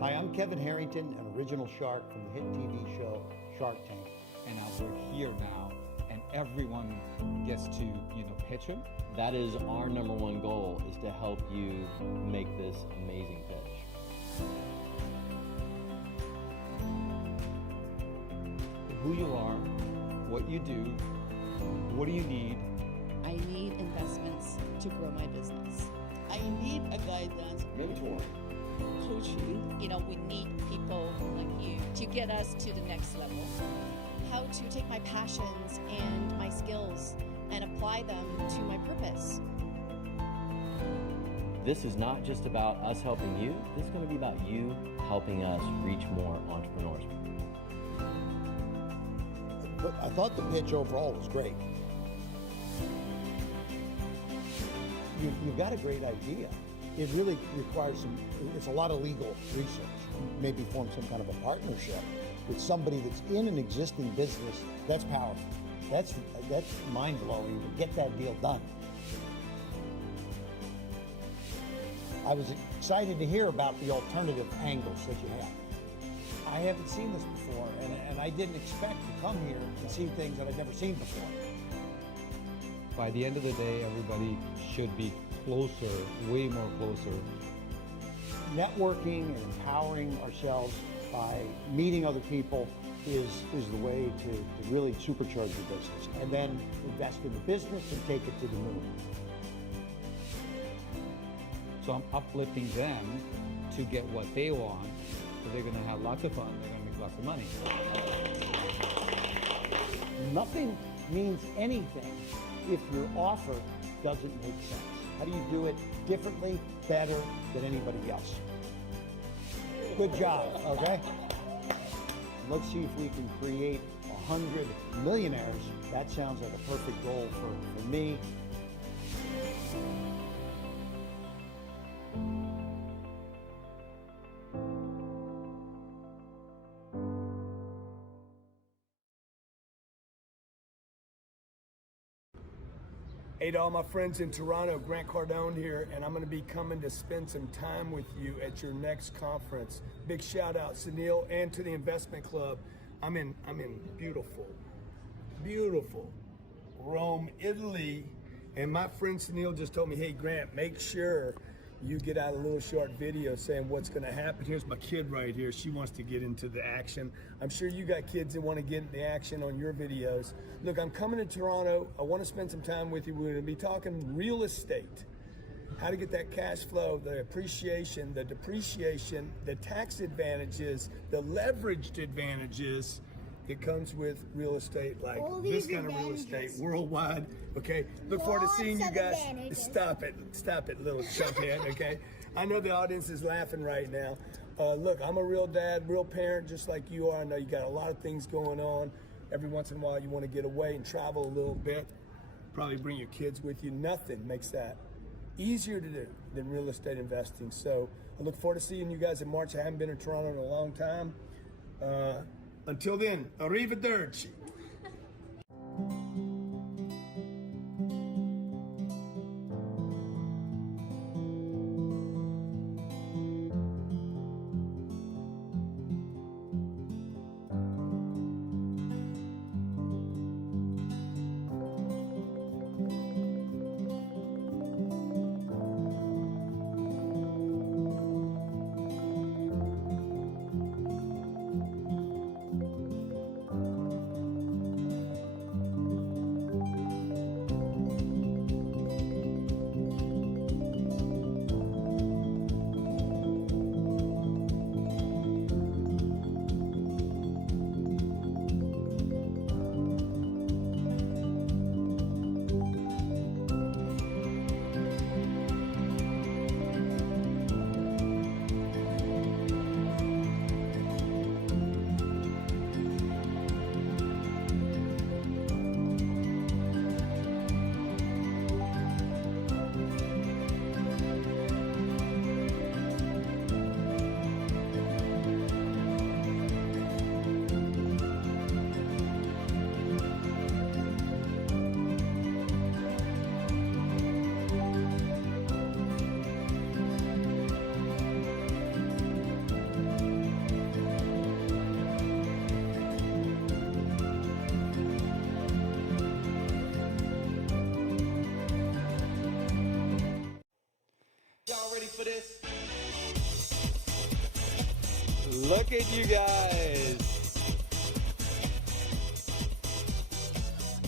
Hi, I'm Kevin Harrington, an original shark from the hit TV show Shark Tank. And as we're here now, and everyone gets to, pitch him. That is our number one goal, is to help you make this amazing pitch. Who you are, what you do, what do you need? I need investments to grow my business. I need a guidance, Mentor. coaching. We need people like you to get us to the next level. How to take my passions and my skills and apply them to my purpose. This is not just about us helping you. This is going to be about you helping us reach more entrepreneurs. But I thought the pitch overall was great. You've got a great idea. It really requires it's a lot of legal research. Maybe form some kind of a partnership with somebody that's in an existing business. That's powerful. That's mind-blowing to get that deal done. I was excited to hear about the alternative angles that you have. I haven't seen this before, and I didn't expect to come here and see things that I'd never seen before. By the end of the day, everybody should be closer, way more closer. Networking and empowering ourselves by meeting other people is the way to really supercharge your business, and then invest in the business and take it to the moon. So I'm uplifting them to get what they want. So they're going to have lots of fun. They're going to make lots of money. Nothing means anything if your offer doesn't make sense. How do you do it differently, better than anybody else? Good job, okay? Let's see if we can create 100 millionaires. That sounds like a perfect goal for me. Hey to all my friends in Toronto, Grant Cardone here, and I'm going to be coming to spend some time with you at your next conference. Big shout out Sunil and to the investment club. I'm in beautiful Rome, Italy, and my friend Sunil just told me, hey Grant, make sure you get out a little short video saying what's going to happen. Here's my kid right here. She wants to get into the action. I'm sure you got kids that want to get into action on your videos. Look, I'm coming to Toronto. I want to spend some time with you. We're going to be talking real estate, how to get that cash flow, the appreciation, the depreciation, the tax advantages, the leveraged advantages that comes with real estate, like this kind of real estate worldwide. Okay, look forward to seeing you guys. Stop it, little chunkhead. Okay, I know the audience is laughing right now. Look, I'm a real dad, real parent, just like you are. I know you got a lot of things going on. Every once in a while, you want to get away and travel a little bit. Probably bring your kids with you. Nothing makes that easier to do than real estate investing. So I look forward to seeing you guys in March. I haven't been in Toronto in a long time. Until then, arrivederci. Look at you guys.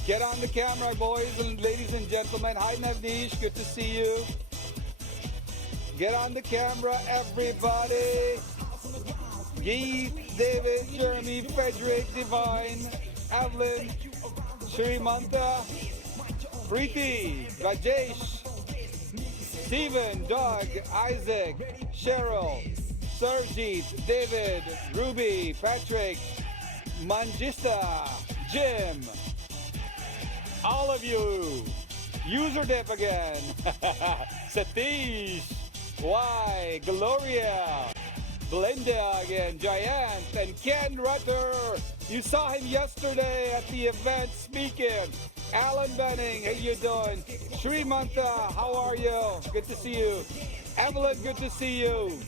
Get on the camera, boys and ladies and gentlemen. Hi, Navneesh. Good to see you. Get on the camera, everybody. Geet, David, Jeremy, Frederick, Divine, Evelyn, Shrimanta, Preeti, Rajesh, Stephen, Doug, Isaac, Cheryl, Surjit, David, Ruby, Patrick, Manjista, Jim, all of you. User dip again. Satish, Y, Gloria, Belinda again, Giant, and Ken Rutter. You saw him yesterday at the event speaking. Alan Benning, how you doing? Srimanta, how are you? Good to see you. Evelyn, good to see you.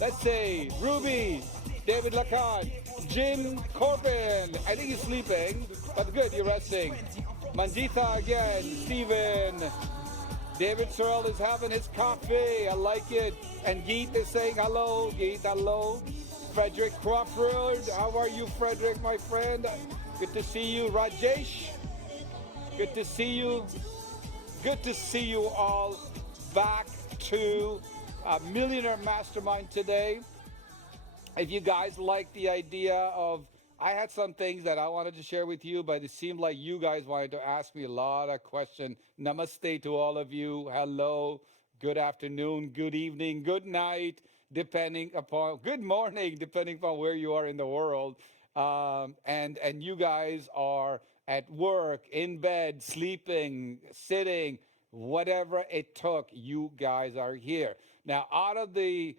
Let's see, Ruby, David Lacan, Jim Corbin. I think he's sleeping, but good, you're resting. Manjita again, Stephen. David Sorrell is having his coffee. I like it. And Geet is saying hello. Geet, hello. Frederick Crawford. How are you, Frederick, my friend? Good to see you. Rajesh. Good to see you. Good to see you all back to Millionaire Mastermind today. If you guys like the idea of, I had some things that I wanted to share with you, but it seemed like you guys wanted to ask me a lot of questions. Namaste to all of you. Hello, good afternoon, good evening, good night, depending upon, good morning, depending upon where you are in the world. And you guys are at work, in bed, sleeping, sitting, whatever it took, you guys are here. Now, out of the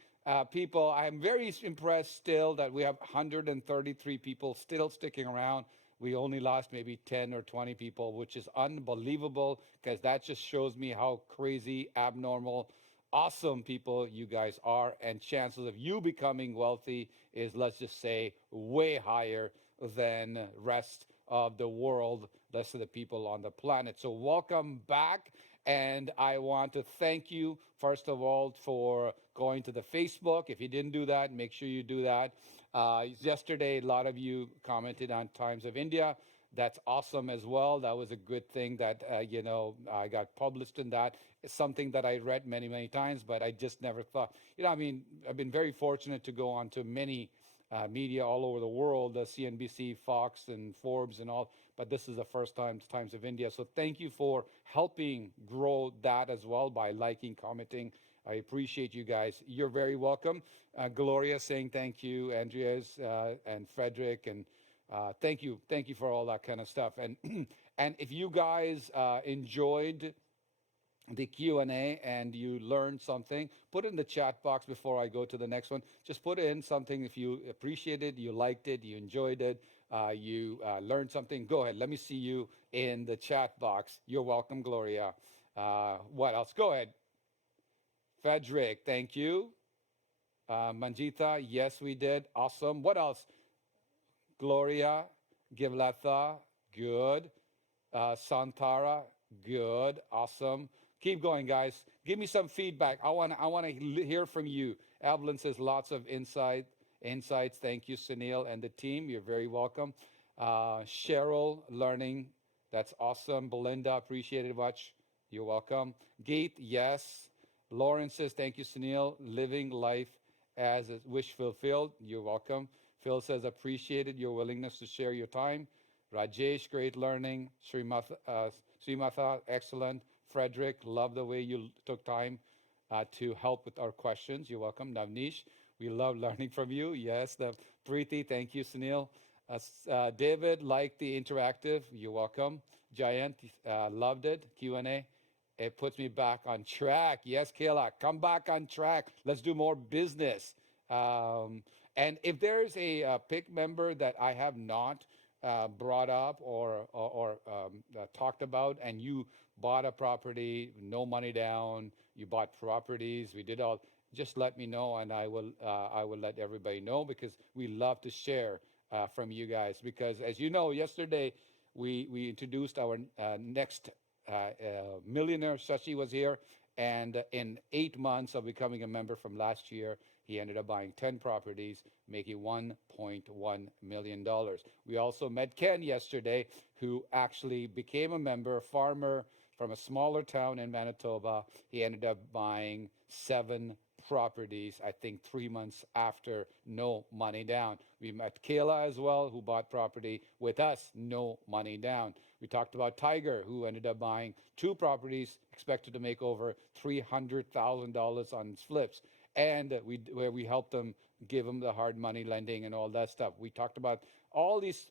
people, I'm very impressed still that we have 133 people still sticking around. We only lost maybe 10 or 20 people, which is unbelievable because that just shows me how crazy, abnormal, awesome people you guys are. And chances of you becoming wealthy is, let's just say, way higher than rest of the world, rest of the people on the planet. So welcome back. And I want to thank you, first of all, for going to the Facebook. If you didn't do that, make sure you do that. Yesterday, a lot of you commented on Times of India. That's awesome as well. That was a good thing that, I got published in that. It's something that I read many, many times, but I just never thought, I've been very fortunate to go on to many media all over the world, CNBC, Fox, and Forbes and all, but this is the first time Times of India. So thank you for helping grow that as well by liking, commenting. I appreciate you guys. You're very welcome. Gloria saying thank you, Andreas and Frederick, and thank you for all that kind of stuff. And and if you guys enjoyed the Q&A and you learned something, put it in the chat box before I go to the next one. Just put in something if you appreciated, you liked it, you enjoyed it, you learned something. Go ahead. Let me see you in the chat box. You're welcome, Gloria. What else? Go ahead. Frederick, thank you. Manjita, yes, we did. Awesome. What else? Gloria, Givlatha, good. Santara, good. Awesome. Keep going, guys. Give me some feedback. I want to hear from you. Evelyn says lots of insights. Thank you, Sunil and the team. You're very welcome. Cheryl, learning. That's awesome. Belinda, appreciate it much. You're welcome. Geet, yes. Lauren says, thank you, Sunil. Living life as a wish fulfilled. You're welcome. Phil says, appreciated your willingness to share your time. Rajesh, great learning. Srimatha, excellent. Frederick, love the way you took time to help with our questions. You're welcome. Navneesh, we love learning from you. Yes, the Preeti, thank you, Sunil. David, like the interactive. You're welcome. Giant, loved it. Q&A. It puts me back on track. Yes, Kayla, come back on track. Let's do more business. And if there's a PIC member that I have not brought up or talked about, and you bought a property, no money down, you bought properties, we did all, just let me know, and I will let everybody know, because we love to share from you guys. Because as you know, yesterday we introduced our next millionaire. Shashi was here, and in 8 months of becoming a member from last year, He ended up buying 10 properties, making $1.1 million. We also met Ken yesterday, who actually became a member, a farmer from a smaller town in Manitoba. He ended up buying 7 properties, I think 3 months after, no money down. We met Kayla as well, who bought property with us, no money down. We talked about Tiger, who ended up buying 2 properties, expected to make over $300,000 on flips. And where we helped them, give them the hard money lending and all that stuff. We talked about all these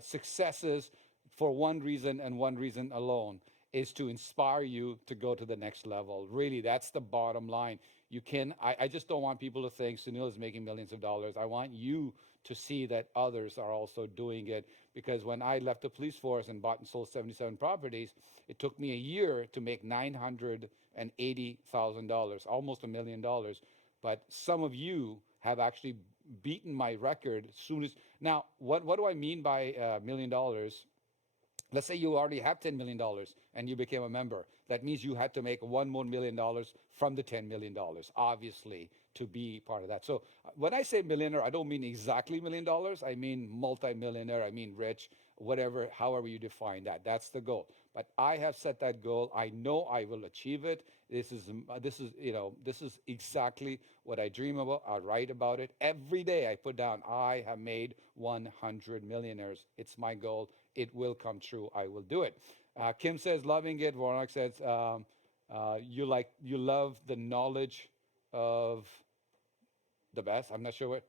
successes for one reason and one reason alone, is to inspire you to go to the next level. Really, that's the bottom line. You can, I just don't want people to think Sunil is making millions of dollars. I want you to see that others are also doing it. Because when I left the police force and bought and sold 77 properties, it took me a year to make $980,000, almost $1 million. But some of you have actually beaten my record as soon as, now, what do I mean by $1 million? Let's say you already have $10 million and you became a member. That means you had to make $1 more million from the $10 million, obviously, to be part of that. So when I say millionaire, I don't mean exactly $1 million. I mean multi-millionaire. I mean rich, whatever, however you define that. That's the goal. But I have set that goal. I know I will achieve it. This is exactly what I dream about. I write about it every day. I put down, I have made 100 millionaires. It's my goal. It will come true. I will do it. Kim says, loving it. Warnock says, you love the knowledge of the best. I'm not sure what.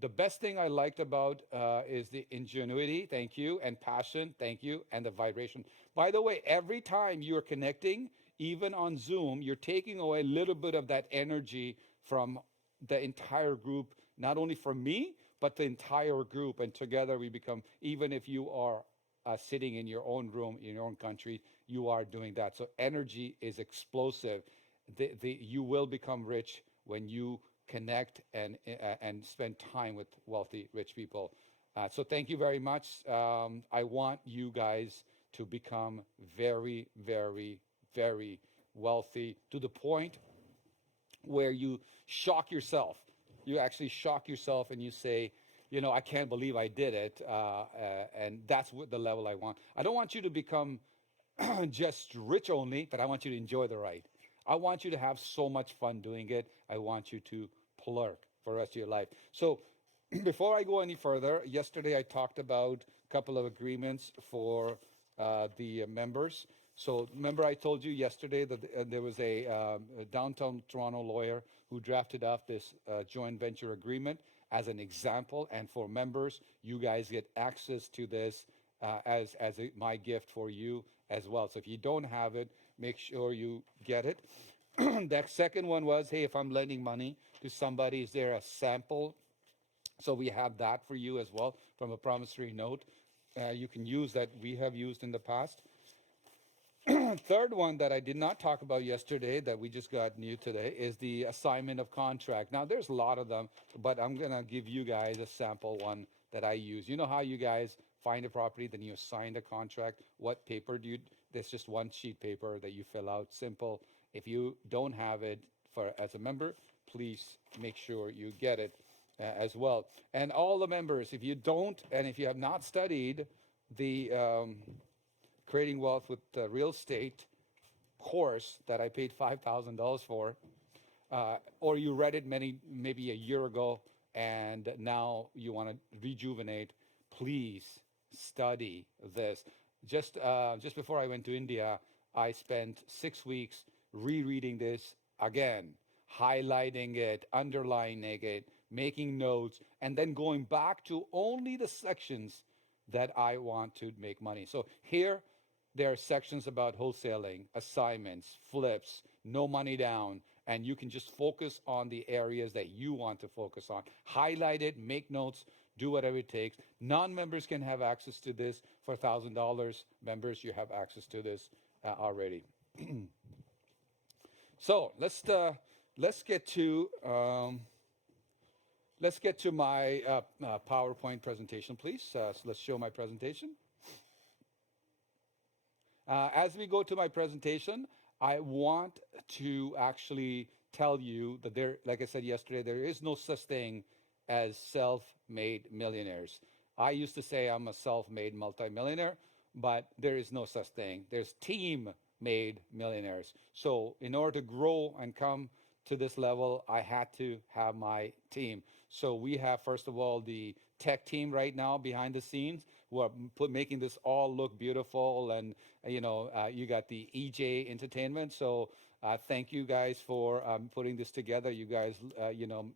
The best thing I liked about is the ingenuity, thank you, and passion, thank you, and the vibration. By the way, every time you're connecting, even on Zoom, you're taking away a little bit of that energy from the entire group, not only from me, but the entire group. And together we become, even if you are sitting in your own room, in your own country, you are doing that. So energy is explosive. You will become rich when you connect and spend time with wealthy, rich people. So thank you very much. I want you guys to become very, very, very wealthy to the point where you shock yourself. You actually shock yourself and you say, you know, I can't believe I did it. And that's what the level I want. I don't want you to become just rich only, but I want you to enjoy the ride. I want you to have so much fun doing it. I want you to plurk for the rest of your life. So before I go any further, yesterday I talked about a couple of agreements for the members. So remember I told you yesterday that there was a downtown Toronto lawyer who drafted up this joint venture agreement as an example. And for members, you guys get access to this as my gift for you as well. So if you don't have it, make sure you get it. That second one was, hey, if I'm lending money to somebody, is there a sample? So we have that for you as well from a promissory note. You can use that we have used in the past. Third one that I did not talk about yesterday that we just got new today is the assignment of contract. Now, there's a lot of them, but I'm going to give you guys a sample one that I use. You know how you guys find a property, then you assign a contract. What paper do you, there's just one sheet paper that you fill out, simple. If you don't have it as a member, please make sure you get it as well. And all the members, if you don't, and if you have not studied the Creating Wealth with Real Estate course that I paid $5,000 for, or you read it maybe a year ago and now you want to rejuvenate, please study this. Just before I went to India, I spent 6 weeks rereading this again, highlighting it, underlining it, making notes, and then going back to only the sections that I want to make money. So here, there are sections about wholesaling, assignments, flips, no money down, and you can just focus on the areas that you want to focus on. Highlight it, make notes, do whatever it takes. Non-members can have access to this for $1,000. Members, you have access to this already. So let's get to my PowerPoint presentation, please. So let's show my presentation. As we go to my presentation, I want to actually tell you that there, like I said yesterday, there is no such thing as self-made millionaires. I used to say I'm a self-made multimillionaire, but there is no such thing. There's team-made millionaires. So in order to grow and come to this level, I had to have my team. So we have, first of all, the tech team right now behind the scenes who are making this all look beautiful. And, you got the EJ Entertainment. So thank you guys for putting this together. You guys,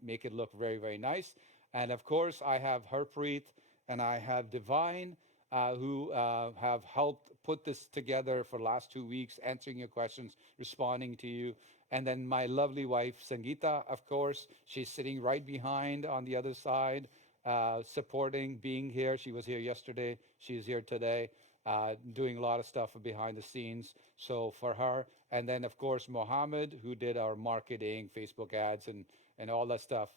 make it look very, very nice. And of course, I have Harpreet and I have Divine who have helped put this together for the last 2 weeks, answering your questions, responding to you. And then my lovely wife, Sangeeta, of course, she's sitting right behind on the other side, supporting, being here. She was here yesterday. She's here today, doing a lot of stuff behind the scenes. So for her, and then of course, Mohammed, who did our marketing, Facebook ads, and all that stuff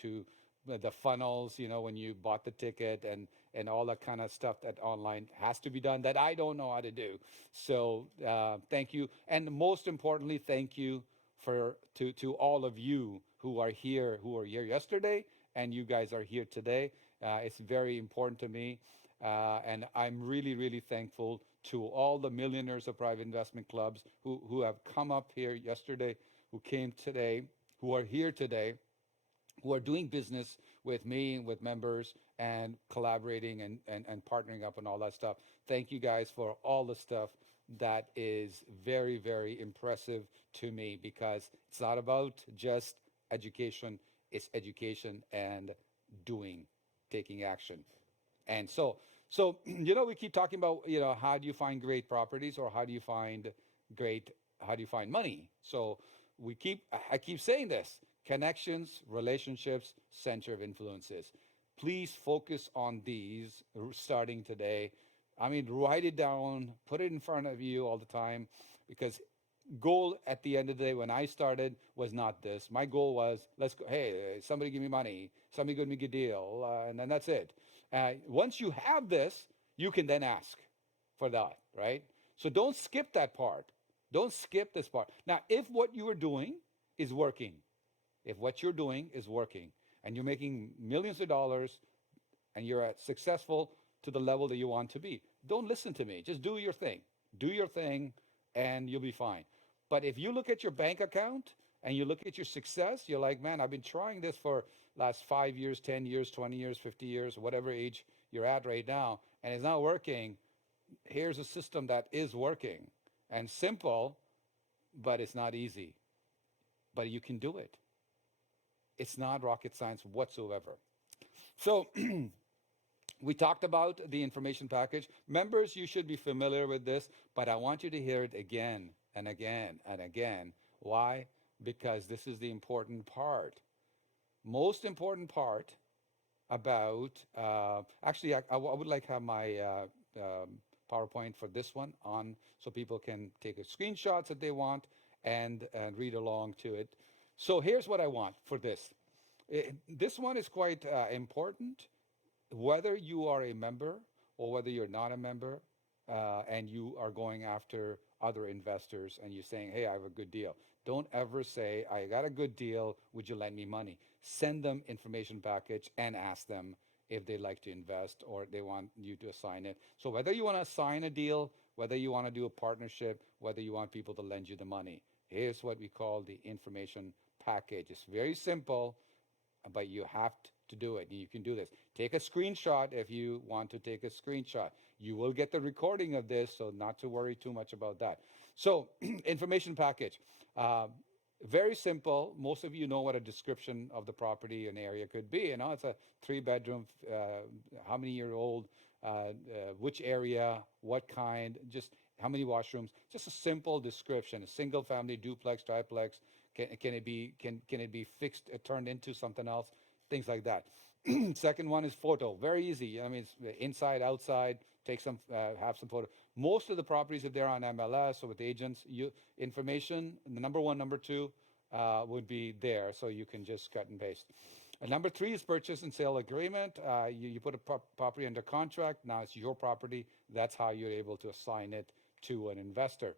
to the funnels, when you bought the ticket and all that kind of stuff that online has to be done that I don't know how to do. So thank you. And most importantly, thank you to all of you who are here yesterday, and you guys are here today. It's very important to me. And I'm really, really thankful to all the millionaires of private investment clubs who have come up here yesterday, who came today, who are here today, who are doing business with me, with members, and collaborating and partnering up and all that stuff. Thank you guys for all the stuff. That is very, very impressive to me, because it's not about just education, it's education and doing, taking action. And so we keep talking about, how do you find great properties, or how do you find money? So I keep saying this: connections, relationships, center of influences. Please focus on these starting today. I mean, write it down, put it in front of you all the time, because goal at the end of the day, when I started, was not this. My goal was, let's go, hey, somebody give me money, somebody give me a good deal, and then that's it. Once you have this, you can then ask for that, right? So don't skip that part. Don't skip this part. Now, if what you are doing is working, and you're making millions of dollars, and you're successful to the level that you want to be, don't listen to me. Just do your thing. Do your thing, and you'll be fine. But if you look at your bank account and you look at your success, you're like, man, I've been trying this for last 5 years, 10 years, 20 years, 50 years, whatever age you're at right now, and it's not working. Here's a system that is working and simple, but it's not easy. But you can do it. It's not rocket science whatsoever. So we talked about the information package. Members, you should be familiar with this, but I want you to hear it again and again and again. Why? Because this is the important part. Most important part about, actually, I would like to have my PowerPoint for this one on, so people can take a screenshots if they want and read along to it. So here's what I want for this. This one is quite important. Whether you are a member or whether you're not a member, and you are going after other investors and you're saying, hey, I have a good deal. Don't ever say, I got a good deal, would you lend me money? Send them information package and ask them if they'd like to invest or they want you to assign it. So whether you want to assign a deal, whether you want to do a partnership, whether you want people to lend you the money, here's what we call the information package. It's very simple, but you have to do it. You can do this. Take a screenshot if you want to take a screenshot. You will get the recording of this, so not to worry too much about that. So information package. Very simple. Most of you know what a description of the property and area could be. It's a 3-bedroom, how many year old, which area, what kind, just how many washrooms. Just a simple description. A single family, duplex, triplex. Can it be fixed, turned into something else? Things like that. Second one is photo. Very easy. I mean, it's inside, outside. Take some, have some photo. Most of the properties, if they're on MLS or with agents, information, the number 1, number 2 would be there, so you can just cut and paste. Number 3 is purchase and sale agreement. You put a property under contract. Now it's your property. That's how you're able to assign it to an investor.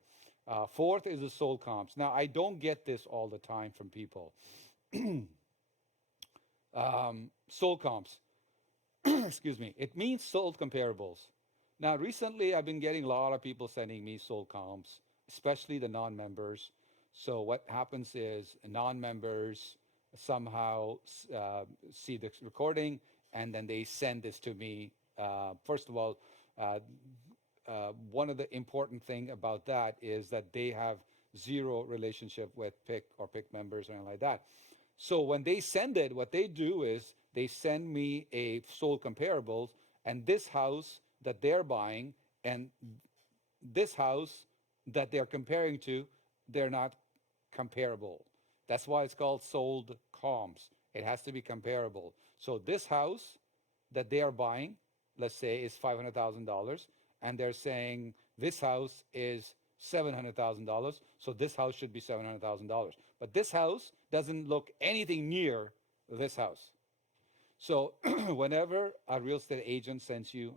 Fourth is the sold comps. Now, I don't get this all the time from people. Sold comps. Excuse me. It means sold comparables. Now, recently, I've been getting a lot of people sending me sold comps, especially the non-members. So what happens is non-members somehow see this recording, and then they send this to me. First of all, one of the important thing about that is that they have zero relationship with PIC or PIC members or anything like that. So when they send it, what they do is they send me a sold comparables, and this house that they're buying and this house that they're comparing to, they're not comparable. That's why it's called sold comps. It has to be comparable. So this house that they are buying, let's say, is $500,000, and they're saying this house is $700,000, so this house should be $700,000. But this house doesn't look anything near this house. So whenever a real estate agent sends you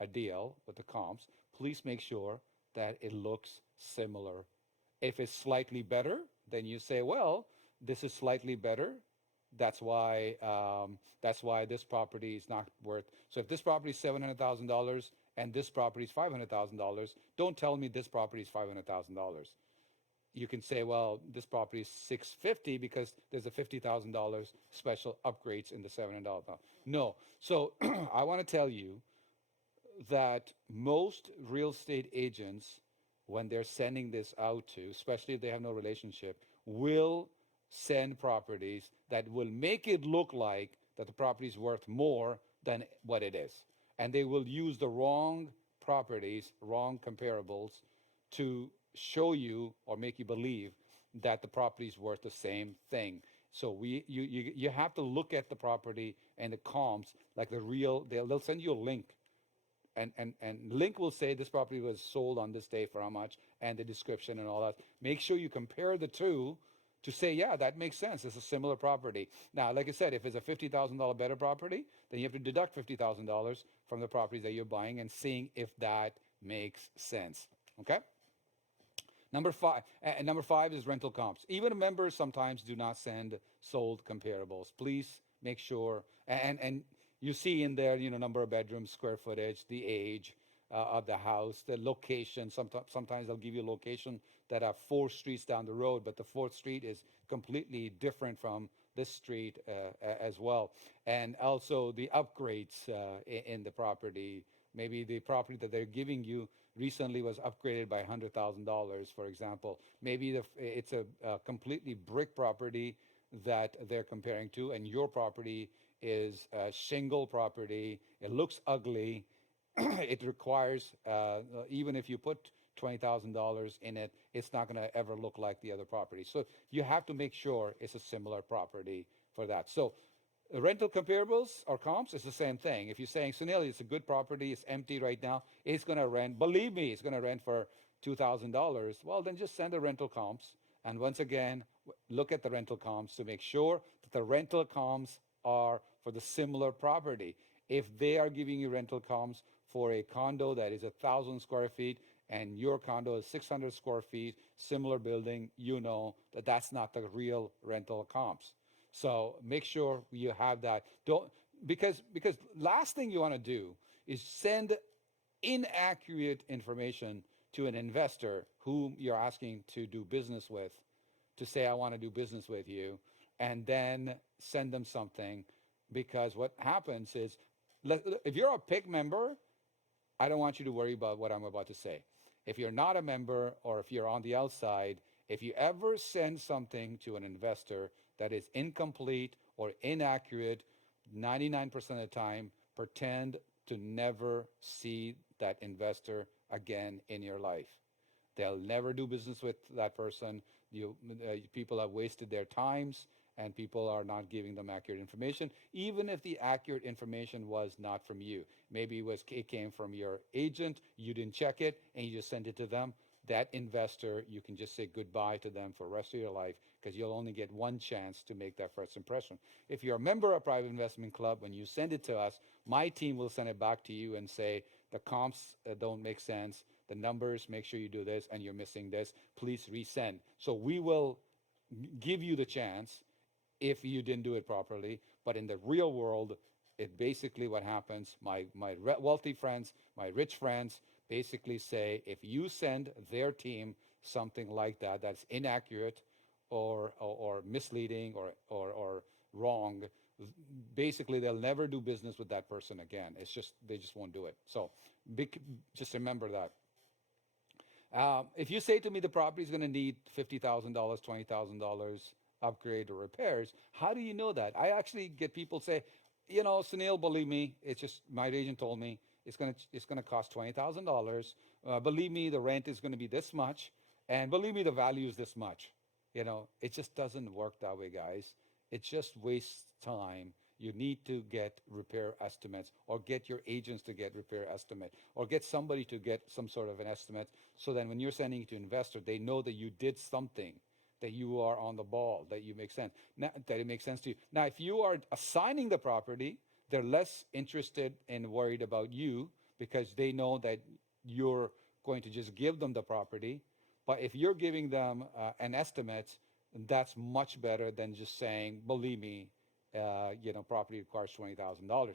a deal with the comps, please make sure that it looks similar. If it's slightly better, then you say, well, this is slightly better. That's why this property is not worth. So if this property is $700,000 and this property is $500,000, don't tell me this property is $500,000. You can say, well, this property is $650 because there's a $50,000 special upgrades in the $700. No. So I want to tell you that most real estate agents, when they're sending this out to, especially if they have no relationship, will send properties that will make it look like that the property is worth more than what it is. And they will use the wrong properties, wrong comparables to show you or make you believe that the property is worth the same thing. So you have to look at the property and the comps like the real. They'll send you a link, and link will say this property was sold on this day for how much, and the description and all that. Make sure you compare the two to say, yeah, that makes sense. It's a similar property. Now, like I said, if it's a $50,000 better property, then you have to deduct $50,000 from the properties that you're buying and seeing if that makes sense. Okay. Number five is rental comps. Even members sometimes do not send sold comparables. Please make sure, and you see in there, number of bedrooms, square footage, the age of the house, the location. Sometimes they'll give you a location that are 4 streets down the road, but the 4th street is completely different from this street as well. And also the upgrades in the property. Maybe the property that they're giving you recently was upgraded by $100,000, for example. Maybe it's a completely brick property that they're comparing to, and your property is a shingle property. It looks ugly. It requires, even if you put $20,000 in it, it's not going to ever look like the other property. So you have to make sure it's a similar property for that. So rental comparables or comps is the same thing. If you're saying, Sunil, it's a good property, it's empty right now, it's going to rent, believe me, it's going to rent for $2,000, well, then just send the rental comps. And once again, look at the rental comps to make sure that the rental comps are for the similar property. If they are giving you rental comps for a condo that is 1,000 square feet and your condo is 600 square feet, similar building, you know that that's not the real rental comps. So make sure you have that. Because last thing you want to do is send inaccurate information to an investor whom you're asking to do business with, to say, I want to do business with you, and then send them something. Because what happens is, if you're a PIC member, I don't want you to worry about what I'm about to say. If you're not a member, or if you're on the outside, if you ever send something to an investor that is incomplete or inaccurate, 99% of the time, pretend to never see that investor again in your life. They'll never do business with that person. People have wasted their times, and people are not giving them accurate information, even if the accurate information was not from you. Maybe it came from your agent, you didn't check it, and you just sent it to them. That investor, you can just say goodbye to them for the rest of your life, because you'll only get one chance to make that first impression. If you're a member of Private Investment Club, when you send it to us, my team will send it back to you and say, the comps don't make sense, the numbers, make sure you do this, and you're missing this. Please resend. So we will give you the chance if you didn't do it properly. But in the real world, it basically what happens, my wealthy friends, my rich friends basically say, if you send their team something like that, that's inaccurate or misleading or wrong, basically they'll never do business with that person again. It's just, they just won't do it. So just remember that. If you say to me the property is going to need $50,000, $20,000 upgrade or repairs, how do you know that? I actually get people say, you know, Sunil, believe me, it's just my agent told me it's gonna cost $20,000. Believe me, the rent is going to be this much, and believe me, the value is this much. You know, it just doesn't work that way, guys. It just wastes time. You need to get repair estimates, or get your agents to get repair estimate, or get somebody to get some sort of an estimate, so then when you're sending it to investor, they know that you did something, that you are on the ball, that you make sense, now, that it makes sense to you. Now, if you are assigning the property, they're less interested and worried about you because they know that you're going to just give them the property. But if you're giving them an estimate, that's much better than just saying, believe me, you know, property requires $20,000.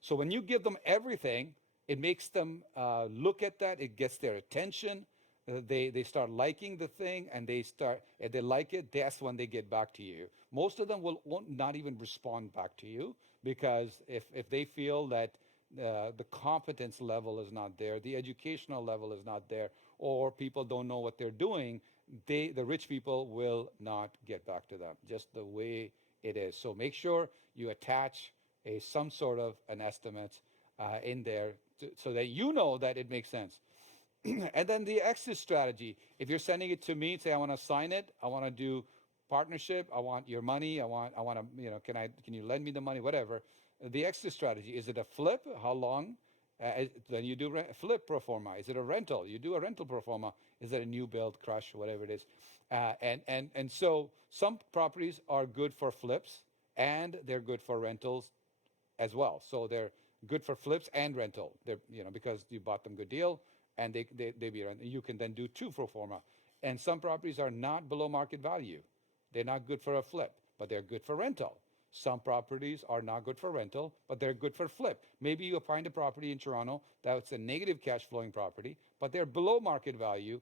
So when you give them everything, it makes them look at that. It gets their attention. They start liking the thing, and if they like it, that's when they get back to you. Most of them won't not even respond back to you, because if they feel that the competence level is not there, the educational level is not there, or people don't know what they're doing, the rich people will not get back to them, just the way it is. So make sure you attach some sort of an estimate in there so that you know that it makes sense. And then the exit strategy. If you're sending it to me, say, I want to sign it, I want to do partnership, I want your money, I want to, you know, can you lend me the money, whatever. The exit strategy, is it a flip? How long? Then you do flip pro forma. Is it a rental? You do a rental pro forma. Is it a new build, crush, whatever it is? And so some properties are good for flips, and they're good for rentals as well. So they're good for flips and rental. They're, you know, because you bought them good deal, and you can then do two pro forma. And some properties are not below market value. They're not good for a flip, but they're good for rental. Some properties are not good for rental, but they're good for flip. Maybe you find a property in Toronto that's a negative cash flowing property, but they're below market value.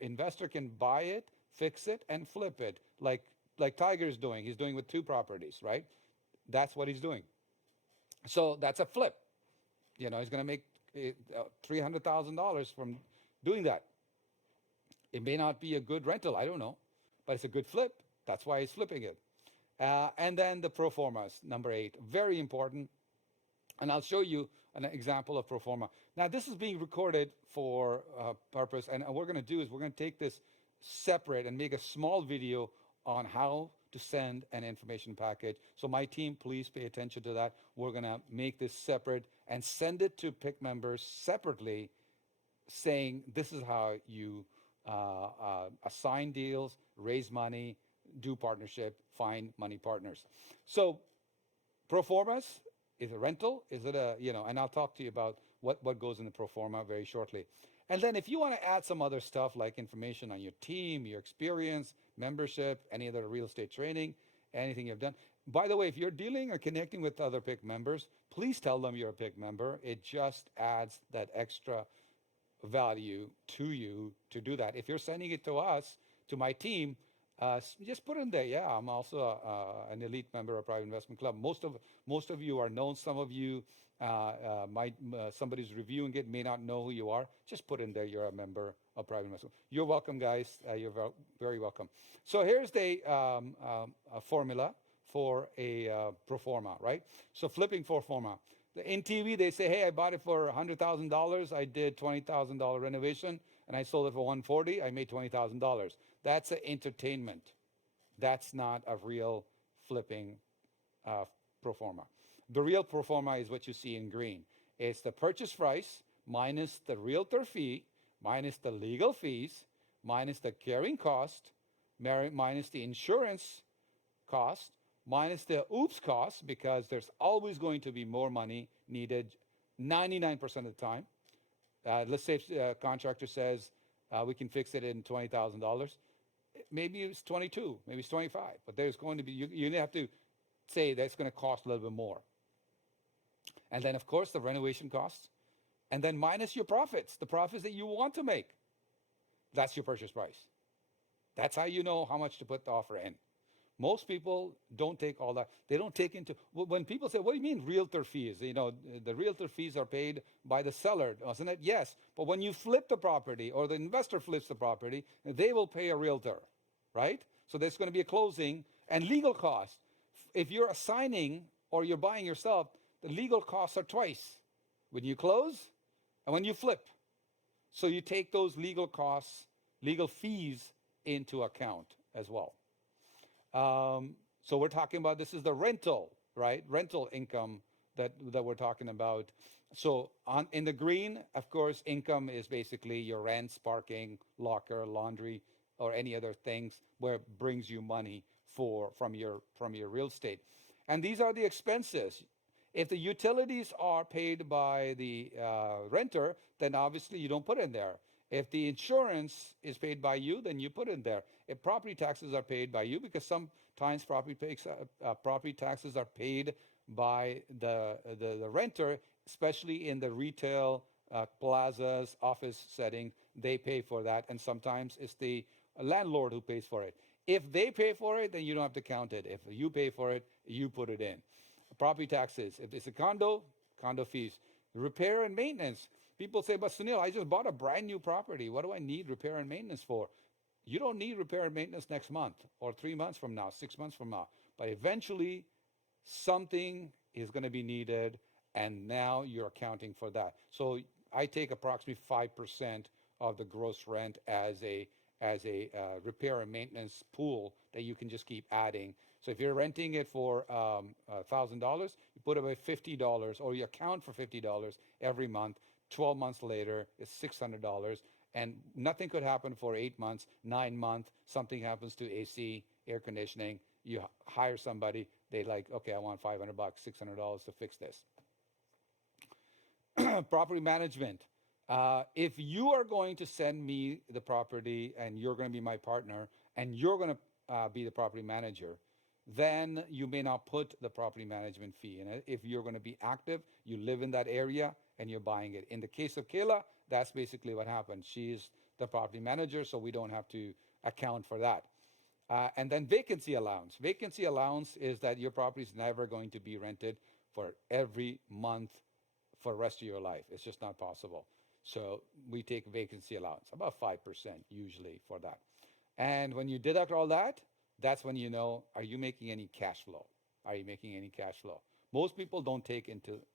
Investor can buy it, fix it, and flip it, like Tiger's doing. He's doing with two properties, right? That's what he's doing. So that's a flip. You know, he's going to make $300,000 from doing that. It may not be a good rental, I don't know, but it's a good flip. That's why he's flipping it. And then the pro formas, number 8, very important. And I'll show you an example of pro forma. Now, this is being recorded for purpose, and what we're going to do is we're going to take this separate and make a small video on how to send an information package. So my team, please pay attention to that. We're going to make this separate and send it to PIC members separately, saying this is how you assign deals, raise money, do partnership, find money partners. So pro formas, is a rental? Is it a, you know, and I'll talk to you about what goes in the pro forma very shortly. And then if you want to add some other stuff like information on your team, your experience, membership, any other real estate training, anything you've done. By the way, if you're dealing or connecting with other PIC members, please tell them you're a PIC member. It just adds that extra value to you to do that. If you're sending it to us, to my team, just put in there, yeah, I'm also an elite member of Private Investment Club. Most of you are known. Some of you, somebody's reviewing it, may not know who you are. Just put in there you're a member of Private Investment. You're welcome, guys. You're very welcome. So here's the formula for a pro forma, right? So flipping pro forma. In TV, they say, hey, I bought it for $100,000. I did $20,000 renovation, and I sold it for $140,000. I made $20,000. That's an entertainment. That's not a real flipping pro forma. The real pro forma is what you see in green. It's the purchase price minus the realtor fee, minus the legal fees, minus the carrying cost, minus the insurance cost, minus the oops cost, because there's always going to be more money needed 99% of the time. Let's say contractor says we can fix it in $20,000. Maybe it's 22, maybe it's 25, but there's going to be, you have to say that's going to cost a little bit more. And then, of course, the renovation costs, and then minus your profits, the profits that you want to make. That's your purchase price. That's how you know how much to put the offer in. Most people don't take all that. They don't take into, when people say, what do you mean realtor fees? You know, the realtor fees are paid by the seller, wasn't it? Yes, but when you flip the property or the investor flips the property, they will pay a realtor, right? So there's going to be a closing and legal costs. If you're assigning or you're buying yourself, the legal costs are twice, when you close and when you flip. So you take those legal costs, legal fees into account as well. So we're talking about, this is the rental, right? Rental income that we're talking about. So in the green, of course, income is basically your rents, parking, locker, laundry, or any other things where it brings you money from your real estate. And these are the expenses. If the utilities are paid by the renter, then obviously you don't put it in there. If the insurance is paid by you, then you put it in there. If property taxes are paid by you, because sometimes property taxes are paid by the renter, especially in the retail plazas, office setting, they pay for that. And sometimes it's the landlord who pays for it. If they pay for it, then you don't have to count it. If you pay for it, you put it in. Property taxes, if it's a condo fees. Repair and maintenance. People say, but Sunil, I just bought a brand new property. What do I need repair and maintenance for? You don't need repair and maintenance next month or 3 months from now, 6 months from now. But eventually, something is going to be needed, and now you're accounting for that. So I take approximately 5% of the gross rent as a repair and maintenance pool that you can just keep adding. So if you're renting it for $1,000, you put away $50, or you account for $50 every month. 12 months later, it's $600, and nothing could happen for 8 months, 9 months. Something happens to AC, air conditioning. You hire somebody. They like, okay, I want $500, $600 to fix this. Property management. If you are going to send me the property and you're going to be my partner and you're going to be the property manager, then you may not put the property management fee in it. If you're going to be active, you live in that area and you're buying it. In the case of Kayla, that's basically what happened. She's the property manager, so we don't have to account for that. And then vacancy allowance. Vacancy allowance is that your property is never going to be rented for every month for the rest of your life. It's just not possible. So we take vacancy allowance, about 5% usually for that. And when you deduct all that, that's when you know, are you making any cash flow? Are you making any cash flow? Most people don't take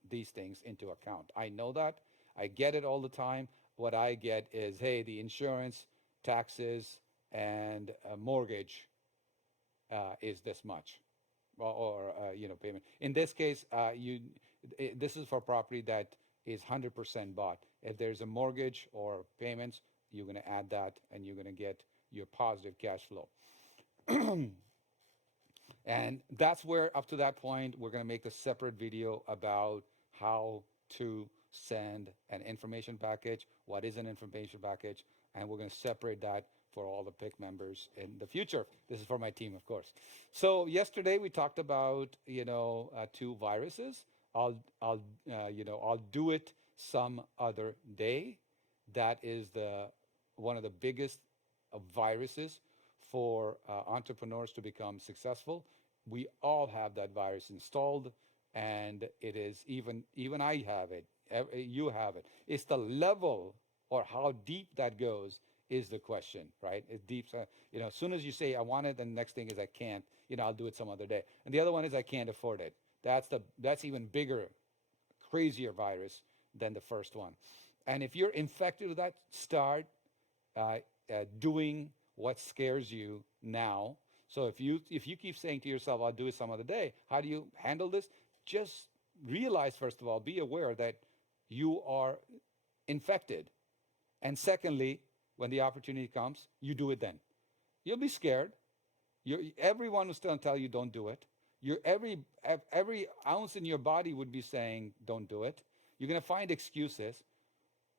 these things into account. I know that. I get it all the time. What I get is, hey, the insurance, taxes, and mortgage is this much, or payment. In this case, this is for property that is 100% bought. If there's a mortgage or payments, you're going to add that, and you're going to get your positive cash flow. And that's where, up to that point, we're going to make a separate video about how to send an information package, what is an information package, and we're going to separate that for all the PIC members in the future. This is for my team, of course. So yesterday we talked about 2 viruses. I'll do it some other day. That is one of the biggest viruses for entrepreneurs to become successful. We all have that virus installed, and it is even I have it. You have it. It's the level or how deep that goes is the question, right? It's deep. As soon as you say I want it, then the next thing is I can't. I'll do it some other day. And the other one is I can't afford it. That's even bigger, crazier virus than the first one. And if you're infected with that, start doing what scares you now. So if you keep saying to yourself, I'll do it some other day, how do you handle this? Just realize, first of all, be aware that you are infected. And secondly, when the opportunity comes, you do it then. You'll be scared. Everyone will still tell you don't do it. Every ounce in your body would be saying don't do it. You're going to find excuses.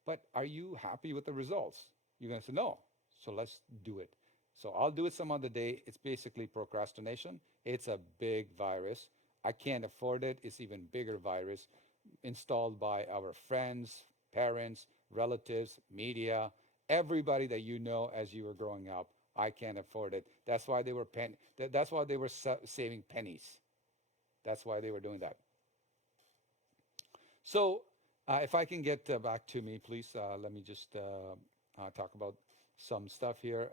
but are you happy with the results? You're going to say no. So let's do it. So I'll do it some other day. It's basically procrastination. It's a big virus. I can't afford it. It's even bigger virus installed by our friends, parents, relatives, media, everybody that you know as you were growing up. I can't afford it. That's why they were that's why they were saving pennies. That's why they were doing that. So, if I can get back to me, please, let me just talk about some stuff here.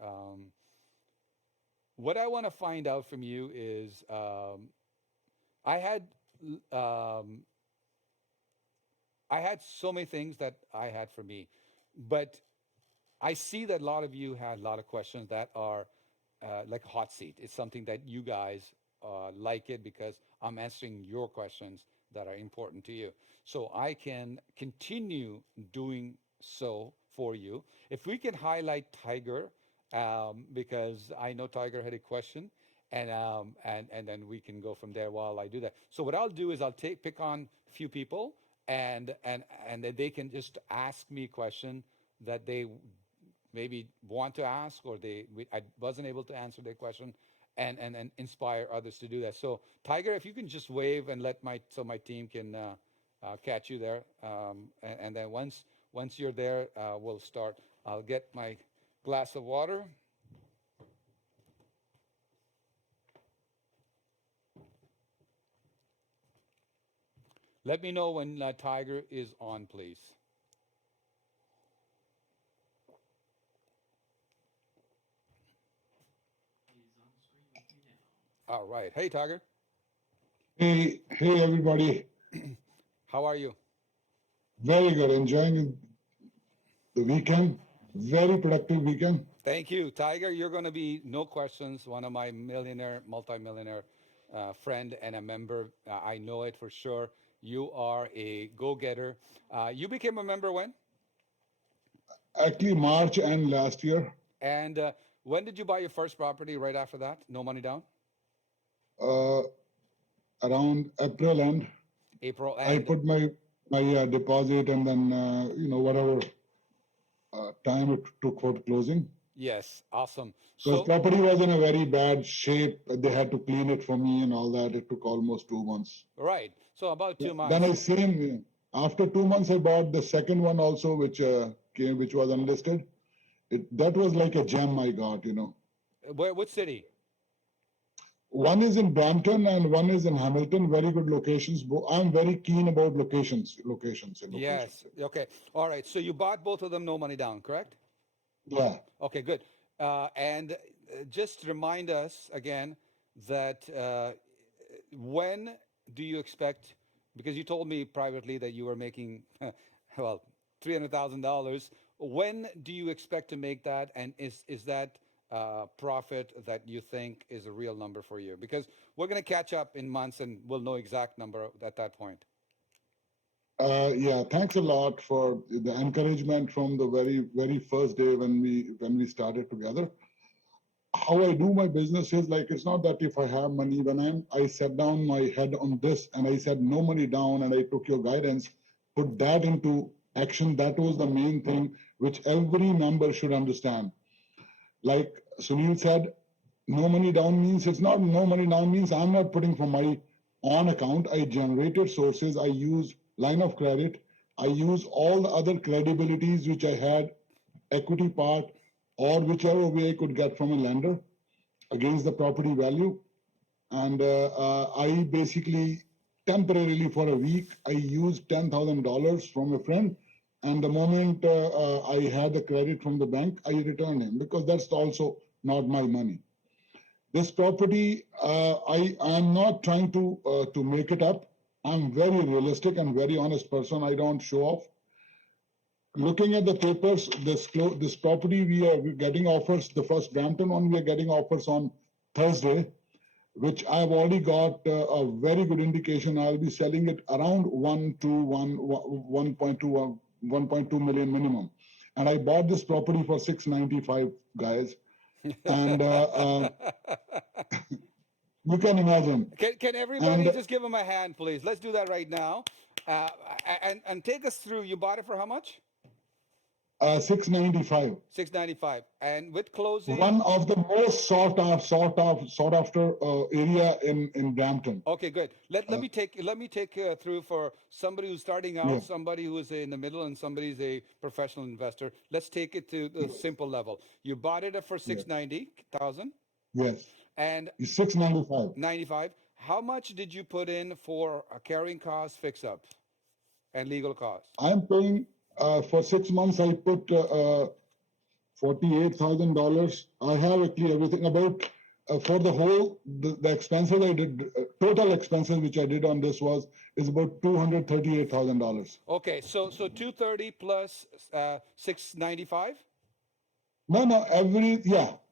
What I want to find out from you is I had um, I had so many things that I had for me, but I see that a lot of you had a lot of questions that are like a hot seat. It's something that you guys like it because I'm answering your questions that are important to you. So I can continue doing so for you. If we can highlight Tiger, because I know Tiger had a question, and then we can go from there while I do that. So what I'll do is I'll pick on a few people, and then they can just ask me a question that they maybe want to ask, or I wasn't able to answer their question, and inspire others to do that. So Tiger, if you can just wave and let my team can catch you there, and then once you're there, we'll start. I'll get my glass of water. Let me know when Tiger is on, please. All right. Hey, Tiger. Hey, everybody. How are you? Very good. Enjoying the weekend. Very productive weekend. Thank you, Tiger. You're going to be, no questions, one of my multimillionaire friend and a member. I know it for sure. You are a go-getter. You became a member when? Actually, March and last year. And when did you buy your first property? Right after that? No money down? Around April end. April end. I put my deposit, and then whatever time it took for closing. Yes, awesome. So property was in a very bad shape. They had to clean it for me and all that. It took almost 2 months. Right. So about 2 months. Then after 2 months, I bought the second one also, which was unlisted. That was like a gem I got. What city? One is in Brampton and one is in Hamilton. Very good locations. I'm very keen about locations. Yes. Okay. All right. So you bought both of them, no money down, correct? Yeah. Okay, good. And just remind us again that when do you expect, because you told me privately that you were making, well, $300,000. When do you expect to make that? And is that profit that you think is a real number for you? Because we're going to catch up in months and we'll know exact number at that point. Yeah, thanks a lot for the encouragement from the very, very first day when we started together. How I do my business is like, it's not that if I have money, I set down my head on this and I said no money down, and I took your guidance, put that into action. That was the main thing which every member should understand. Like Sunil said, no money down means it's not no money down means I'm not putting from my own account. I generated sources. I use line of credit. I use all the other credibilities which I had, equity part, or whichever way I could get from a lender against the property value. And I basically temporarily for a week, I used $10,000 from a friend. And the moment I had the credit from the bank, I returned him, because that's also not my money. This property, I'm not trying to make it up. I'm very realistic and very honest person. I don't show off. Looking at the papers, this property, we're getting offers. The first Brampton one, we are getting offers on Thursday, which I've already got a very good indication. I'll be selling it around 1.2 million minimum. And I bought this property for $695, guys. And you can imagine. Can everybody just give him a hand, please? Let's do that right now. And take us through. You bought it for how much? 695. 695. And with closing. One of the most sought after area in Brampton. Okay, good. Let me take through for somebody who's starting out, Yeah. somebody who is in the middle, and somebody who's a professional investor. Let's take it to the simple level. You bought it for 690,000. Yes. And 695. 95. How much did you put in for a carrying cost, fix up, and legal costs? I'm paying for 6 months. I put $48,000. I have actually everything about for the whole the expenses I did total expenses which I did on this is about $238,000. Okay, so 230 plus 695. No,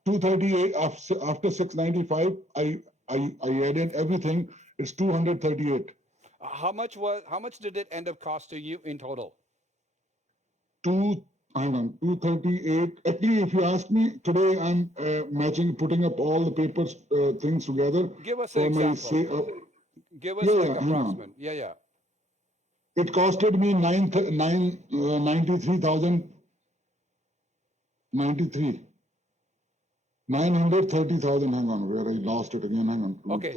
238 after 695. I added everything. It's 238. How much did it end up costing you in total? 238. Actually, if you ask me today, I'm putting up all the papers, things together. Give us an example. Give us approximate. Yeah. It costed me 93,000. 930,000. Hang on, where I lost it again. Hang on. Okay.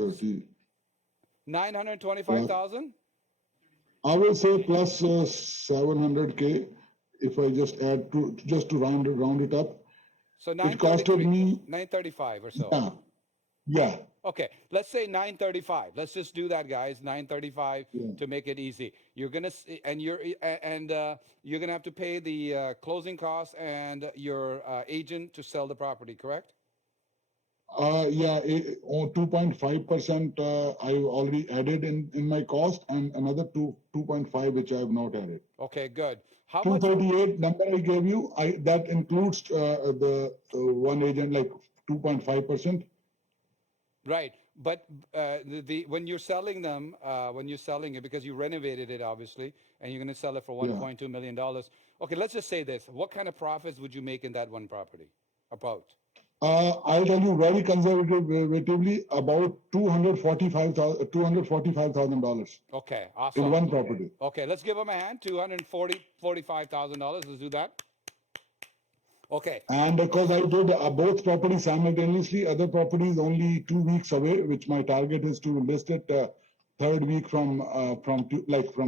925,000. I will say plus 700K if I just add to round it up. So it costed me 935 or so. Yeah. Okay, let's say 935. Let's just do that, guys. 935 to make it easy. You're gonna you're gonna have to pay the closing costs and your agent to sell the property, correct? 2.5% I already added in my cost, and another 2.5 which I have not added. Okay, good. How 238 number I gave you, that includes the one agent, like 2.5%. Right, but when you're selling them, when you're selling it because you renovated it obviously, and you're going to sell it for $1.2 million. Okay, let's just say this: what kind of profits would you make in that one property? About? I'll tell you very conservatively about $245,000. Okay, awesome. In one property. Okay, let's give them a hand. $245,000. Let's do that. Okay. And because I did both properties simultaneously, other properties only 2 weeks away, which my target is to list it third week from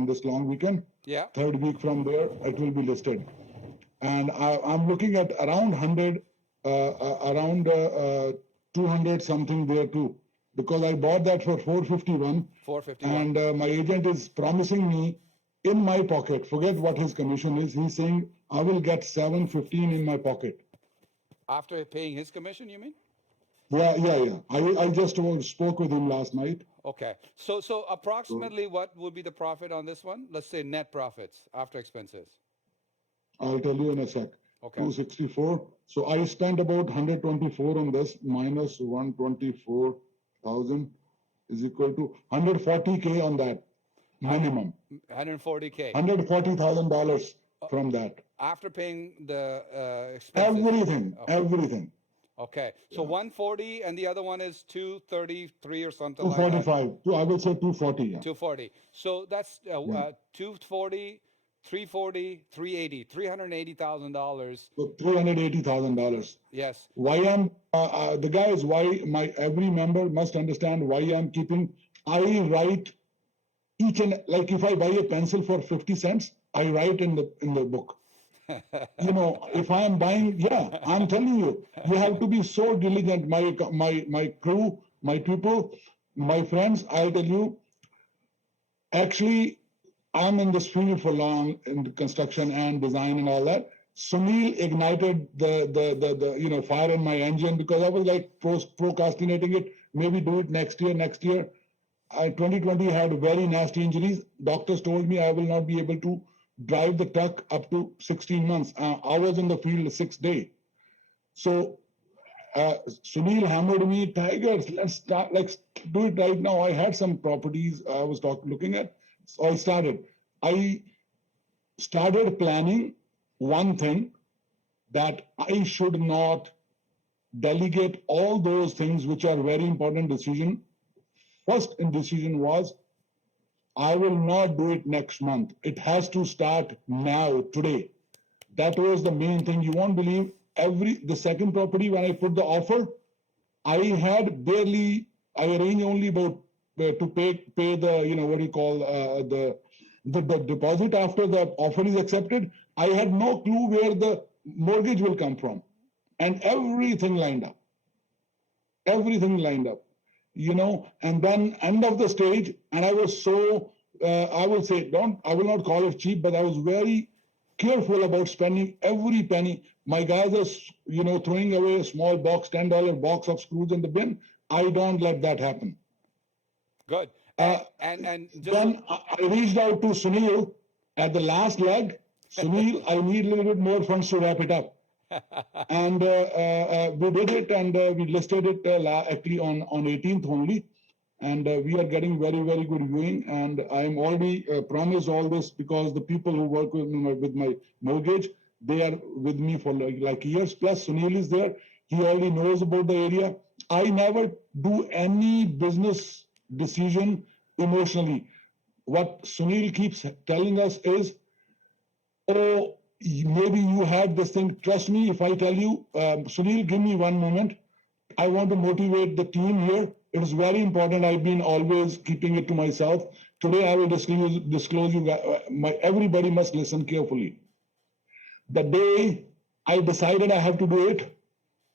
this long weekend. Yeah. Third week from there, it will be listed. And I'm looking at around 200 something there too, because I bought that for 451. 451. And my agent is promising me in my pocket, forget what his commission is, he's saying I will get 715 in my pocket. After paying his commission, you mean? Yeah. I just spoke with him last night. Okay. So approximately what would be the profit on this one? Let's say net profits after expenses. I'll tell you in a sec. Okay. 264. So I spent about 124 on this, minus 124,000 is equal to 140K on that minimum. 140K. $140,000 from that. After paying the expenses. Everything. Okay. So 140 and the other one is 233 or something like 245. I will say 240. Yeah. 240. So that's 240, 340, 380, $380,000. So $380,000. Yes. Why I'm the guy is why my every member must understand why I'm keeping. I write each and like if I buy a pencil for 50 cents, I write in the book. If I am buying, I'm telling you, you have to be so diligent. My crew, my people, my friends, I'll tell you, actually, I'm in this field for long in the construction and design and all that. Sunil ignited the fire in my engine because I was like procrastinating it. Maybe do it next year. 2020 had very nasty injuries. Doctors told me I will not be able to drive the truck up to 16 months. I was in the field the 6th day. So Sunil hammered me, Tigers, let's do it right now. I had some properties I was looking at. So I started planning one thing, that I should not delegate all those things which are very important decision. First decision was, I will not do it next month. It has to start now, today. That was the main thing. You won't believe the second property, when I put the offer, I arranged only about to pay the, what do you call, the deposit after the offer is accepted. I had no clue where the mortgage will come from. And everything lined up. Everything lined up, and then end of the stage, and I was so, I will not call it cheap, but I was very careful about spending every penny. My guys are, throwing away a small box, $10 box of screws in the bin. I don't let that happen. Good. And just then I reached out to Sunil at the last leg. Sunil, I need a little bit more funds to wrap it up. And we did it, and we listed it actually on 18th only. And we are getting very, very good viewing. And I'm already promised all this because the people who work with my mortgage, they are with me for like years. Plus, Sunil is there. He already knows about the area. I never do any business decision emotionally. What Sunil keeps telling us is, oh, maybe you had this thing. Trust me, if I tell you, Sunil, give me one moment. I want to motivate the team here. It is very important. I've been always keeping it to myself. Today, I will disclose you. Everybody must listen carefully. The day I decided I have to do it,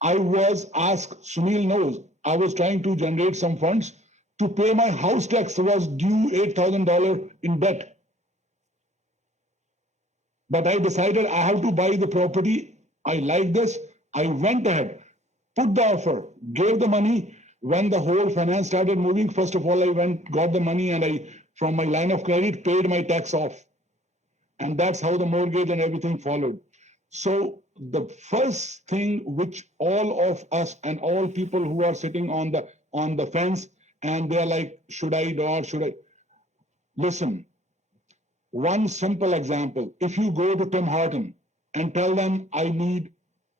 I was asked, Sunil knows, I was trying to generate some funds to pay my house tax. Was due $8,000 in debt. But I decided I have to buy the property. I like this. I went ahead, put the offer, gave the money. When the whole finance started moving, first of all, I got the money, and from my line of credit, paid my tax off. And that's how the mortgage and everything followed. So the first thing which all of us and all people who are sitting on the fence, and they're like, should I or should I? Listen, one simple example. If you go to Tim Horton and tell them I need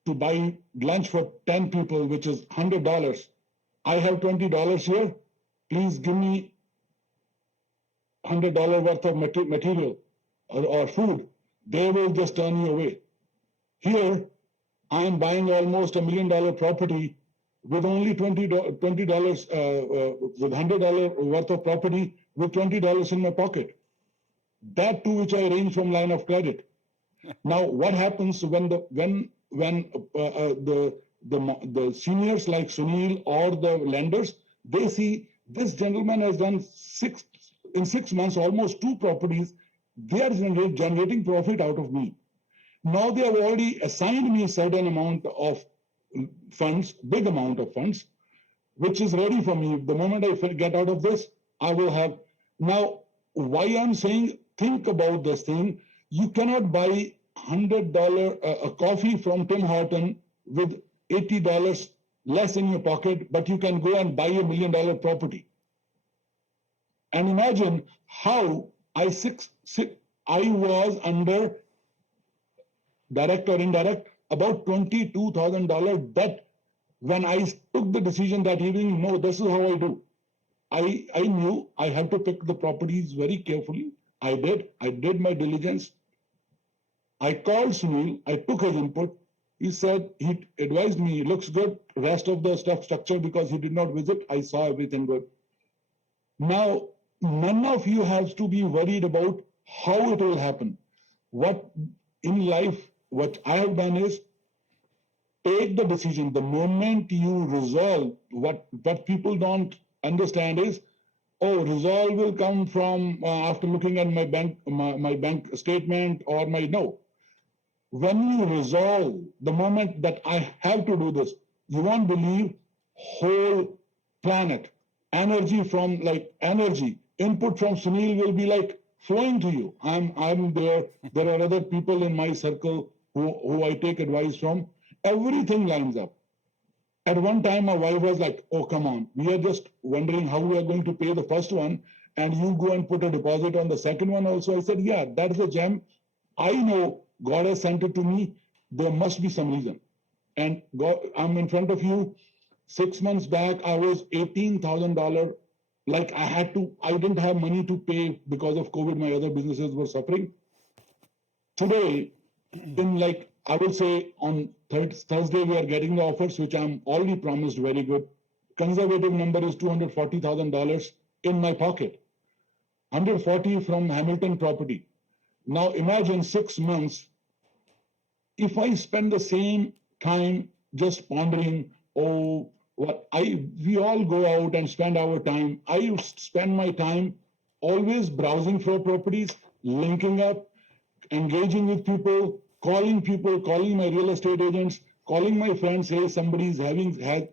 to buy lunch for 10 people, which is $100, I have $20 here. Please give me $100 worth of material or food. They will just turn you away. Here, I am buying almost $1 million property with only $20 with $100 worth of property with $20 in my pocket. That too, which I arrange from line of credit. Now, what happens when the seniors like Sunil or the lenders, they see this gentleman has done in 6 months, almost 2 properties. They are generating profit out of me. Now they have already assigned me a certain amount of funds, big amount of funds, which is ready for me. The moment I get out of this, I will have. Now, why I'm saying, think about this thing. You cannot buy $100 a coffee from Tim Horton with $80 less in your pocket, but you can go and buy $1 million property. And imagine how I was under, direct or indirect, about $22,000 debt when I took the decision that evening. No, this is how I do. I knew I have to pick the properties very carefully. I did my diligence. I called Sunil, I took his input. He said, he advised me, it looks good. Rest of the stuff structure, because he did not visit, I saw everything good. Now, none of you have to be worried about how it will happen. What in life, what I have done is take the decision. The moment you resolve, what people don't understand is, oh, resolve will come from after looking at my bank statement or no. When you resolve, the moment that I have to do this, you won't believe whole planet, energy from input from Sunil will be like flowing to you. I'm there. There are other people in my circle who I take advice from. Everything lines up. At one time, my wife was like, oh, come on. We are just wondering how we are going to pay the first one, and you go and put a deposit on the second one also. I said, yeah, that's a gem. I know God has sent it to me. There must be some reason. And God, I'm in front of you. 6 months back, I was $18,000. Like I didn't have money to pay because of COVID. My other businesses were suffering. Today, in like, I will say on Thursday, we are getting the offers, which I'm already promised very good. Conservative number is $240,000 in my pocket. 140 from Hamilton property. Now imagine 6 months. If I spend the same time just pondering, oh, we all go out and spend our time. I spend my time always browsing for properties, linking up, engaging with people, calling my real estate agents, calling my friends, hey, somebody's I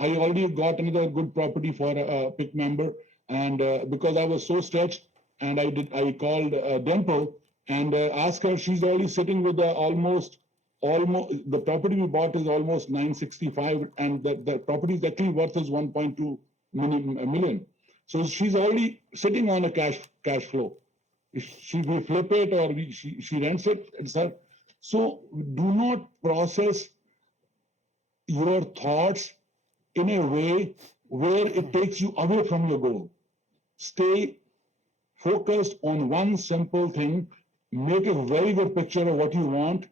already got another good property for a PIC member. And because I was so stretched, and I called Dimple and asked her, she's already sitting with almost, the property we bought is almost 965, and the property is actually worth is 1.2 million. So she's already sitting on a cash flow. We flip it or she rents it. So do not process your thoughts in a way where it takes you away from your goal. Stay focused on one simple thing. Make a very good picture of what you want.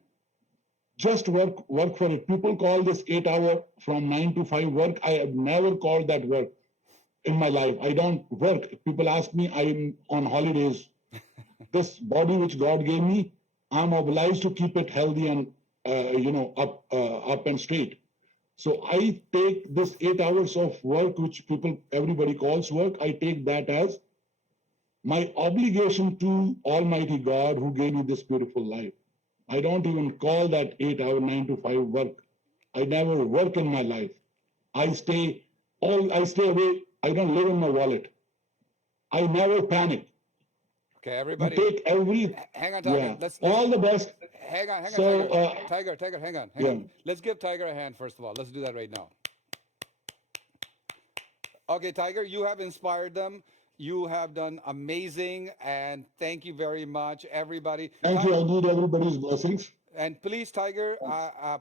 Just work for it. People call this 8 hour from 9 to 5 work. I have never called that work in my life. I don't work. People ask me, I'm on holidays. This body which God gave me, I'm obliged to keep it healthy and up and straight. So I take this 8 hours of work, which everybody calls work. I take that as my obligation to Almighty God who gave me this beautiful life. I don't even call that 8 hour 9 to 5 work. I never work in my life. I stay away. I don't live in my wallet. I never panic. Okay, everybody. You take hang on, Tiger. Yeah. Let's all the best. Hang on, So, Tiger. Tiger, hang on. Let's give Tiger a hand first of all. Let's do that right now. Okay, Tiger, you have inspired them. You have done amazing, and thank you very much, everybody. Thank you. I need everybody's blessings. And please, Tiger,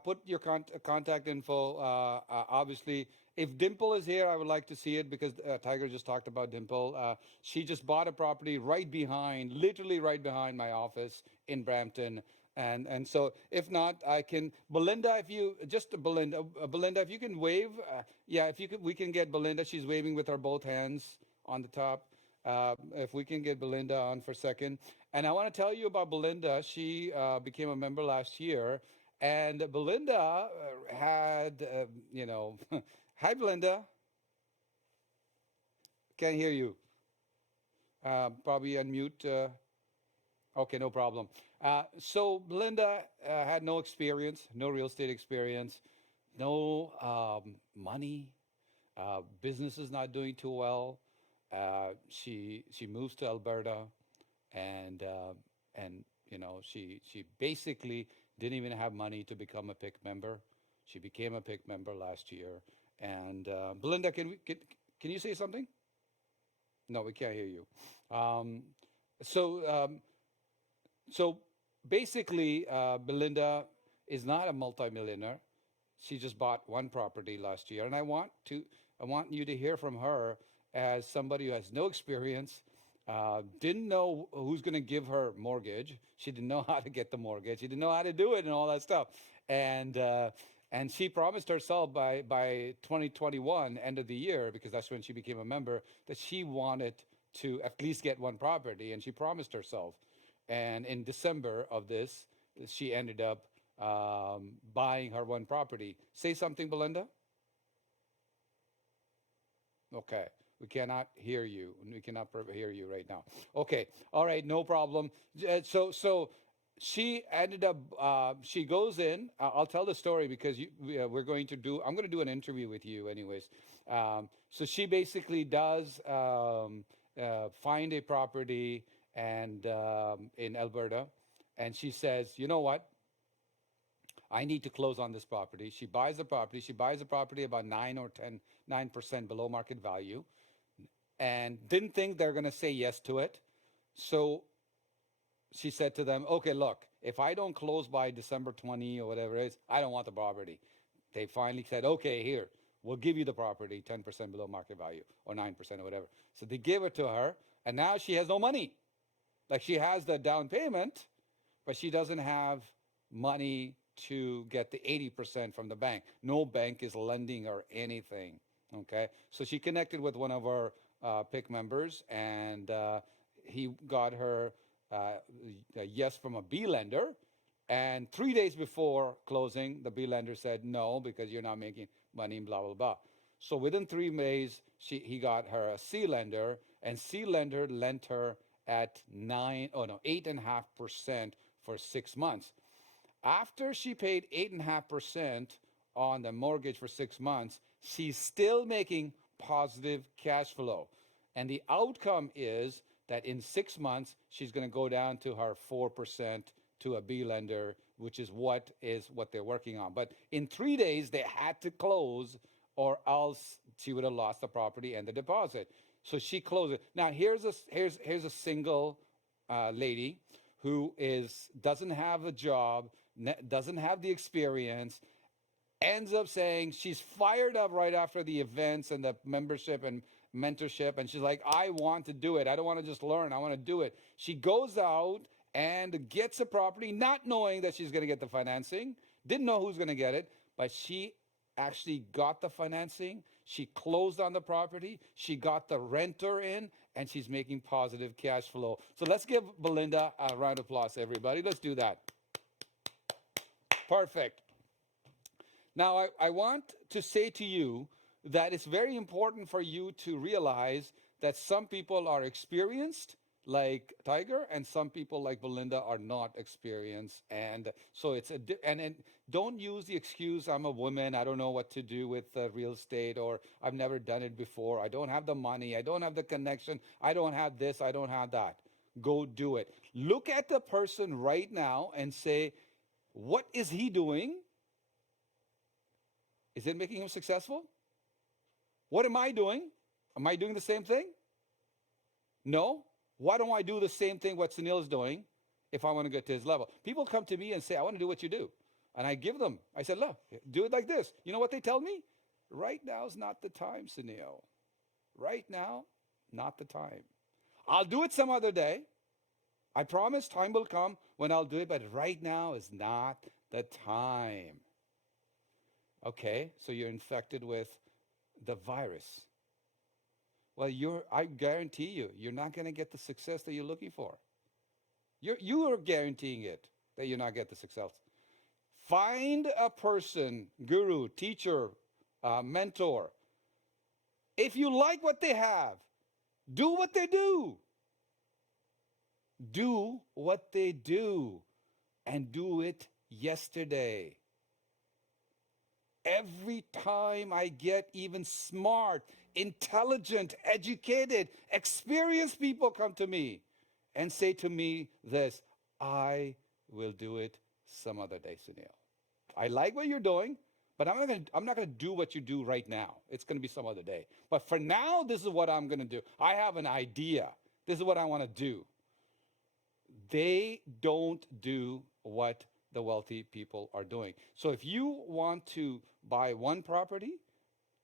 put your contact info. Obviously, if Dimple is here, I would like to see it because Tiger just talked about Dimple. She just bought a property literally right behind my office in Brampton. And so if not, I can, Belinda, if you can wave. We can get Belinda. She's waving with her both hands on the top. If we can get Belinda on for a second. And I want to tell you about Belinda. She became a member last year. And Belinda had, hi, Belinda. Can't hear you. Probably unmute. Okay, no problem. So Belinda had no experience, no real estate experience, no money. Business is not doing too well. She moves to Alberta, and she basically didn't even have money to become a PIC member. She became a PIC member last year. And Belinda, can you say something? No, we can't hear you. So basically, Belinda is not a multimillionaire. She just bought one property last year, and I want you to hear from her as somebody who has no experience, didn't know who's going to give her mortgage. She didn't know how to get the mortgage. She didn't know how to do it and all that stuff. And she promised herself by 2021, end of the year, because that's when she became a member, that she wanted to at least get one property, and she promised herself. And in December of this, she ended up buying her one property. Say something, Belinda. Okay. We cannot hear you. We cannot hear you right now. Okay. All right. No problem. So she ended up, she goes in. I'll tell the story because I'm going to do an interview with you anyways. So she basically does find a property and in Alberta. And she says, you know what? I need to close on this property. She buys the property. She buys the property about 9% below market value. And didn't think they're going to say yes to it. So she said to them, okay, look, if I don't close by December 20 or whatever it is, I don't want the property. They finally said, okay, here, we'll give you the property 10% below market value or 9% or whatever. So they gave it to her, and now she has no money. Like, she has the down payment, but she doesn't have money to get the 80% from the bank. No bank is lending her anything. Okay, so she connected with one of our PIC members, and he got her a yes from a B lender. And 3 days before closing, the B lender said no because you're not making money, blah blah blah. So within 3 days, he got her a C lender, and C lender lent her at 8.5% for 6 months. After she paid 8.5% on the mortgage for 6 months, she's still making positive cash flow. And the outcome is that in 6 months, she's going to go down to her 4% to a B lender, which is what they're working on. But in 3 days, they had to close, or else she would have lost the property and the deposit. So she closed it. Now here's a single lady who doesn't have a job, doesn't have the experience, ends up saying she's fired up right after the events and the membership and mentorship, and she's like, I want to do it. I don't want to just learn. I want to do it. She goes out and gets a property, not knowing that she's going to get the financing, didn't know who's going to get it, but she actually got the financing. She closed on the property. She got the renter in, and she's making positive cash flow. So let's give Belinda a round of applause, everybody. Let's do that. Perfect. Now, I want to say to you that it's very important for you to realize that some people are experienced, like Tiger, and some people like Belinda are not experienced. And so and don't use the excuse, I'm a woman, I don't know what to do with real estate, or I've never done it before, I don't have the money, I don't have the connection, I don't have this, I don't have that. Go do it. Look at the person right now and say, what is he doing? Is it making him successful? What am I doing? Am I doing the same thing? No. Why don't I do the same thing what Sunil is doing if I want to get to his level? People come to me and say, I want to do what you do. And I give them, I said, look, do it like this. You know what they tell me? Right now is not the time, Sunil. Right now, not the time. I'll do it some other day. I promise time will come when I'll do it, but right now is not the time. Okay, so you're infected with the virus. Well, I guarantee you, you're not going to get the success that you're looking for. You are guaranteeing it, that you're not get the success. Find a person, guru, teacher, mentor. If you like what they have, do what they do. Do what they do, and do it yesterday. Every time I get even smart, intelligent, educated, experienced people come to me and say to me this, I will do it some other day, Sunil. I like what you're doing, but I'm not going to do what you do right now. It's going to be some other day. But for now, this is what I'm going to do. I have an idea. This is what I want to do. They don't do what the wealthy people are doing. So if you want to buy 1 property,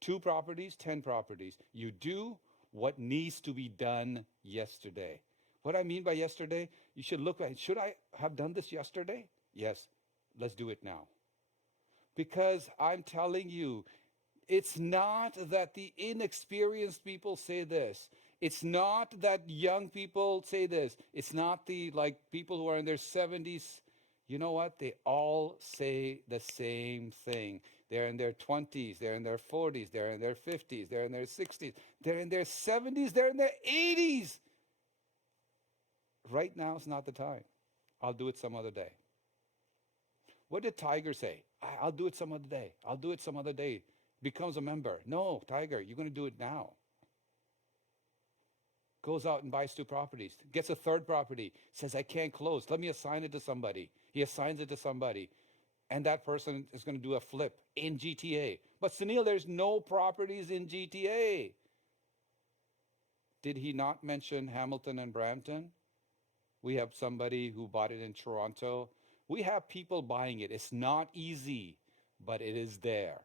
2 properties, 10 properties, you do what needs to be done yesterday. What I mean by yesterday, you should look at, should I have done this yesterday? Yes, let's do it now. Because I'm telling you, it's not that the inexperienced people say this. It's not that young people say this. It's not the people who are in their 70s. You know what? They all say the same thing. They're in their 20s, they're in their 40s, they're in their 50s, they're in their 60s, they're in their 70s, they're in their 80s. Right now is not the time. I'll do it some other day. What did Tiger say? I'll do it some other day. I'll do it some other day. Becomes a member. No, Tiger, you're going to do it now. Goes out and buys 2 properties, gets a 3rd property, says, I can't close. Let me assign it to somebody. He assigns it to somebody. And that person is going to do a flip in GTA. But Sunil, there's no properties in GTA. Did he not mention Hamilton and Brampton? We have somebody who bought it in Toronto. We have people buying it. It's not easy, but it is there.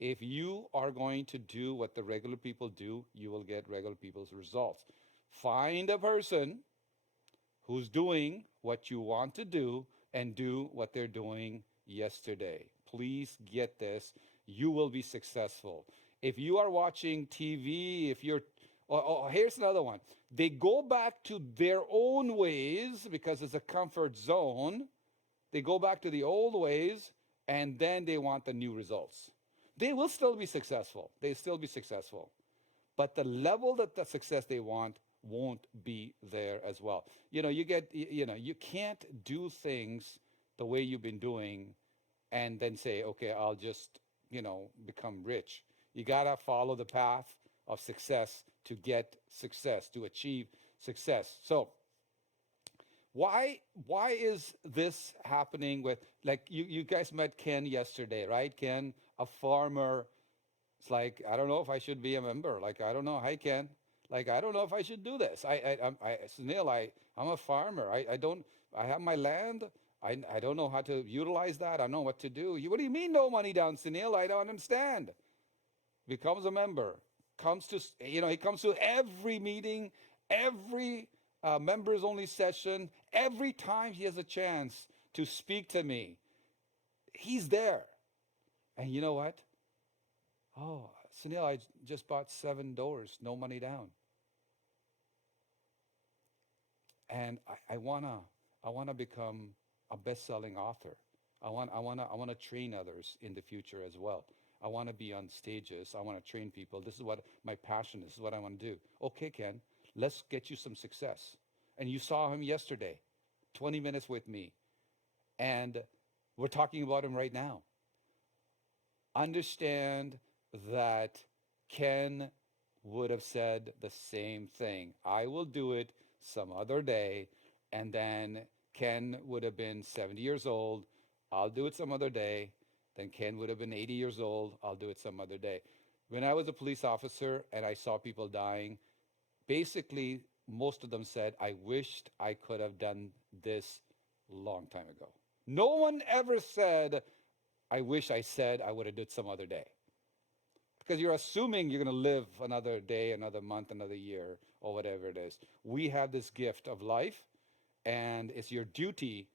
If you are going to do what the regular people do, you will get regular people's results. Find a person who's doing what you want to do and do what they're doing yesterday. Please get this. You will be successful. If you are watching TV, if you're, here's another one. They go back to their own ways because it's a comfort zone. They go back to the old ways and then they want the new results. They will still be successful. They still be successful. But the level that the success they want won't be there as well. You can't do things the way you've been doing and then say, okay, I'll just, become rich. You gotta follow the path of success to get success, to achieve success. So why is this happening with, like, you guys met Ken yesterday, right? Ken, a farmer. It's like, I don't know if I should be a member. Like, I don't know. Hi, Ken. Like, I don't know if I should do this. Sunil, I'm a farmer. I have my land. I don't know how to utilize that. I don't know what to do. What do you mean no money down, Sunil? I don't understand. Becomes a member. He comes to every meeting, every members only session, every time he has a chance to speak to me. He's there. And you know what? Oh, Sunil, I just bought 7 doors, no money down. And I wanna become a best-selling author. I wanna train others in the future as well. I wanna be on stages. I wanna train people. This is what my passion is. This is what I wanna do. Okay, Ken, let's get you some success. And you saw him yesterday, 20 minutes with me. And we're talking about him right now. Understand that Ken would have said the same thing. I will do it some other day. And then Ken would have been 70 years old. I'll do it some other day. Then Ken would have been 80 years old. I'll do it some other day. When I was a police officer and I saw people dying, basically most of them said, I wished I could have done this a long time ago. No one ever said, I wish I said I would have done it some other day. Because you're assuming you're going to live another day, another month, another year, or whatever it is. We have this gift of life, and it's your duty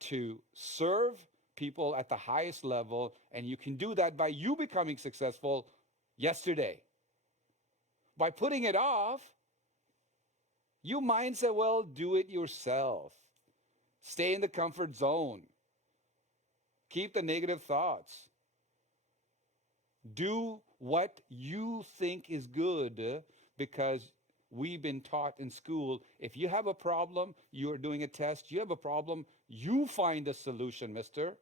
to serve people at the highest level, and you can do that by you becoming successful yesterday. By putting it off, you might say, well, do it yourself. Stay in the comfort zone. Keep the negative thoughts. Do what you think is good, because we've been taught in school, if you have a problem, you're doing a test, you have a problem, you find a solution, mister.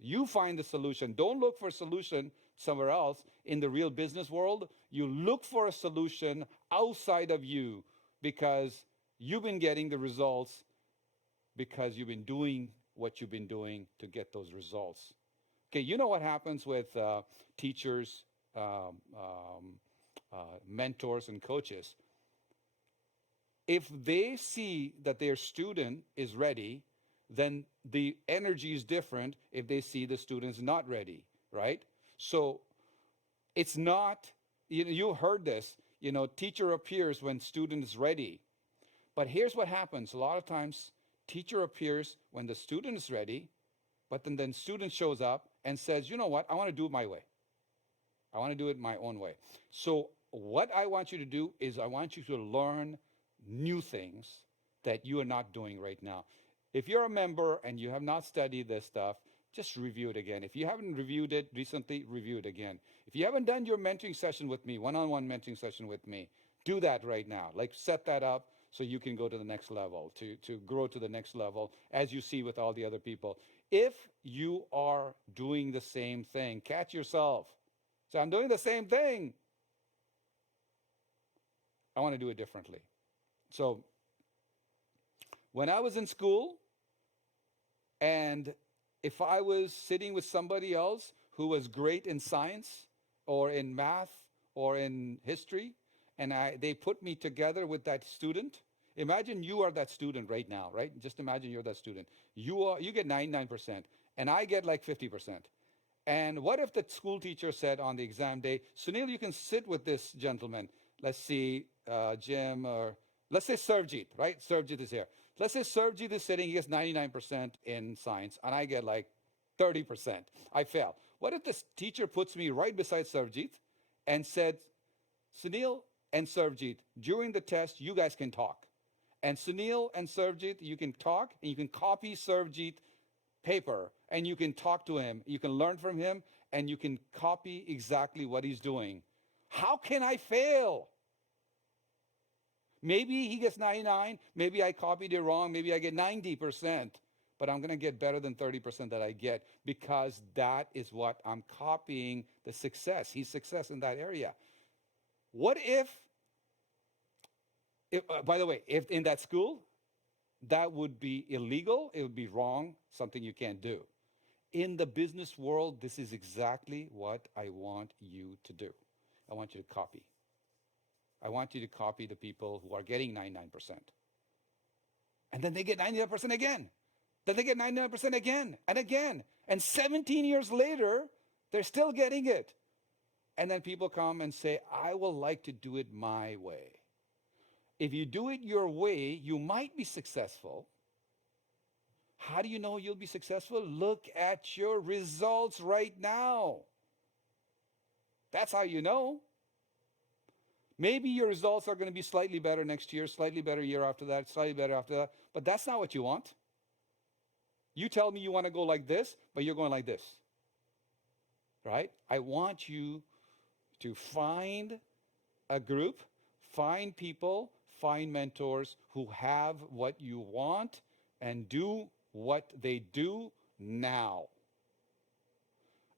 You find the solution. Don't look for a solution somewhere else. In the real business world, you look for a solution outside of you, because you've been getting the results because you've been doing what you've been doing to get those results. Okay, you know what happens with teachers, mentors, and coaches. If they see that their student is ready, then the energy is different if they see the student's not ready, right? So it's not, you heard this, teacher appears when student is ready. But here's what happens. A lot of times, teacher appears when the student is ready, but then student shows up and says, you know what, I want to do it my way. I want to do it my own way. So what I want you to do is I want you to learn new things that you are not doing right now. If you're a member and you have not studied this stuff, just review it again. If you haven't reviewed it recently, review it again. If you haven't done your mentoring session with me, one-on-one mentoring session with me, do that right now. Like, set that up so you can go to the next level, to grow to the next level, as you see with all the other people. If you are doing the same thing, catch yourself. So I'm doing the same thing. I want to do it differently. So when I was in school, and if I was sitting with somebody else who was great in science or in math or in history, and they put me together with that student, imagine you are that student right now, right? Just imagine you're that student. You get 99%, and I get like 50%. And what if the school teacher said on the exam day, Sunil, you can sit with this gentleman. Let's see, Jim, or let's say Sarvjit, right? Sarvjit is here. Let's say Sarvjit is sitting, he gets 99% in science, and I get like 30%. I fail. What if this teacher puts me right beside Sarvjit and said, Sunil and Sarvjit, during the test, you guys can talk. And Sunil and Sarvjit, you can talk, and you can copy Sarvjit paper, and you can talk to him, you can learn from him, and you can copy exactly what he's doing. How can I fail? Maybe he gets 99, maybe I copied it wrong, maybe I get 90%, but I'm gonna get better than 30% that I get because that is what I'm copying, the success. He's success in that area. What if by the way, if in that school, that would be illegal, it would be wrong, something you can't do. In the business world, this is exactly what I want you to do. I want you to copy. I want you to copy the people who are getting 99%. And then they get 99% again. Then they get 99% again and again. And 17 years later, they're still getting it. And then people come and say, I would like to do it my way. If you do it your way, you might be successful. How do you know you'll be successful? Look at your results right now. That's how you know. Maybe your results are going to be slightly better next year, slightly better year after that, slightly better after that, but that's not what you want. You tell me you want to go like this, but you're going like this, right? I want you to find a group, find people, find mentors who have what you want and do what they do now.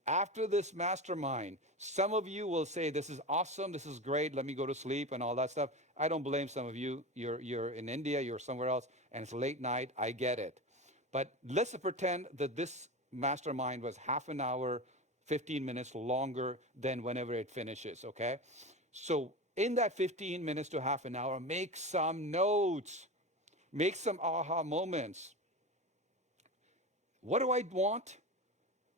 After this mastermind, some of you will say, this is awesome, this is great, let me go to sleep and all that stuff. I don't blame some of you. You're in India, you're somewhere else, and it's late night, I get it. But let's pretend that this mastermind was half an hour, 15 minutes longer than whenever it finishes, okay? So in that 15 minutes to half an hour, make some notes, make some aha moments. What do I want?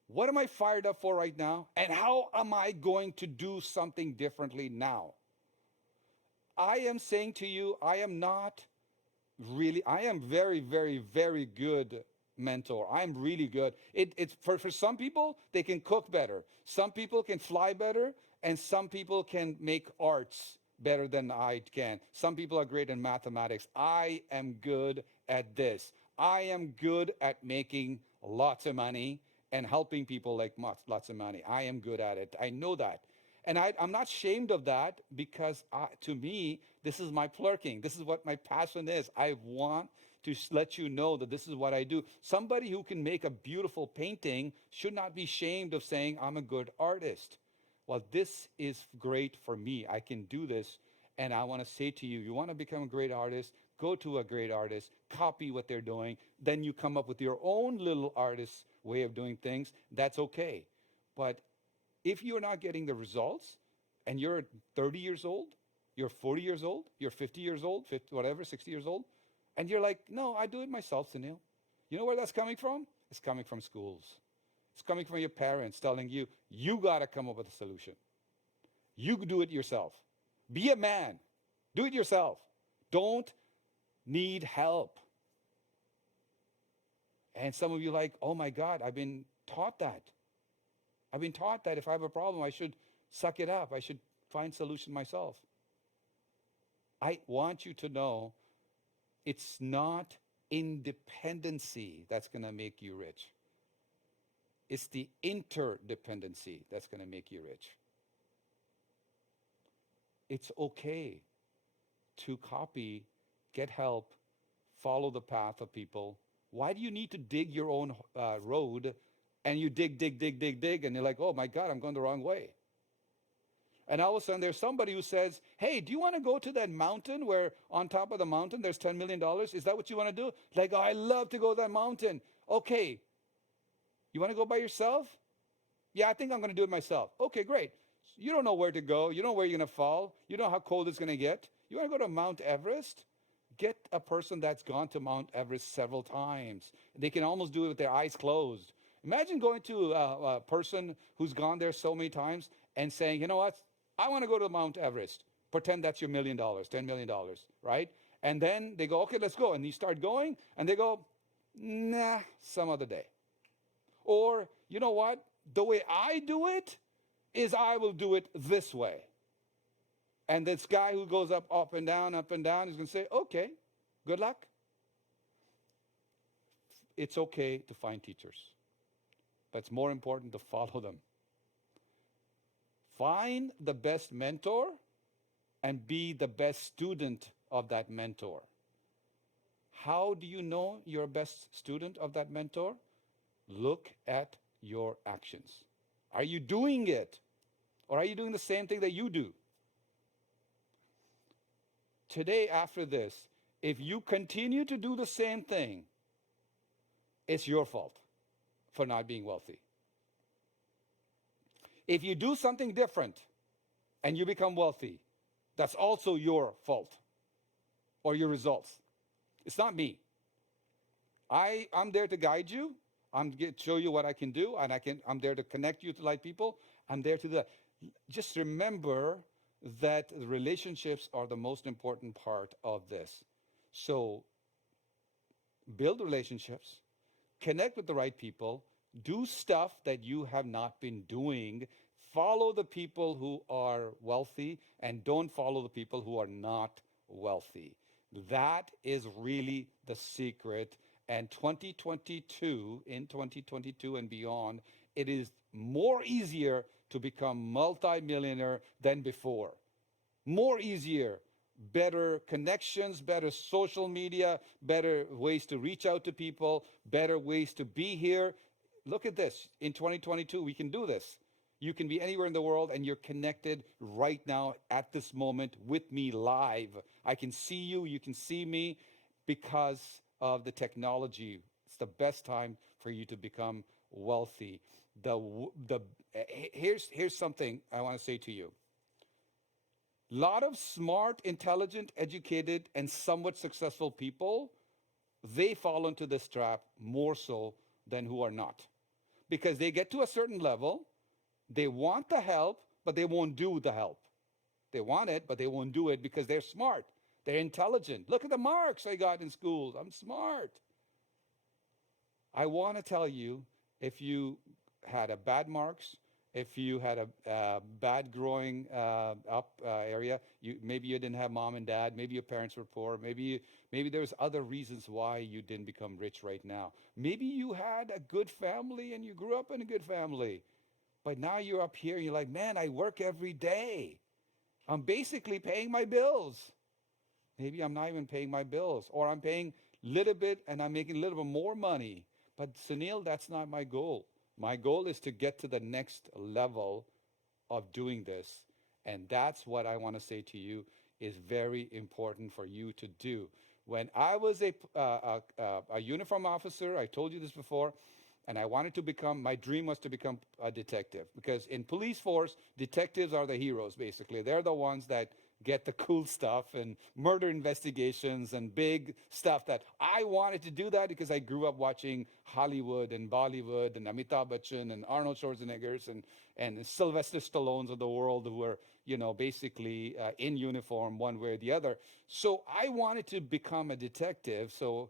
What am I fired up for right now? And how am I going to do something differently now? I am saying to you, I am very, very, very good mentor. I'm really good. It's for some people, they can cook better. Some people can fly better, and some people can make arts better than I can. Some people are great in mathematics. I am good at this. I am good at making lots of money and helping people like lots of money. I am good at it. I know that. And I'm not ashamed of that because to me, this is my plurking. This is what my passion is. I want to let you know that this is what I do. Somebody who can make a beautiful painting should not be ashamed of saying, I'm a good artist. Well, this is great for me. I can do this. And I want to say to you, you want to become a great artist, go to a great artist, copy what they're doing. Then you come up with your own little artist way of doing things. That's okay. But if you're not getting the results and you're 30 years old, you're 40 years old, you're 50 years old, 50, whatever, 60 years old, and you're like, no, I do it myself, Sunil. You know where that's coming from? It's coming from schools. It's coming from your parents telling you, you got to come up with a solution. You do it yourself. Be a man. Do it yourself. Don't need help. And some of you are like, oh my God, I've been taught that. I've been taught that if I have a problem, I should suck it up. I should find solution myself. I want you to know it's not independency that's going to make you rich. It's the interdependency that's going to make you rich. It's okay to copy, get help, follow the path of people. Why do you need to dig your own road and you dig, and you're like, oh my God, I'm going the wrong way. And all of a sudden there's somebody who says, hey, do you want to go to that mountain where on top of the mountain there's $10 million? Is that what you want to do? Like, oh, I love to go to that mountain. Okay, you want to go by yourself? Yeah, I think I'm going to do it myself. Okay, great. You don't know where to go. You don't know where you're going to fall. You know how cold it's going to get. You want to go to Mount Everest? Get a person that's gone to Mount Everest several times. They can almost do it with their eyes closed. Imagine going to a person who's gone there so many times and saying, you know what? I want to go to Mount Everest. Pretend that's your $1 million, $10 million, right? And then they go, okay, let's go. And you start going, and they go, nah, some other day. Or, you know what? The way I do it is I will do it this way. And this guy who goes up and down, is going to say, okay, good luck. It's okay to find teachers, but it's more important to follow them. Find the best mentor and be the best student of that mentor. How do you know you're a best student of that mentor? Look at your actions. Are you doing it? Or are you doing the same thing that you do? Today, after this, if you continue to do the same thing, it's your fault for not being wealthy. If you do something different and you become wealthy, that's also your fault or your results. It's not me. I'm there to guide you. I'm to show you what I can do, and I'm there to connect you to the right people. I'm there to do that. Just remember that relationships are the most important part of this. So build relationships, connect with the right people, do stuff that you have not been doing, follow the people who are wealthy, and don't follow the people who are not wealthy. That is really the secret. And 2022 and beyond, it is more easier to become multi-millionaire than before. More easier, better connections, better social media, better ways to reach out to people, better ways to be here. Look at this. In 2022, we can do this. You can be anywhere in the world and you're connected right now at this moment with me live. I can see you, you can see me because of the technology. It's the best time for you to become wealthy. Here's something I want to say to you. A lot of smart, intelligent, educated, and somewhat successful people, they fall into this trap more so than who are not. Because they get to a certain level, they want the help, but they won't do the help. They want it, but they won't do it because they're smart. They're intelligent. Look at the marks I got in school. I'm smart. I want to tell you, if you had a bad marks, if you had a bad growing up area, maybe you didn't have mom and dad, maybe your parents were poor, maybe there's other reasons why you didn't become rich right now. Maybe you had a good family and you grew up in a good family, but now you're up here and you're like, man, I work every day. I'm basically paying my bills. Maybe I'm not even paying my bills, or I'm paying a little bit and I'm making a little bit more money. But Sunil, that's not my goal. My goal is to get to the next level of doing this. And that's what I want to say to you is very important for you to do. When I was a uniform officer, I told you this before, and I wanted to become, my dream was to become a detective. Because in police force, detectives are the heroes, basically. They're the ones that get the cool stuff and murder investigations and big stuff. That I wanted to do that because I grew up watching Hollywood and Bollywood and Amitabh Bachchan and Arnold Schwarzeneggers and Sylvester Stallones of the world who were, basically in uniform one way or the other. So I wanted to become a detective. So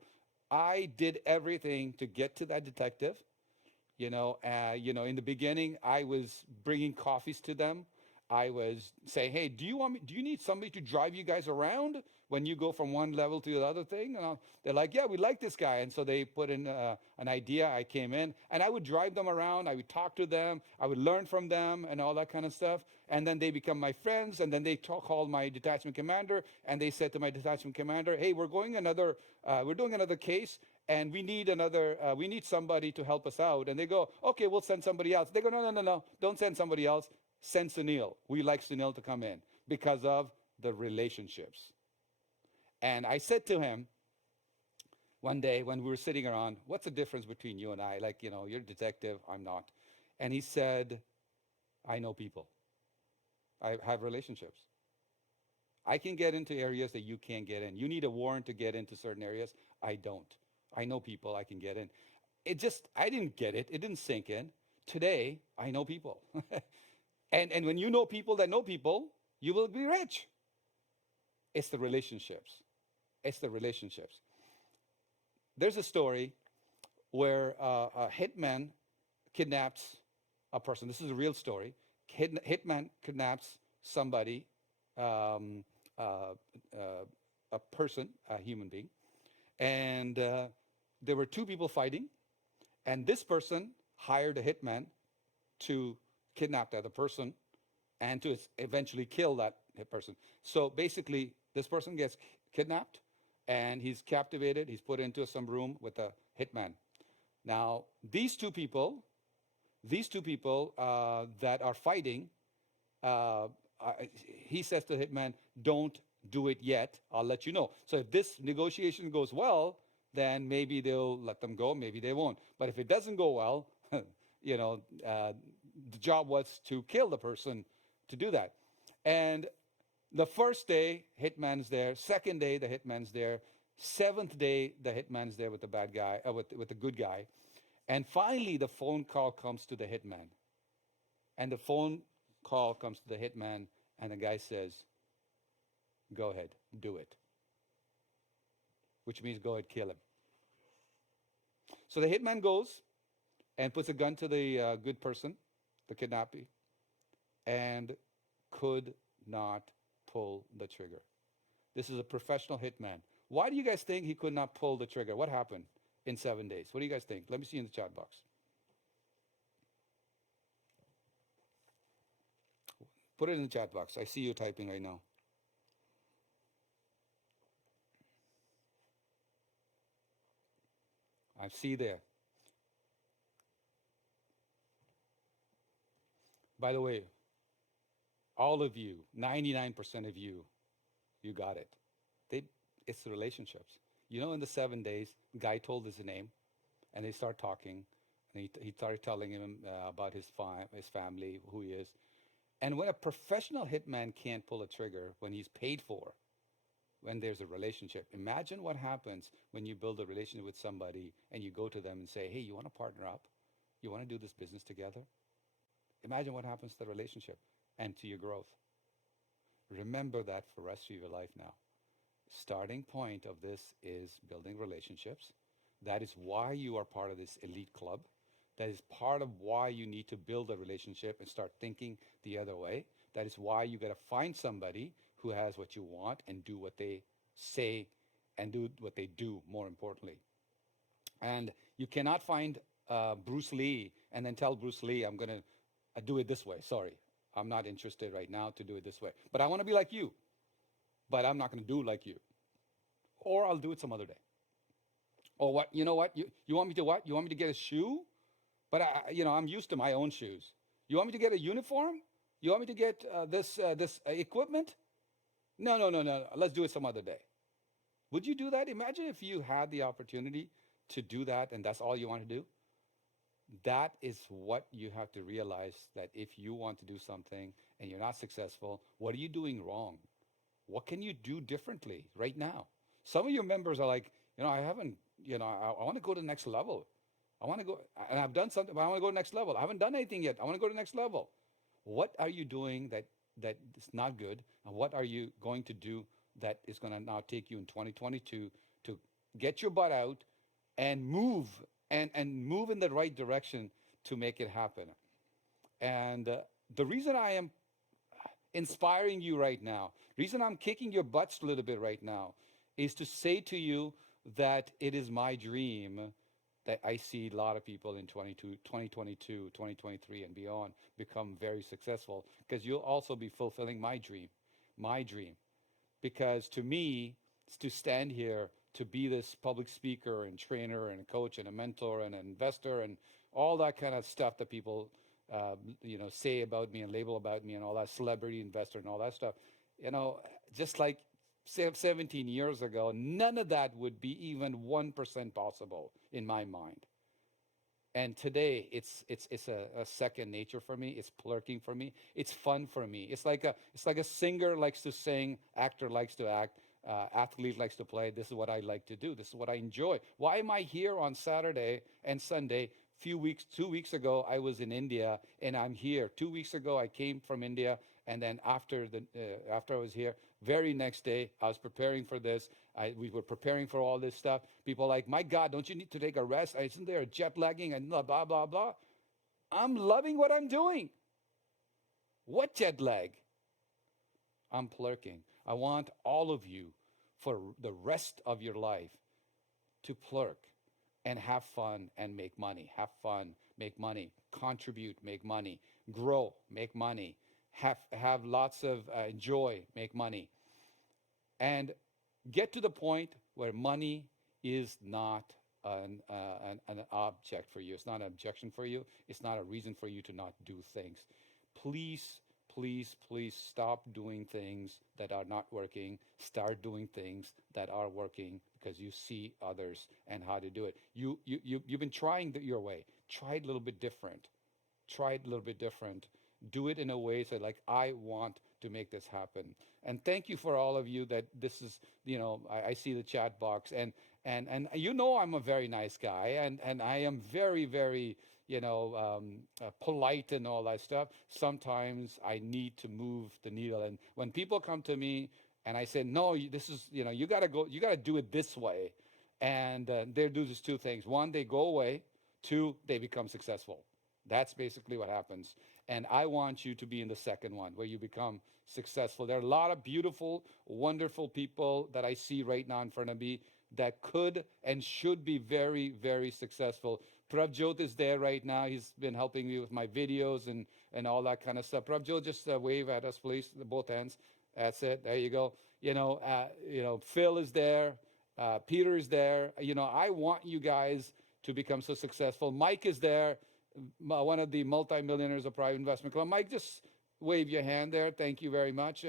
I did everything to get to that detective. In the beginning, I was bringing coffees to them. I was saying, hey, do you need somebody to drive you guys around when you go from one level to the other thing? And they're like, yeah, we like this guy. And so they put in an idea. I came in and I would drive them around. I would talk to them. I would learn from them and all that kind of stuff. And then they become my friends. And then they called my detachment commander and they said to my detachment commander, hey, we're doing another case. And we need somebody to help us out. And they go, okay, we'll send somebody else. They go, no, don't send somebody else. Send Sunil. We like Sunil to come in because of the relationships. And I said to him one day when we were sitting around, what's the difference between you and I? Like, you're a detective, I'm not. And he said, I know people. I have relationships. I can get into areas that you can't get in. You need a warrant to get into certain areas. I don't. I know people, I can get in. I didn't get it. It didn't sink in. Today, I know people. And when you know people that know people, you will be rich. It's the relationships. It's the relationships. There's a story where a hitman kidnaps a person. This is a real story. Hitman kidnaps somebody, um, uh, a person, a human being, and there were two people fighting, and this person hired a hitman to kidnap the other person and to eventually kill that person. So basically, this person gets kidnapped and he's captivated. He's put into some room with a hitman. Now, these two people that are fighting, he says to the hitman, "Don't do it yet. I'll let you know." So if this negotiation goes well, then maybe they'll let them go. Maybe they won't. But if it doesn't go well, the job was to kill the person to do that. And the first day, hitman's there. Second day, the hitman's there. Seventh day, the hitman's there with the bad guy, with the good guy. And finally, the phone call comes to the hitman. And the phone call comes to the hitman, and the guy says, "Go ahead, do it." Which means go ahead, kill him. So the hitman goes and puts a gun to the good person, the kidnappee, and could not pull the trigger. This is a professional hitman. Why do you guys think he could not pull the trigger? What happened in 7 days? What do you guys think? Let me see in the chat box. Put it in the chat box. I see you typing right now. I see there. By the way, all of you, 99% of you, you got it. It's the relationships. In the 7 days, the guy told his name, and they start talking, and he started telling him about his family, who he is. And when a professional hitman can't pull a trigger when he's paid for, when there's a relationship, imagine what happens when you build a relationship with somebody and you go to them and say, "Hey, you want to partner up? You want to do this business together?" Imagine what happens to the relationship and to your growth. Remember that for the rest of your life now. Starting point of this is building relationships. That is why you are part of this elite club. That is part of why you need to build a relationship and start thinking the other way. That is why you got to find somebody who has what you want and do what they say and do what they do, more importantly. And you cannot find Bruce Lee and then tell Bruce Lee, "I'm going to do it this way. Sorry, I'm not interested right now to do it this way. But I want to be like you. But I'm not going to do like you. Or I'll do it some other day." Or what? You know what? You want me to what? You want me to get a shoe? But I'm used to my own shoes. You want me to get a uniform? You want me to get this equipment? No. Let's do it some other day. Would you do that? Imagine if you had the opportunity to do that and that's all you want to do. That is what you have to realize, that if you want to do something and you're not successful, what are you doing wrong? What can you do differently right now? Some of your members are like, I haven't, I want to go to the next level. I want to go, and I've done something, but I want to go to the next level. I haven't done anything yet. I want to go to the next level. What are you doing that is not good? And what are you going to do that is going to now take you in 2022 to get your butt out and move and move in the right direction to make it happen? And the reason I am inspiring you right now, reason I'm kicking your butts a little bit right now, is to say to you that it is my dream that I see a lot of people in 2022, 2023 and beyond become very successful, because you'll also be fulfilling my dream. Because to me, to stand here, to be this public speaker and trainer and a coach and a mentor and an investor and all that kind of stuff that people say about me and label about me and all that, celebrity investor and all that stuff, just like 17 years ago, none of that would be even 1% possible in my mind. And today, it's a second nature for me. It's clerking for me. It's fun for me. It's like a singer likes to sing, actor likes to act, athlete likes to play. This is what I like to do. This is what I enjoy. Why am I here on Saturday and Sunday? 2 weeks ago, I was in India, and I'm here. 2 weeks ago, I came from India, and then after I was here, Very next day, I was preparing for this. We were preparing for all this stuff. People are like, my God, don't you need to take a rest? Isn't there a jet lagging and blah, blah, blah, blah? I'm loving what I'm doing. What jet lag? I'm plurking. I want all of you for the rest of your life to plurk and have fun and make money. Have fun, make money, contribute, make money, grow, make money, have lots of joy, make money, and get to the point where money is not an object for you. It's not an objection for you. It's not a reason for you to not do things. Please, please, please stop doing things that are not working. Start doing things that are working because you see others and how to do it. You've been trying your way. Try it a little bit different. Try it a little bit different. Do it in a way so like, I want to make this happen. And thank you for all of you that this is, I see the chat box and I'm a very nice guy and I am very, very, polite and all that stuff. Sometimes I need to move the needle. And when people come to me and I say, no, this is, you got to do it this way. And they do just two things. One, they go away. Two, they become successful. That's basically what happens. And I want you to be in the second one where you become successful. There are a lot of beautiful, wonderful people that I see right now in front of me that could and should be very, very successful. Prabjot is there right now. He's been helping me with my videos and all that kind of stuff. Prabjot, just wave at us, please, both hands. That's it. There you go. Phil is there. Peter is there. I want you guys to become so successful. Mike is there. One of the multimillionaires of Private Investment Club. Mike, just wave your hand there. Thank you very much.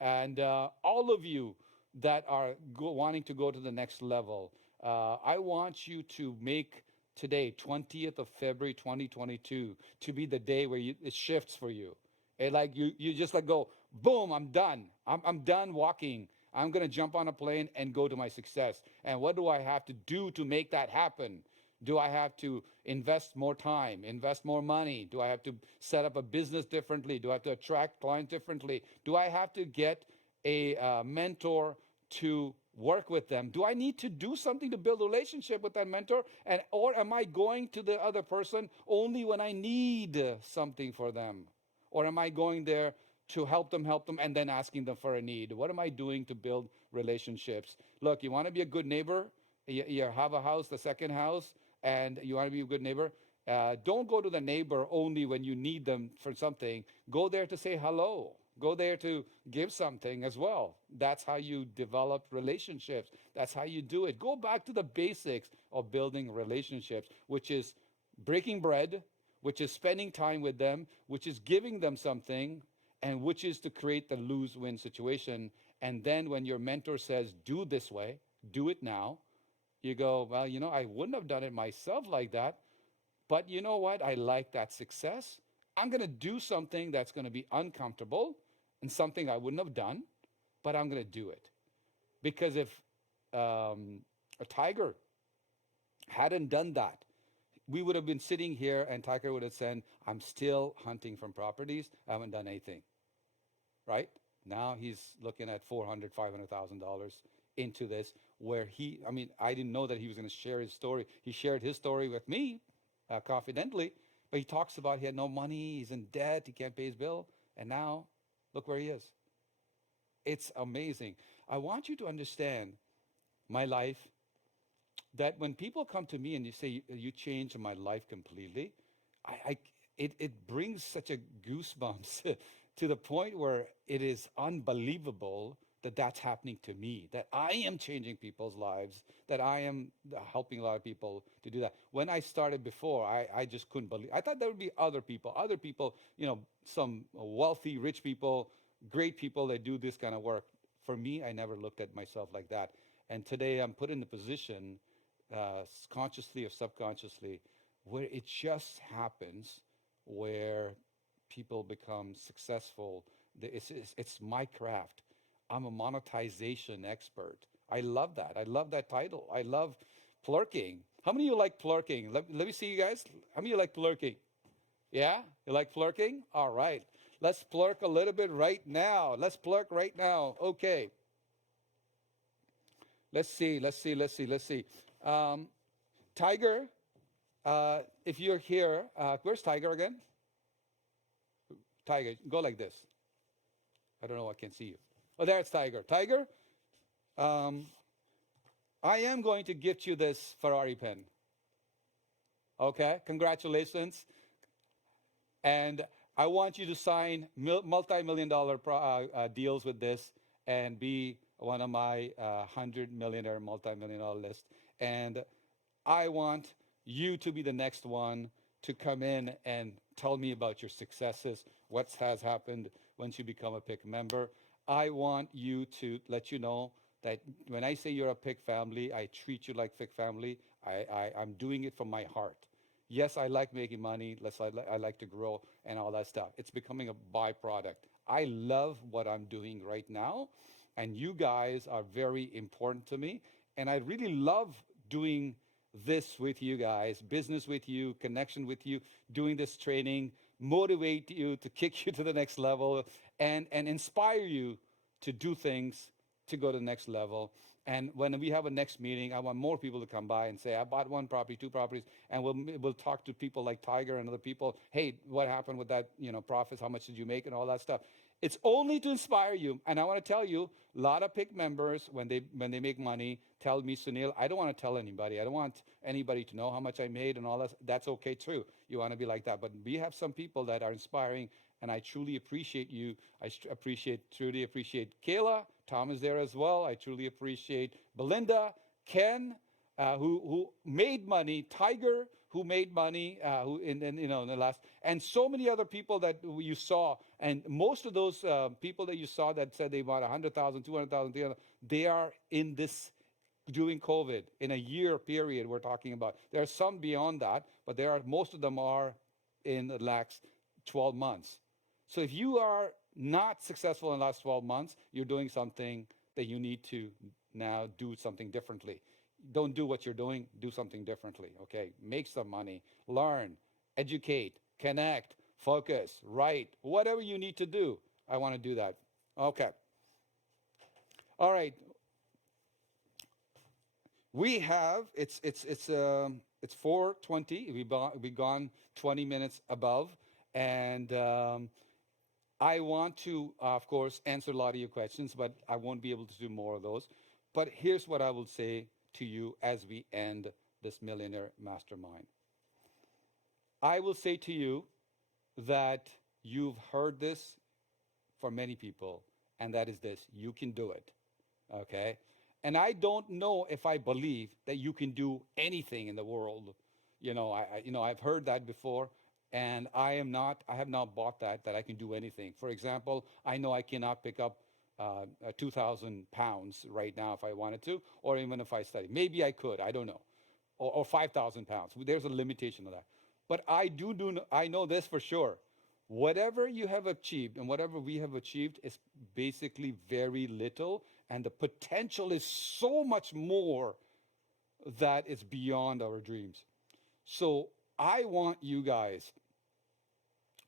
And all of you that are wanting to go to the next level, I want you to make today, 20th of February, 2022, to be the day where it shifts for you. And like you just like go, boom, I'm done. I'm done walking. I'm going to jump on a plane and go to my success. And what do I have to do to make that happen? Do I have to invest more time, invest more money? Do I have to set up a business differently? Do I have to attract clients differently? Do I have to get a mentor to work with them? Do I need to do something to build a relationship with that mentor? Or am I going to the other person only when I need something for them? Or am I going there to help them, and then asking them for a need? What am I doing to build relationships? Look, you want to be a good neighbor? You have a house, the second house, and you want to be a good neighbor? Don't go to the neighbor only when you need them for something. Go there to say hello. Go there to give something as well. That's how you develop relationships. That's how you do it. Go back to the basics of building relationships, which is breaking bread, which is spending time with them, which is giving them something, and which is to create the lose-win situation. And then when your mentor says, do this way, do it now, you go, well, I wouldn't have done it myself like that, but you know what? I like that success. I'm going to do something that's going to be uncomfortable and something I wouldn't have done, but I'm going to do it. Because if a tiger hadn't done that, we would have been sitting here and Tiger would have said, I'm still hunting from properties. I haven't done anything, right? Now he's looking at $400,000, $500,000 into this where I didn't know that he was going to share his story. He shared his story with me confidentally, but he talks about he had no money, he's in debt, he can't pay his bill, and now look where he is. It's amazing. I want you to understand my life, that when people come to me and you say, you changed my life completely, it brings such a goosebumps to the point where it is unbelievable that that's happening to me, that I am changing people's lives, that I am helping a lot of people to do that. When I started before, I just couldn't believe. I thought there would be other people, some wealthy, rich people, great people that do this kind of work. For me, I never looked at myself like that. And today I'm put in a position, consciously or subconsciously, where it just happens, where people become successful. It's my craft. I'm a monetization expert. I love that. I love that title. I love plurking. How many of you like plurking? Let me see you guys. How many of you like plurking? Yeah? You like plurking? All right. Let's plurk a little bit right now. Let's plurk right now. Okay. Let's see. Tiger, if you're here, where's Tiger again? Tiger, go like this. I don't know, I can't see you. Oh, there's Tiger. Tiger, I am going to gift you this Ferrari pen. Okay, congratulations. And I want you to sign multi-million dollar deals with this and be one of my 100 millionaire, multi-million dollar list. And I want you to be the next one to come in and tell me about your successes, what has happened once you become a PIC member. I want you to let you know that when I say you're a PIC family, I treat you like PIC family. I'm doing it from my heart. Yes, I like making money. I like to grow and all that stuff. It's becoming a byproduct. I love what I'm doing right now, and you guys are very important to me. And I really love doing this with you guys, business with you, connection with you, doing this training, motivate you to kick you to the next level, and inspire you to do things to go to the next level. And when we have a next meeting, I want more people to come by and say, I bought one property, two properties, and we'll talk to people like Tiger and other people. Hey, what happened with that, profits? How much did you make and all that stuff? It's only to inspire you. And I want to tell you, a lot of PIC members, when they make money, tell me, Sunil, I don't want to tell anybody. I don't want anybody to know how much I made and all that. That's okay too. You want to be like that. But we have some people that are inspiring, and I truly appreciate you. I truly appreciate Kayla. Tom is there as well. I truly appreciate Belinda, Ken, who made money, Tiger, who made money, who in the last, and so many other people that you saw. And most of those people that you saw that said they bought 100,000, 200,000, 300,000, they are in this during COVID, in a year period we're talking about. There are some beyond that, but most of them are in the last 12 months. So if you are not successful in the last 12 months, you're doing something that you need to now do something differently. Don't do what you're doing, do something differently, okay? Make some money, learn, educate, connect, focus, write, whatever you need to do. I want to do that. Okay. All right. We have, it's 4:20. We've gone 20 minutes above, and I want to, of course, answer a lot of your questions, but I won't be able to do more of those. But here's what I will say to you as we end this Millionaire Mastermind. I will say to you that you've heard this from many people, and that is this: you can do it, okay? And I don't know if I believe that you can do anything in the world. I've heard that before. And I have not bought that I can do anything. For example, I know I cannot pick up 2,000 pounds right now if I wanted to, or even if I study. Maybe I could, I don't know. Or 5,000 pounds. There's a limitation of that. But I know this for sure. Whatever you have achieved and whatever we have achieved is basically very little. And the potential is so much more that is beyond our dreams. So I want you guys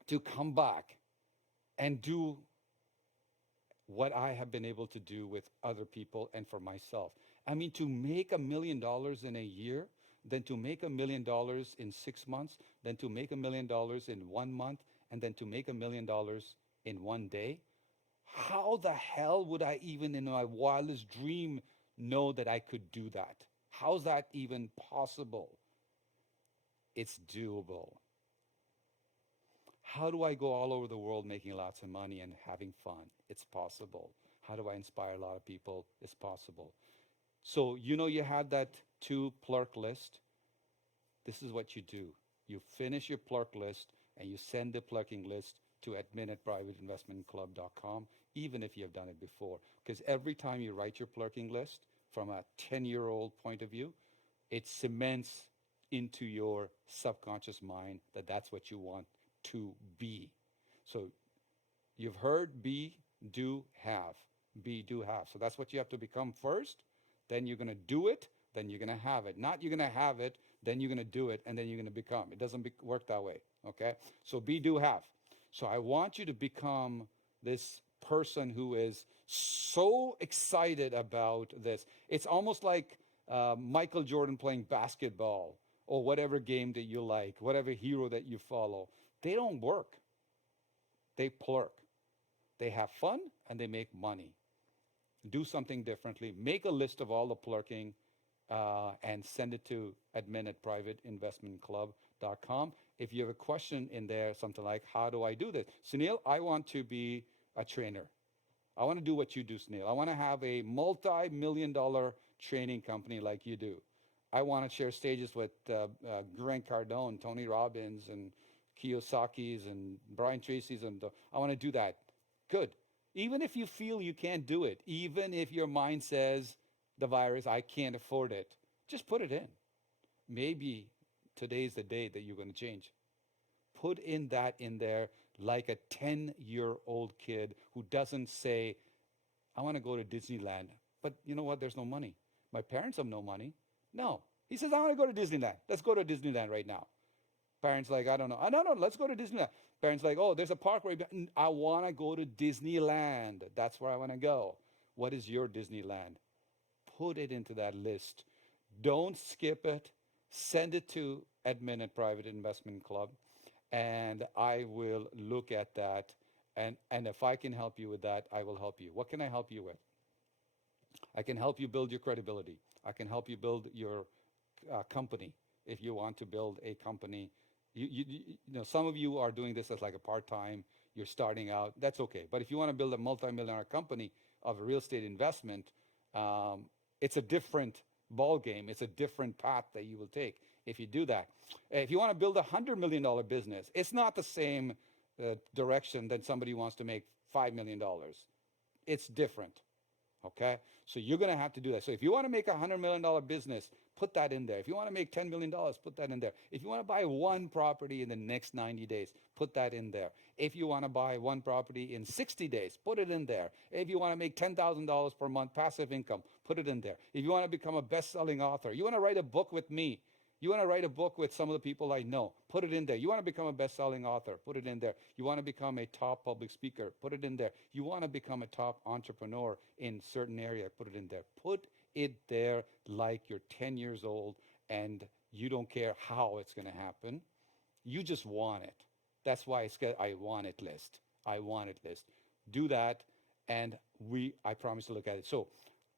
to come back and do what I have been able to do with other people and for myself. I mean, to make $1 million in a year, then to make $1 million in 6 months, then to make $1 million in 1 month, and then to make $1 million in 1 day. How the hell would I even in my wildest dream know that I could do that? How's that even possible? It's doable. How do I go all over the world making lots of money and having fun? It's possible. How do I inspire a lot of people? It's possible. So, you have that 2 plurk list. This is what you do. You finish your plurk list and you send the plurking list to admin@privateinvestmentclub.com, even if you have done it before. Because every time you write your plurking list from a 10-year-old point of view, it cements into your subconscious mind that that's what you want to be. So you've heard be, do, have. Be, do, have. So that's what you have to become first. Then you're going to do it. Then you're going to have it. Not you're going to have it, then you're going to do it, and then you're going to become. It doesn't work that way, okay? So be, do, have. So I want you to become this person who is so excited about this. It's almost like Michael Jordan playing basketball or whatever game that you like, whatever hero that you follow. They don't work. They plurk. They have fun and they make money. Do something differently. Make a list of all the plurking and send it to admin@privateinvestmentclub.com. If you have a question in there, something like, how do I do this? Sunil, I want to be a trainer. I want to do what you do, Sunil. I want to have a multi-million-dollar training company like you do. I want to share stages with Grant Cardone, Tony Robbins, and Kiyosaki's, and Brian Tracy's, and I want to do that. Good. Even if you feel you can't do it, even if your mind says, the virus, I can't afford it, just put it in. Maybe today's the day that you're going to change. Put in that in there like a 10-year-old kid who doesn't say, I want to go to Disneyland, but you know what? There's no money. My parents have no money. No. He says, I want to go to Disneyland. Let's go to Disneyland right now. Parents like, I don't know. No, let's go to Disneyland. Parents like, oh, there's a park where I want to go to Disneyland. That's where I want to go. What is your Disneyland? Put it into that list. Don't skip it. Send it to admin@privateinvestmentclub, and I will look at that. And if I can help you with that, I will help you. What can I help you with? I can help you build your credibility. I can help you build your company. If you want to build a company, you know, some of you are doing this as like a part-time. You're starting out. That's okay. But if you want to build a multi-million-dollar company of a real estate investment, it's a different ball game. It's a different path that you will take if you do that. If you want to build $100 million business, it's not the same direction that somebody wants to make $5 million. It's different. Okay? So you're going to have to do that. So if you want to make a $100 million business, put that in there. If you want to make $10 million, put that in there. If you want to buy one property in the next 90 days, put that in there. If you want to buy one property in 60 days, put it in there. If you want to make $10,000 per month passive income, put it in there. If you want to become a best-selling author, you want to write a book with me, you want to write a book with some of the people I know, put it in there. You want to become a best-selling author, put it in there. You want to become a top public speaker, put it in there. You want to become a top entrepreneur in certain area, put it in there. Put it there like you're 10 years old and you don't care how it's going to happen. You just want it. That's why it's got I want it list. I want it list. Do that, and I promise to look at it. So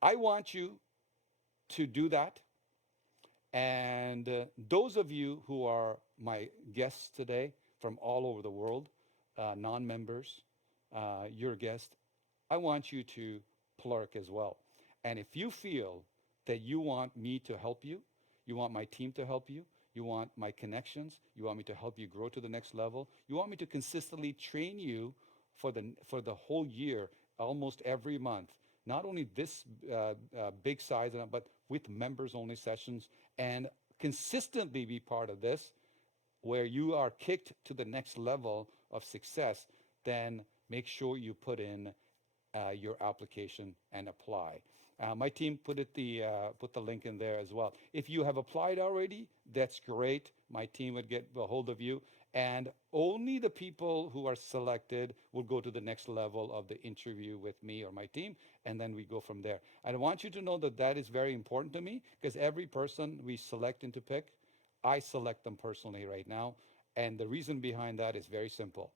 I want you to do that. And those of you who are my guests today from all over the world, non-members, your guest, I want you to plurk as well. And if you feel that you want me to help you, you want my team to help you, you want my connections, you want me to help you grow to the next level, you want me to consistently train you for the whole year, almost every month, not only this big size, but with members-only sessions, and consistently be part of this, where you are kicked to the next level of success, then make sure you put in your application and apply. My team put the link in there as well. If you have applied already, that's great. My team would get a hold of you. And only the people who are selected will go to the next level of the interview with me or my team, and then we go from there. I want you to know that that is very important to me, because every person we select into PIC, I select them personally right now. And the reason behind that is very simple.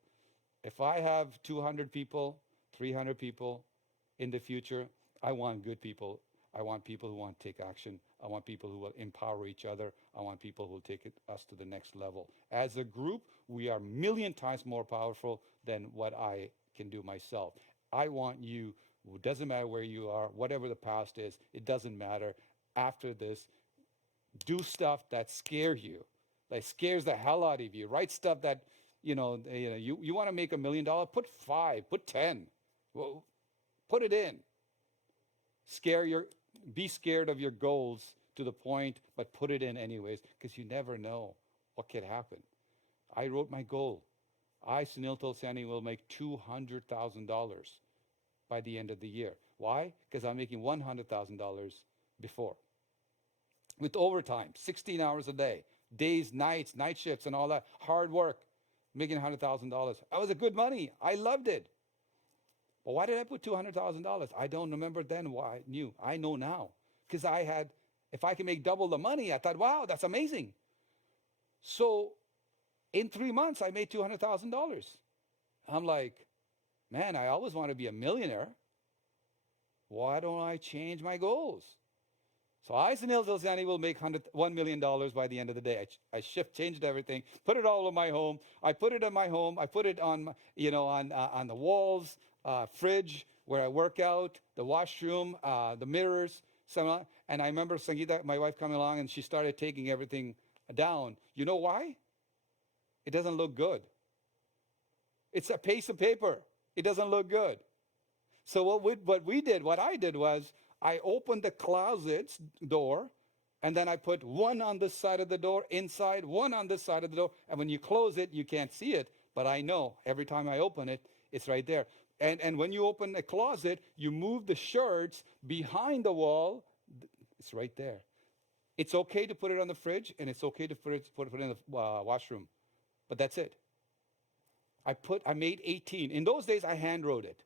If I have 200 people, 300 people in the future, I want good people. I want people who want to take action. I want people who will empower each other. I want people who will take us to the next level. As a group, we are a million times more powerful than what I can do myself. I want you, it doesn't matter where you are, whatever the past is, it doesn't matter. After this, do stuff that scares you, that scares the hell out of you. Write stuff that, you want to make $1 million, put 5, put 10. Well, put it in. Be scared of your goals to the point, but put it in anyways, because you never know what could happen. I wrote my goal. Sunil Tulsiani, will make $200,000 by the end of the year. Why? Because I'm making $100,000 before. With overtime, 16 hours a day, days, nights, night shifts, and all that hard work. making $100,000. That was a good money. I loved it. But why did I put $200,000? I don't remember then why I knew. I know now. Because if I can make double the money, I thought, wow, that's amazing. So in 3 months, I made $200,000. I'm like, man, I always want to be a millionaire. Why don't I change my goals? So Sunil Tulsiani will make $1 million by the end of the day. I changed everything, put it all in my home. I put it in my home. I put it on, on the walls, fridge where I work out, the washroom, the mirrors. And I remember Sangeeta, my wife, coming along, and she started taking everything down. You know why? It doesn't look good. It's a piece of paper. It doesn't look good. So what I did was I opened the closet's door, and then I put one on this side of the door inside, one on this side of the door. And when you close it, you can't see it, but I know every time I open it, it's right there. And when you open a closet, you move the shirts behind the wall. It's right there. It's okay to put it on the fridge, and it's okay to put it in the washroom, but that's it. I made 18. In those days, I hand wrote it.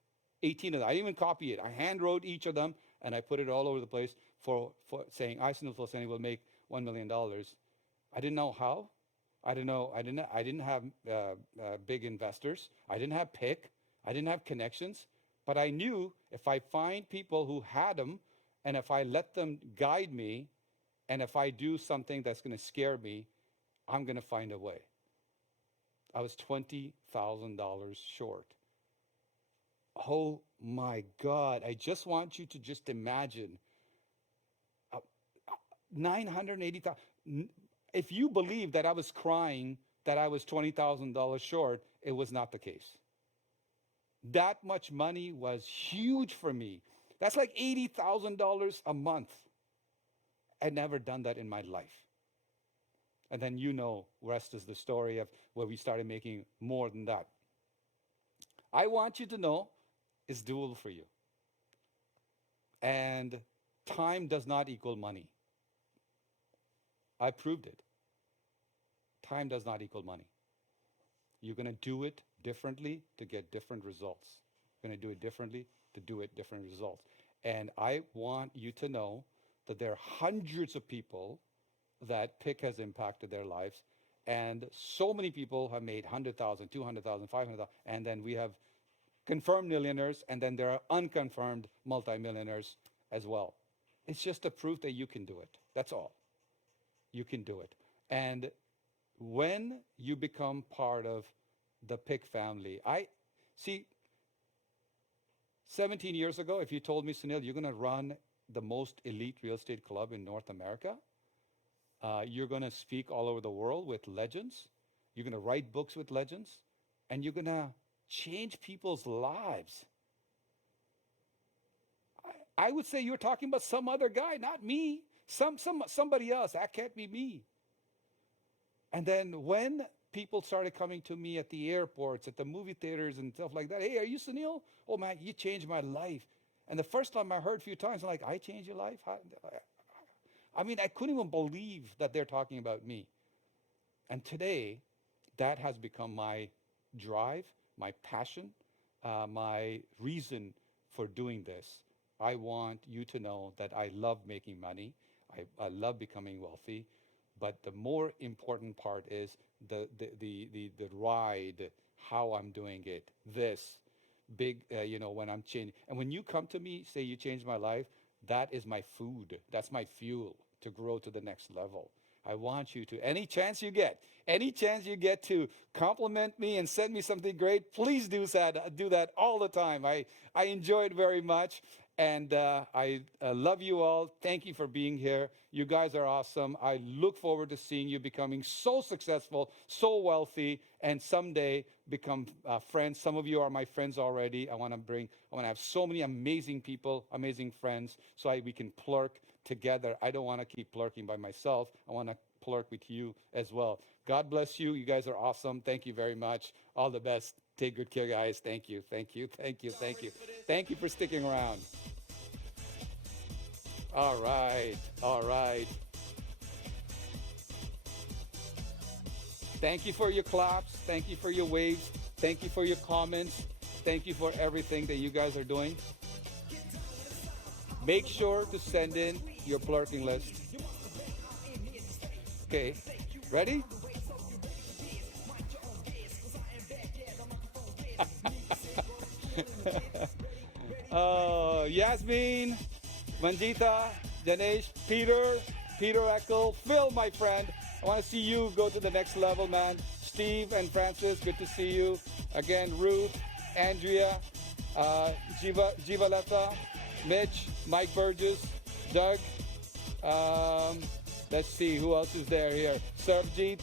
18 of them. I didn't even copy it. I hand wrote each of them, and I put it all over the place for saying, Sunil Tulsiani will make $1 million. I didn't know how. I didn't have big investors. I didn't have PIC. I didn't have connections. But I knew if I find people who had them, and if I let them guide me, and if I do something that's going to scare me, I'm going to find a way. I was $20,000 short. Oh my God, I just want you to just imagine $980,000. If you believe that I was crying that I was $20,000 short, it was not the case. That much money was huge for me. That's like $80,000 a month. I'd never done that in my life. And then rest is the story of where we started making more than that. I want you to know it's doable for you. And time does not equal money. I proved it. Time does not equal money. You're going to do it differently to get different results. You're going to do it differently to do it different results. And I want you to know that there are hundreds of people that PIC has impacted their lives. And so many people have made 100,000, 200,000, 500,000. And then we have confirmed millionaires, and then there are unconfirmed multimillionaires as well. It's just a proof that you can do it. That's all. You can do it. And when you become part of the PIC family, 17 years ago, if you told me, Sunil, you're going to run the most elite real estate club in North America, you're going to speak all over the world with legends, you're going to write books with legends, and you're going to change people's lives. I would say you're talking about some other guy, not me. Somebody else. That can't be me. And then when people started coming to me at the airports, at the movie theaters and stuff like that, hey, are you Sunil? Oh man, you changed my life. And the first time I heard a few times, I'm like, I changed your life? I mean, I couldn't even believe that they're talking about me. And today, that has become my drive, my passion, my reason for doing this. I want you to know that I love making money. I love becoming wealthy. But the more important part is the ride, how I'm doing it. This big, when I'm changing. And when you come to me, say you changed my life, that is my food. That's my fuel to grow to the next level. I want you to, any chance you get to compliment me and send me something great, please do that all the time. I enjoy it very much. And I love you all. Thank you for being here. You guys are awesome. I look forward to seeing you becoming so successful, so wealthy, and someday become friends. Some of you are my friends already. I want to have so many amazing people, amazing friends, so we can plurk together. I don't want to keep plurking by myself. I want to plurk with you as well. God bless you. You guys are awesome. Thank you very much. All the best. Take good care, guys. Thank you. Thank you. Thank you. Thank you. Thank you for sticking around. All right. All right. Thank you for your claps. Thank you for your waves. Thank you for your comments. Thank you for everything that you guys are doing. Make sure to send in your flirting list. Okay, ready? Yasmin, Manjita, Janesh, Peter Eckel, Phil, my friend. I want to see you go to the next level, man. Steve and Francis, good to see you. Again, Ruth, Andrea, Jivaleta, Mitch, Mike Burgess, Doug. Let's see, who else is there here? Sarvjeet,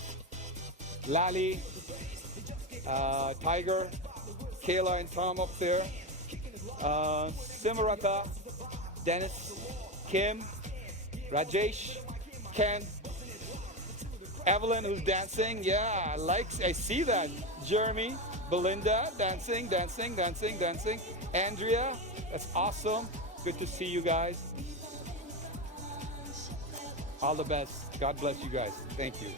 Lali, Tiger, Kayla and Tom up there. Simarata, Dennis, Kim, Rajesh, Ken, Evelyn, who's dancing. Yeah, I see that. Jeremy, Belinda, dancing. Andrea, that's awesome. Good to see you guys. All the best. God bless you guys. Thank you.